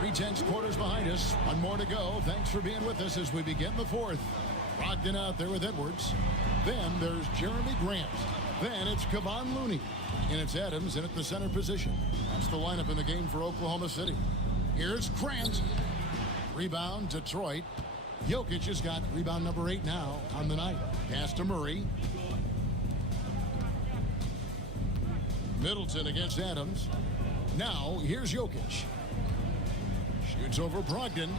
3/10 quarters behind us. One more to go. Thanks for being with us as we begin the 4th. Brogdon out there with Edwards. Then there's Jeremy Grant. Then it's Kevon Looney. And it's Adams in at the center position. That's the lineup in the game for Oklahoma City. Here's Grant. Rebound, Detroit. Jokic has got rebound number 8 now on the night. Pass to Murray. Middleton against Adams. Now here's Jokic. Shoots over Brogdon.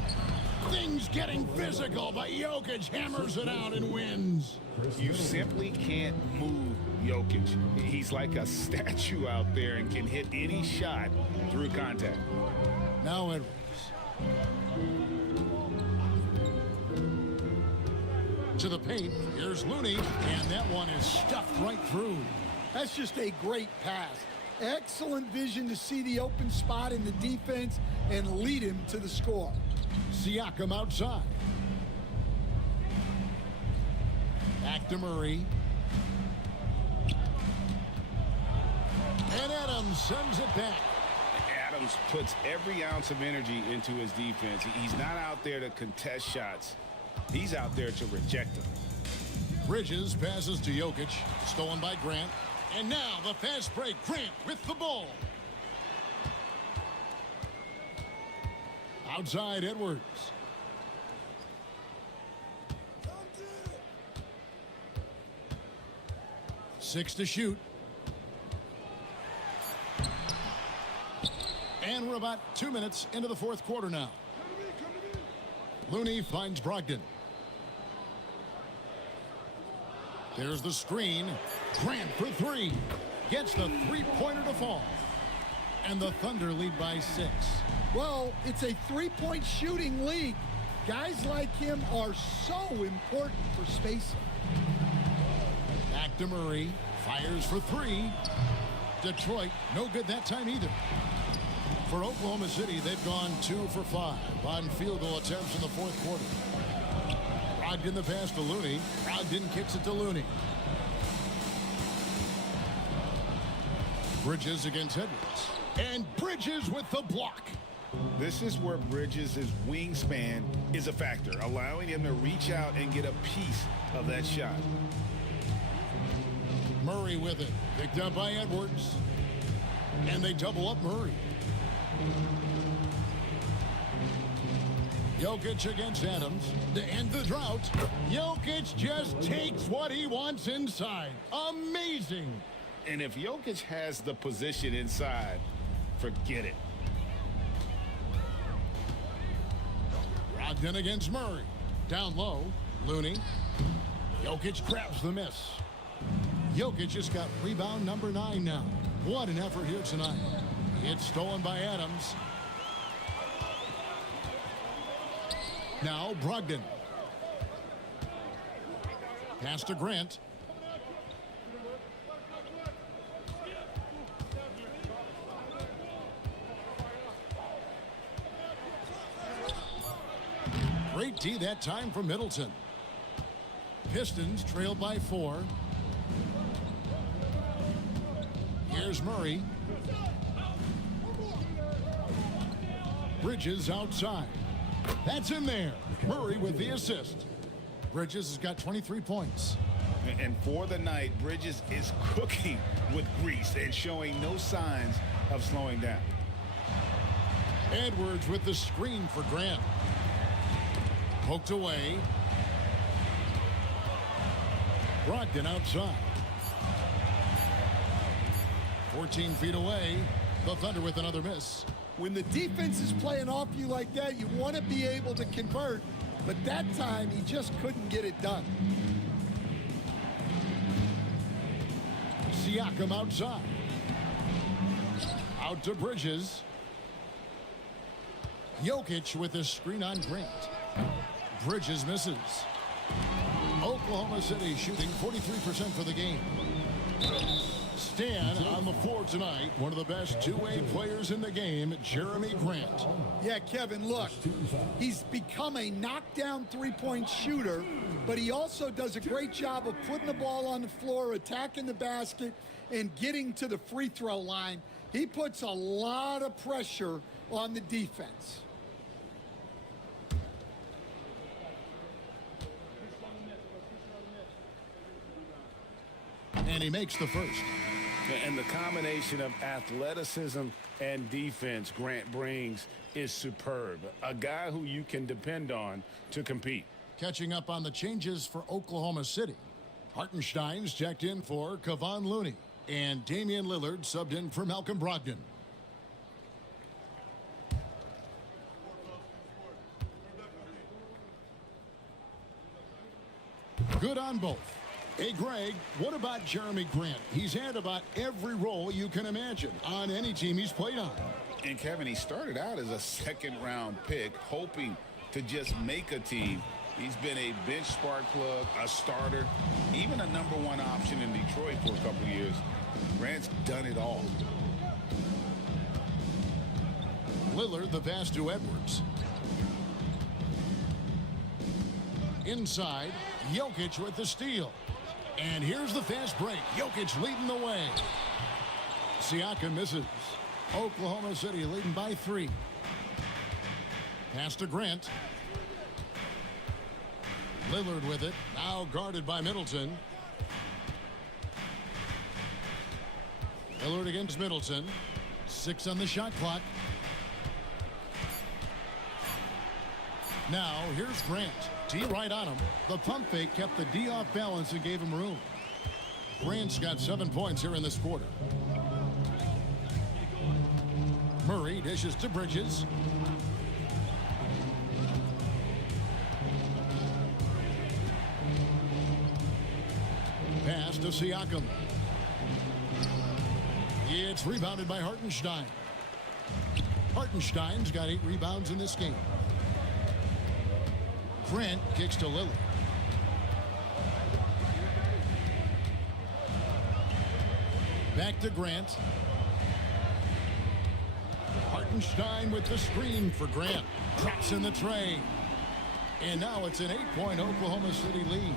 Things getting physical, but Jokic hammers it out and wins. You simply can't move Jokic. He's like a statue out there and can hit any shot through contact. Now Edwards. To the paint. Here's Looney, and that one is stuffed right through. That's just a great pass. Excellent vision to see the open spot in the defense and lead him to the score. Siakam outside. Back to Murray. And Adams sends it back. Adams puts every ounce of energy into his defense. He's not out there to contest shots. He's out there to reject them. Bridges passes to Jokic. Stolen by Grant. And now the fast break. Grant with the ball. Outside Edwards. Six to shoot. And we're about 2 minutes into the 4th quarter now. Looney finds Brogdon. There's the screen. Grant for 3. Gets the 3-pointer to fall. And the Thunder lead by 6. Well, it's a 3-point shooting league. Guys like him are so important for spacing. Back to Murray. Fires for 3. Detroit, no good that time either. For Oklahoma City, they've gone 2 for 5 on field goal attempts in the 4th quarter. Brogdon the pass to Looney. Brogdon kicks it to Looney. Bridges against Edwards. And Bridges with the block. This is where Bridges' wingspan is a factor, allowing him to reach out and get a piece of that shot. Murray with it. Picked up by Edwards. And they double up Murray. Jokic against Adams to end the drought. Jokic just takes what he wants inside. Amazing. And if Jokic has the position inside, forget it. Brogdon against Murray. Down low. Looney. Jokic grabs the miss. Jokic just got rebound number 9 now. What an effort here tonight. It's stolen by Adams. Now Brogdon. Pass to Grant. Great D that time from Middleton. Pistons trailed by 4. Here's Murray. Bridges outside. That's in there. Murray with the assist. Bridges has got 23 points. And for the night, Bridges is cooking with grease and showing no signs of slowing down. Edwards with the screen for Grant. Poked away. Brogdon outside. 14 feet away. The Thunder with another miss. When the defense is playing off you like that, you want to be able to convert. But that time, he just couldn't get it done. Siakam outside. Out to Bridges. Jokic with a screen on Grant. Bridges misses. Oklahoma City shooting 43% for the game. Stan on the floor tonight. One of the best two-way players in the game, Jeremy Grant. Yeah, Kevin, look, he's become a knockdown three-point shooter, but he also does a great job of putting the ball on the floor, attacking the basket, and getting to the free throw line. He puts a lot of pressure on the defense. And he makes the first. And the combination of athleticism and defense Grant brings is superb. A guy who you can depend on to compete. Catching up on the changes for Oklahoma City. Hartenstein's checked in for Kevon Looney. And Damian Lillard subbed in for Malcolm Brogdon. Good on both. Hey, Greg, what about Jeremy Grant? He's had about every role you can imagine on any team he's played on. And, Kevin, he started out as a second-round pick, hoping to just make a team. He's been a bench spark plug, a starter, even a number one option in Detroit for a couple years. Grant's done it all. Lillard the pass to Edwards. Inside, Jokic with the steal. And here's the fast break. Jokic leading the way. Siakam misses. Oklahoma City leading by 3. Pass to Grant. Lillard with it. Now guarded by Middleton. Lillard against Middleton. 6 on the shot clock. Now here's Grant. D right on him. The pump fake kept the D off balance and gave him room. Grant's got 7 points here in this quarter. Murray dishes to Bridges. Pass to Siakam. It's rebounded by Hartenstein. Hartenstein's got 8 rebounds in this game. Grant kicks to Lillard. Back to Grant. Hartenstein with the screen for Grant. Drops in the tray. And now it's an 8-point Oklahoma City lead.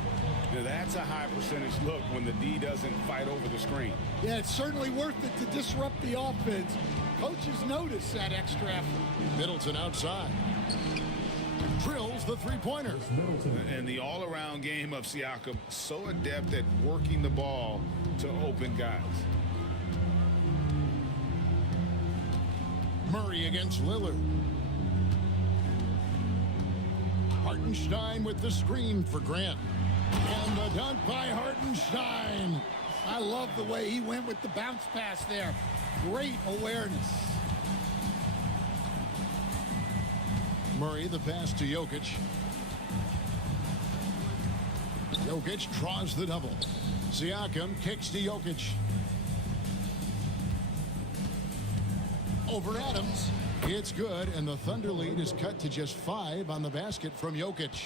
Now that's a high percentage look when the D doesn't fight over the screen. Yeah, it's certainly worth it to disrupt the offense. Coaches notice that extra effort. Middleton outside. Drills the three-pointer. And the all-around game of Siakam, so adept at working the ball to open guys. Murray against Lillard. Hartenstein with the screen for Grant. And the dunk by Hartenstein. I love the way he went with the bounce pass there. Great awareness. Murray the pass to Jokic. Jokic draws the double. Siakam kicks to Jokic. Over Adams. It's good, and the Thunder lead is cut to just 5 on the basket from Jokic.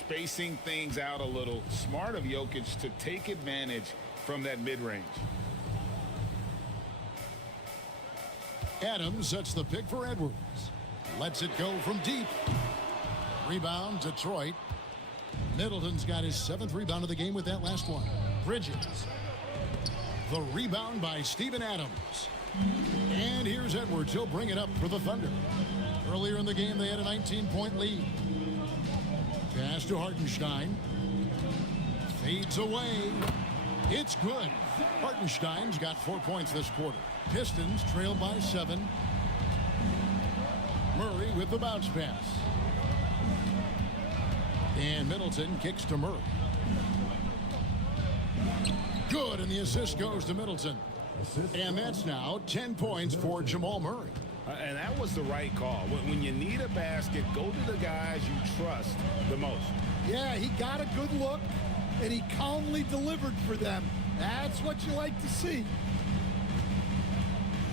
Spacing things out a little. Smart of Jokic to take advantage from that mid-range. Adams sets the pick for Edwards. Lets it go from deep. Rebound, Detroit. Middleton's got his 7th rebound of the game with that last one. Bridges. The rebound by Steven Adams. And here's Edwards. He'll bring it up for the Thunder. Earlier in the game, they had a 19-point lead. Pass to Hartenstein. Fades away. It's good. Hartenstein's got 4 points this quarter. Pistons trail by 7. Murray with the bounce pass. And Middleton kicks to Murray. Good, and the assist goes to Middleton. And that's now 10 points for Jamal Murray. And that was the right call. When you need a basket, go to the guys you trust the most. Yeah, he got a good look, and he calmly delivered for them. That's what you like to see.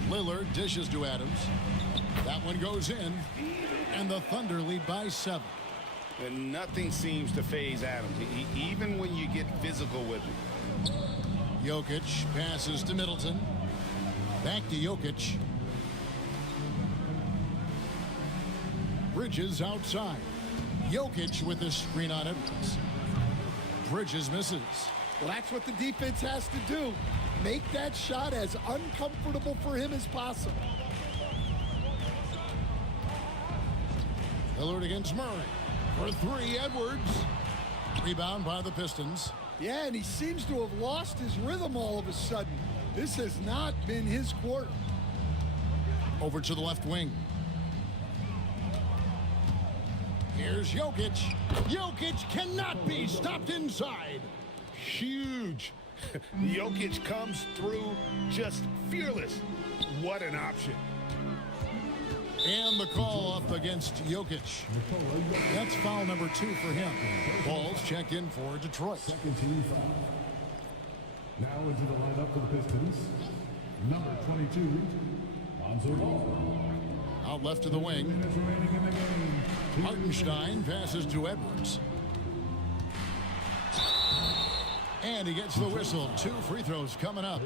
Lillard dishes to Adams. That one goes in, and the Thunder lead by 7. And nothing seems to faze Adams, even when you get physical with him. Jokic passes to Middleton. Back to Jokic. Bridges outside. Jokic with the screen on Edwards. Bridges misses. Well, that's what the defense has to do. Make that shot as uncomfortable for him as possible. Lillard against Murray. For 3, Edwards. Rebound by the Pistons. Yeah, and he seems to have lost his rhythm all of a sudden. This has not been his quarter. Over to the left wing. Here's Jokic. Jokic cannot be stopped inside. Huge. Jokic comes through just fearless. What an option. And the call up against Jokic. That's foul number 2 for him. Ball's checked in for Detroit. Second team foul. Now into the lineup for the Pistons. Number 22, Lonzo Ball. Out left to the wing. Minutes remaining in the game. Hartenstein passes to Edwards. And he gets the whistle. 2 free throws coming up.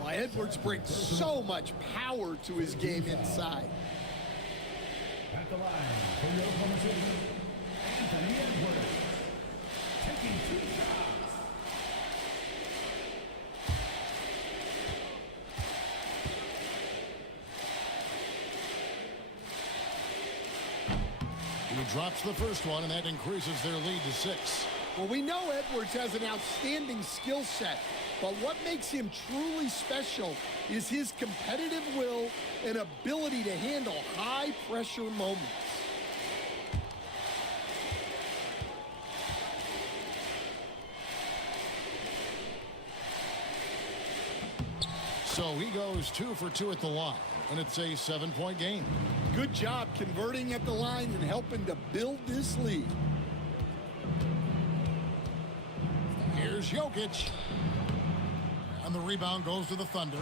Well, Edwards brings so much power to his game inside. At the line for the Oklahoma City, Anthony Edwards. Taking 2 shots. He drops the first one, and that increases their lead to 6. Well, we know Edwards has an outstanding skill set, but what makes him truly special is his competitive will and ability to handle high-pressure moments. So he goes 2 for 2 at the line, and it's a 7-point game. Good job converting at the line and helping to build this lead. Here's Jokic. And the rebound goes to the Thunder.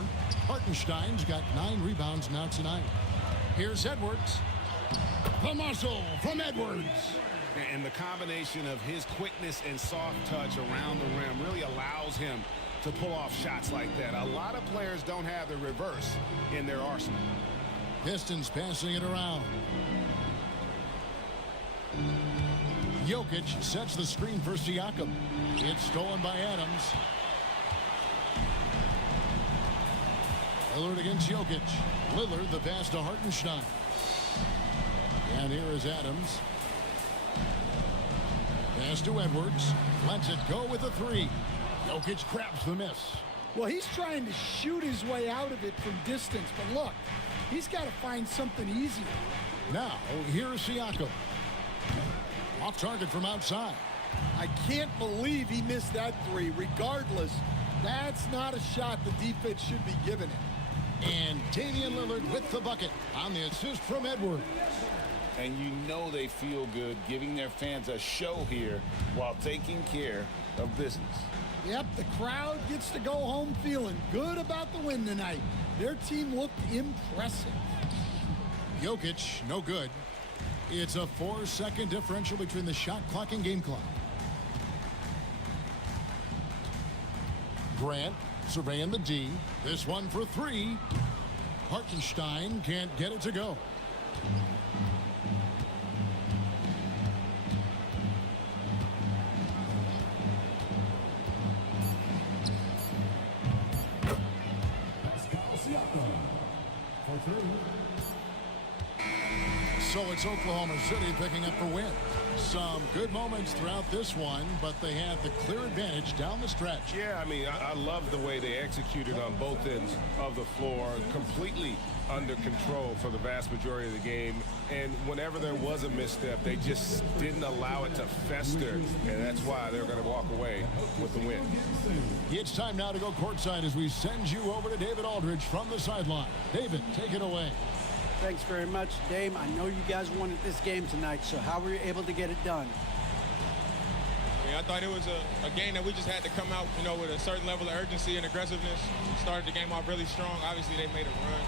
Hartenstein's got 9 rebounds now tonight. Here's Edwards. The muscle from Edwards. And the combination of his quickness and soft touch around the rim really allows him to pull off shots like that. A lot of players don't have the reverse in their arsenal. Pistons passing it around. Jokic sets the screen for Siakam. It's stolen by Adams. Lillard against Jokic. Lillard the pass to Hartenstein. And here is Adams. Pass to Edwards. Lets it go with a 3. Jokic grabs the miss. Well, he's trying to shoot his way out of it from distance, but look, he's got to find something easier. Now, here's Siakam. Off target from outside. I can't believe he missed that 3. Regardless, that's not a shot the defense should be giving it. And Damian Lillard with the bucket on the assist from Edwards. And you know they feel good giving their fans a show here while taking care of business. Yep, the crowd gets to go home feeling good about the win tonight. Their team looked impressive. Jokic, no good. It's a 4-second differential between the shot clock and game clock. Grant surveying the D. This one for 3. Hartenstein can't get it to go. So it's Oklahoma City picking up the win. Some good moments throughout this one, but they had the clear advantage down the stretch. Yeah, I mean, I love the way they executed on both ends of the floor, completely under control for the vast majority of the game. And whenever there was a misstep, they just didn't allow it to fester, and that's why they're going to walk away with the win. It's time now to go courtside as we send you over to David Aldridge from the sideline. David, take it away. Thanks very much, Dame. I know you guys wanted this game tonight, so how were you able to get it done? I thought it was a game that we just had to come out, with a certain level of urgency and aggressiveness. Started the game off really strong. Obviously, they made a run.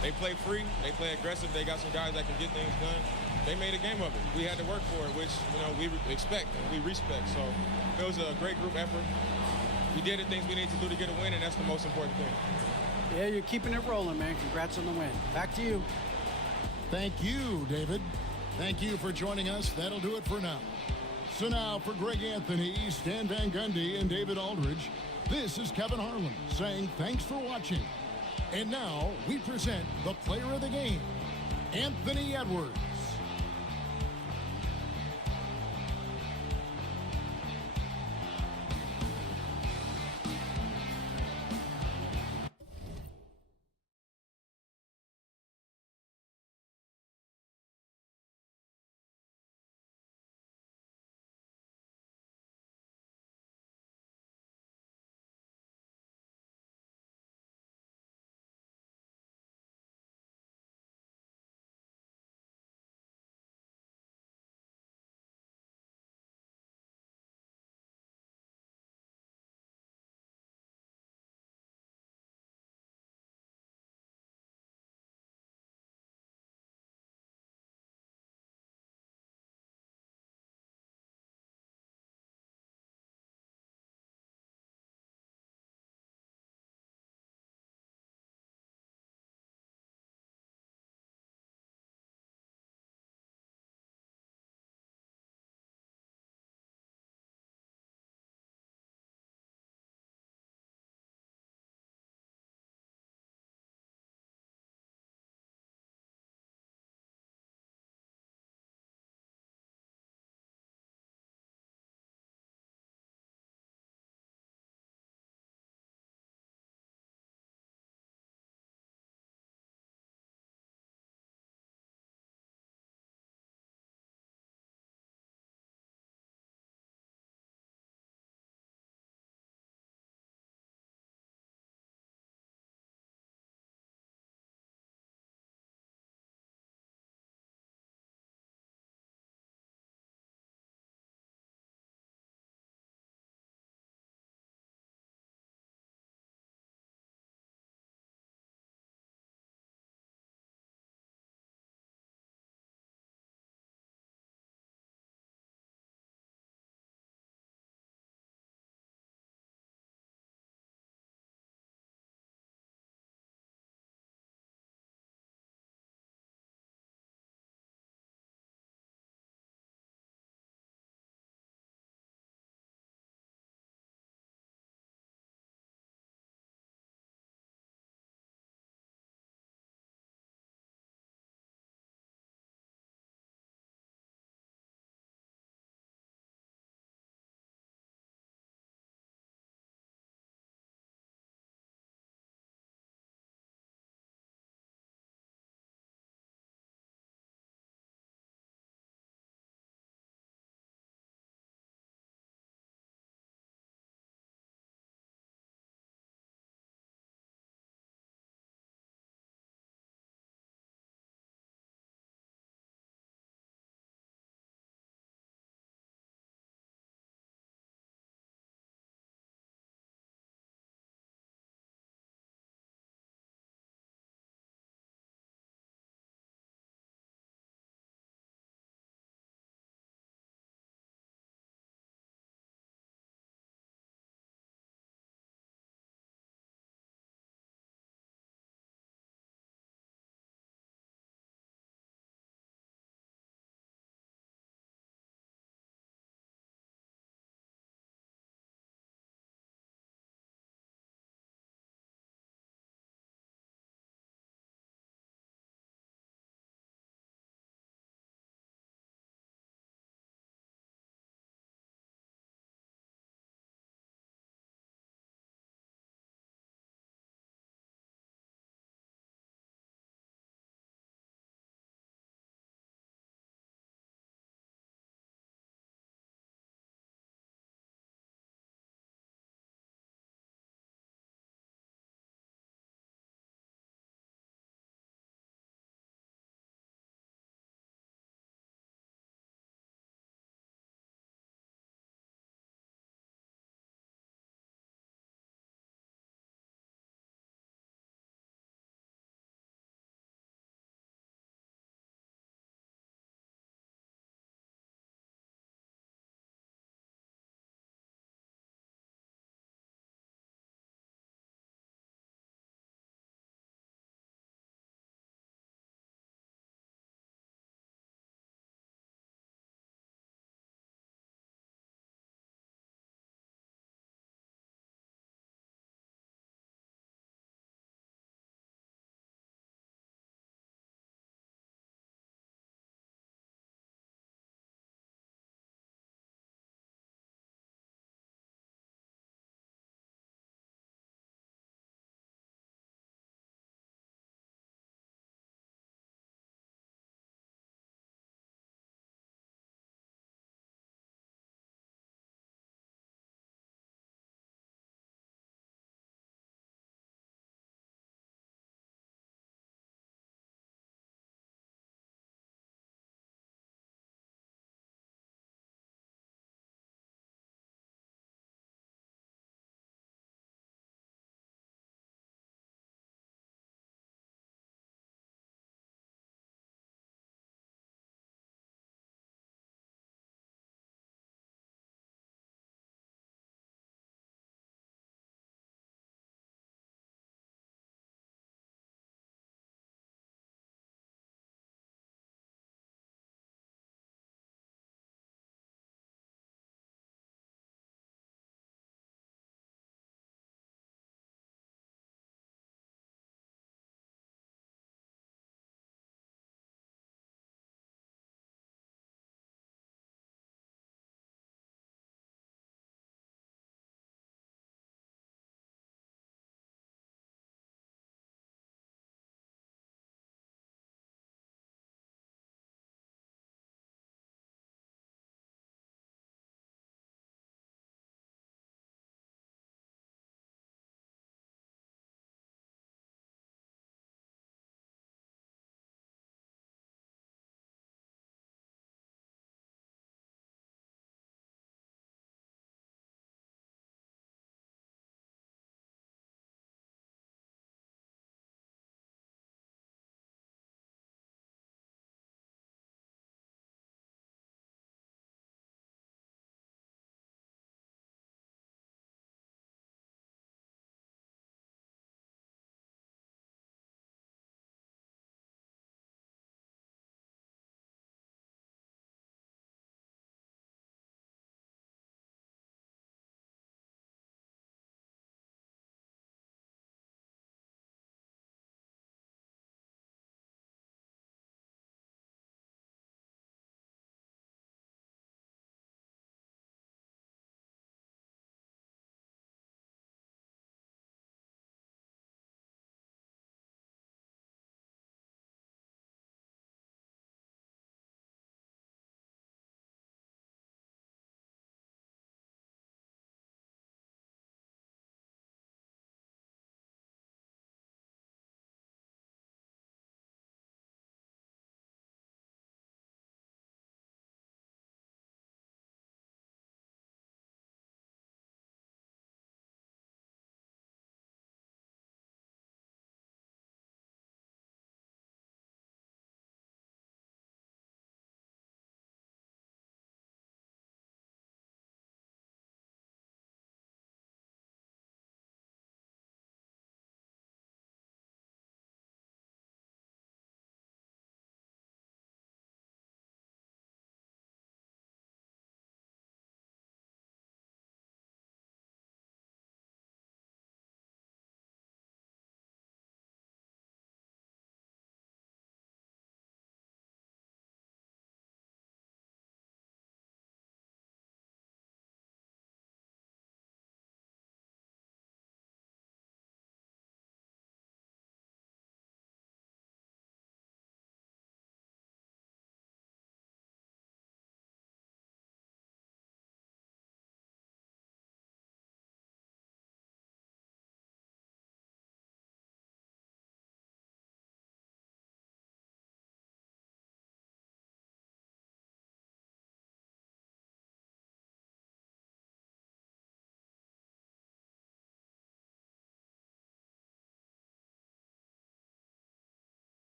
They play free. They play aggressive. They got some guys that can get things done. They made a game of it. We had to work for it, which, we expect and we respect. So it was a great group effort. We did the things we need to do to get a win, and that's the most important thing. Yeah, you're keeping it rolling, man. Congrats on the win. Back to you. Thank you, David. Thank you for joining us. That'll do it for now. So now for Greg Anthony, Stan Van Gundy, and David Aldridge, this is Kevin Harlan saying thanks for watching. And now we present the player of the game, Anthony Edwards.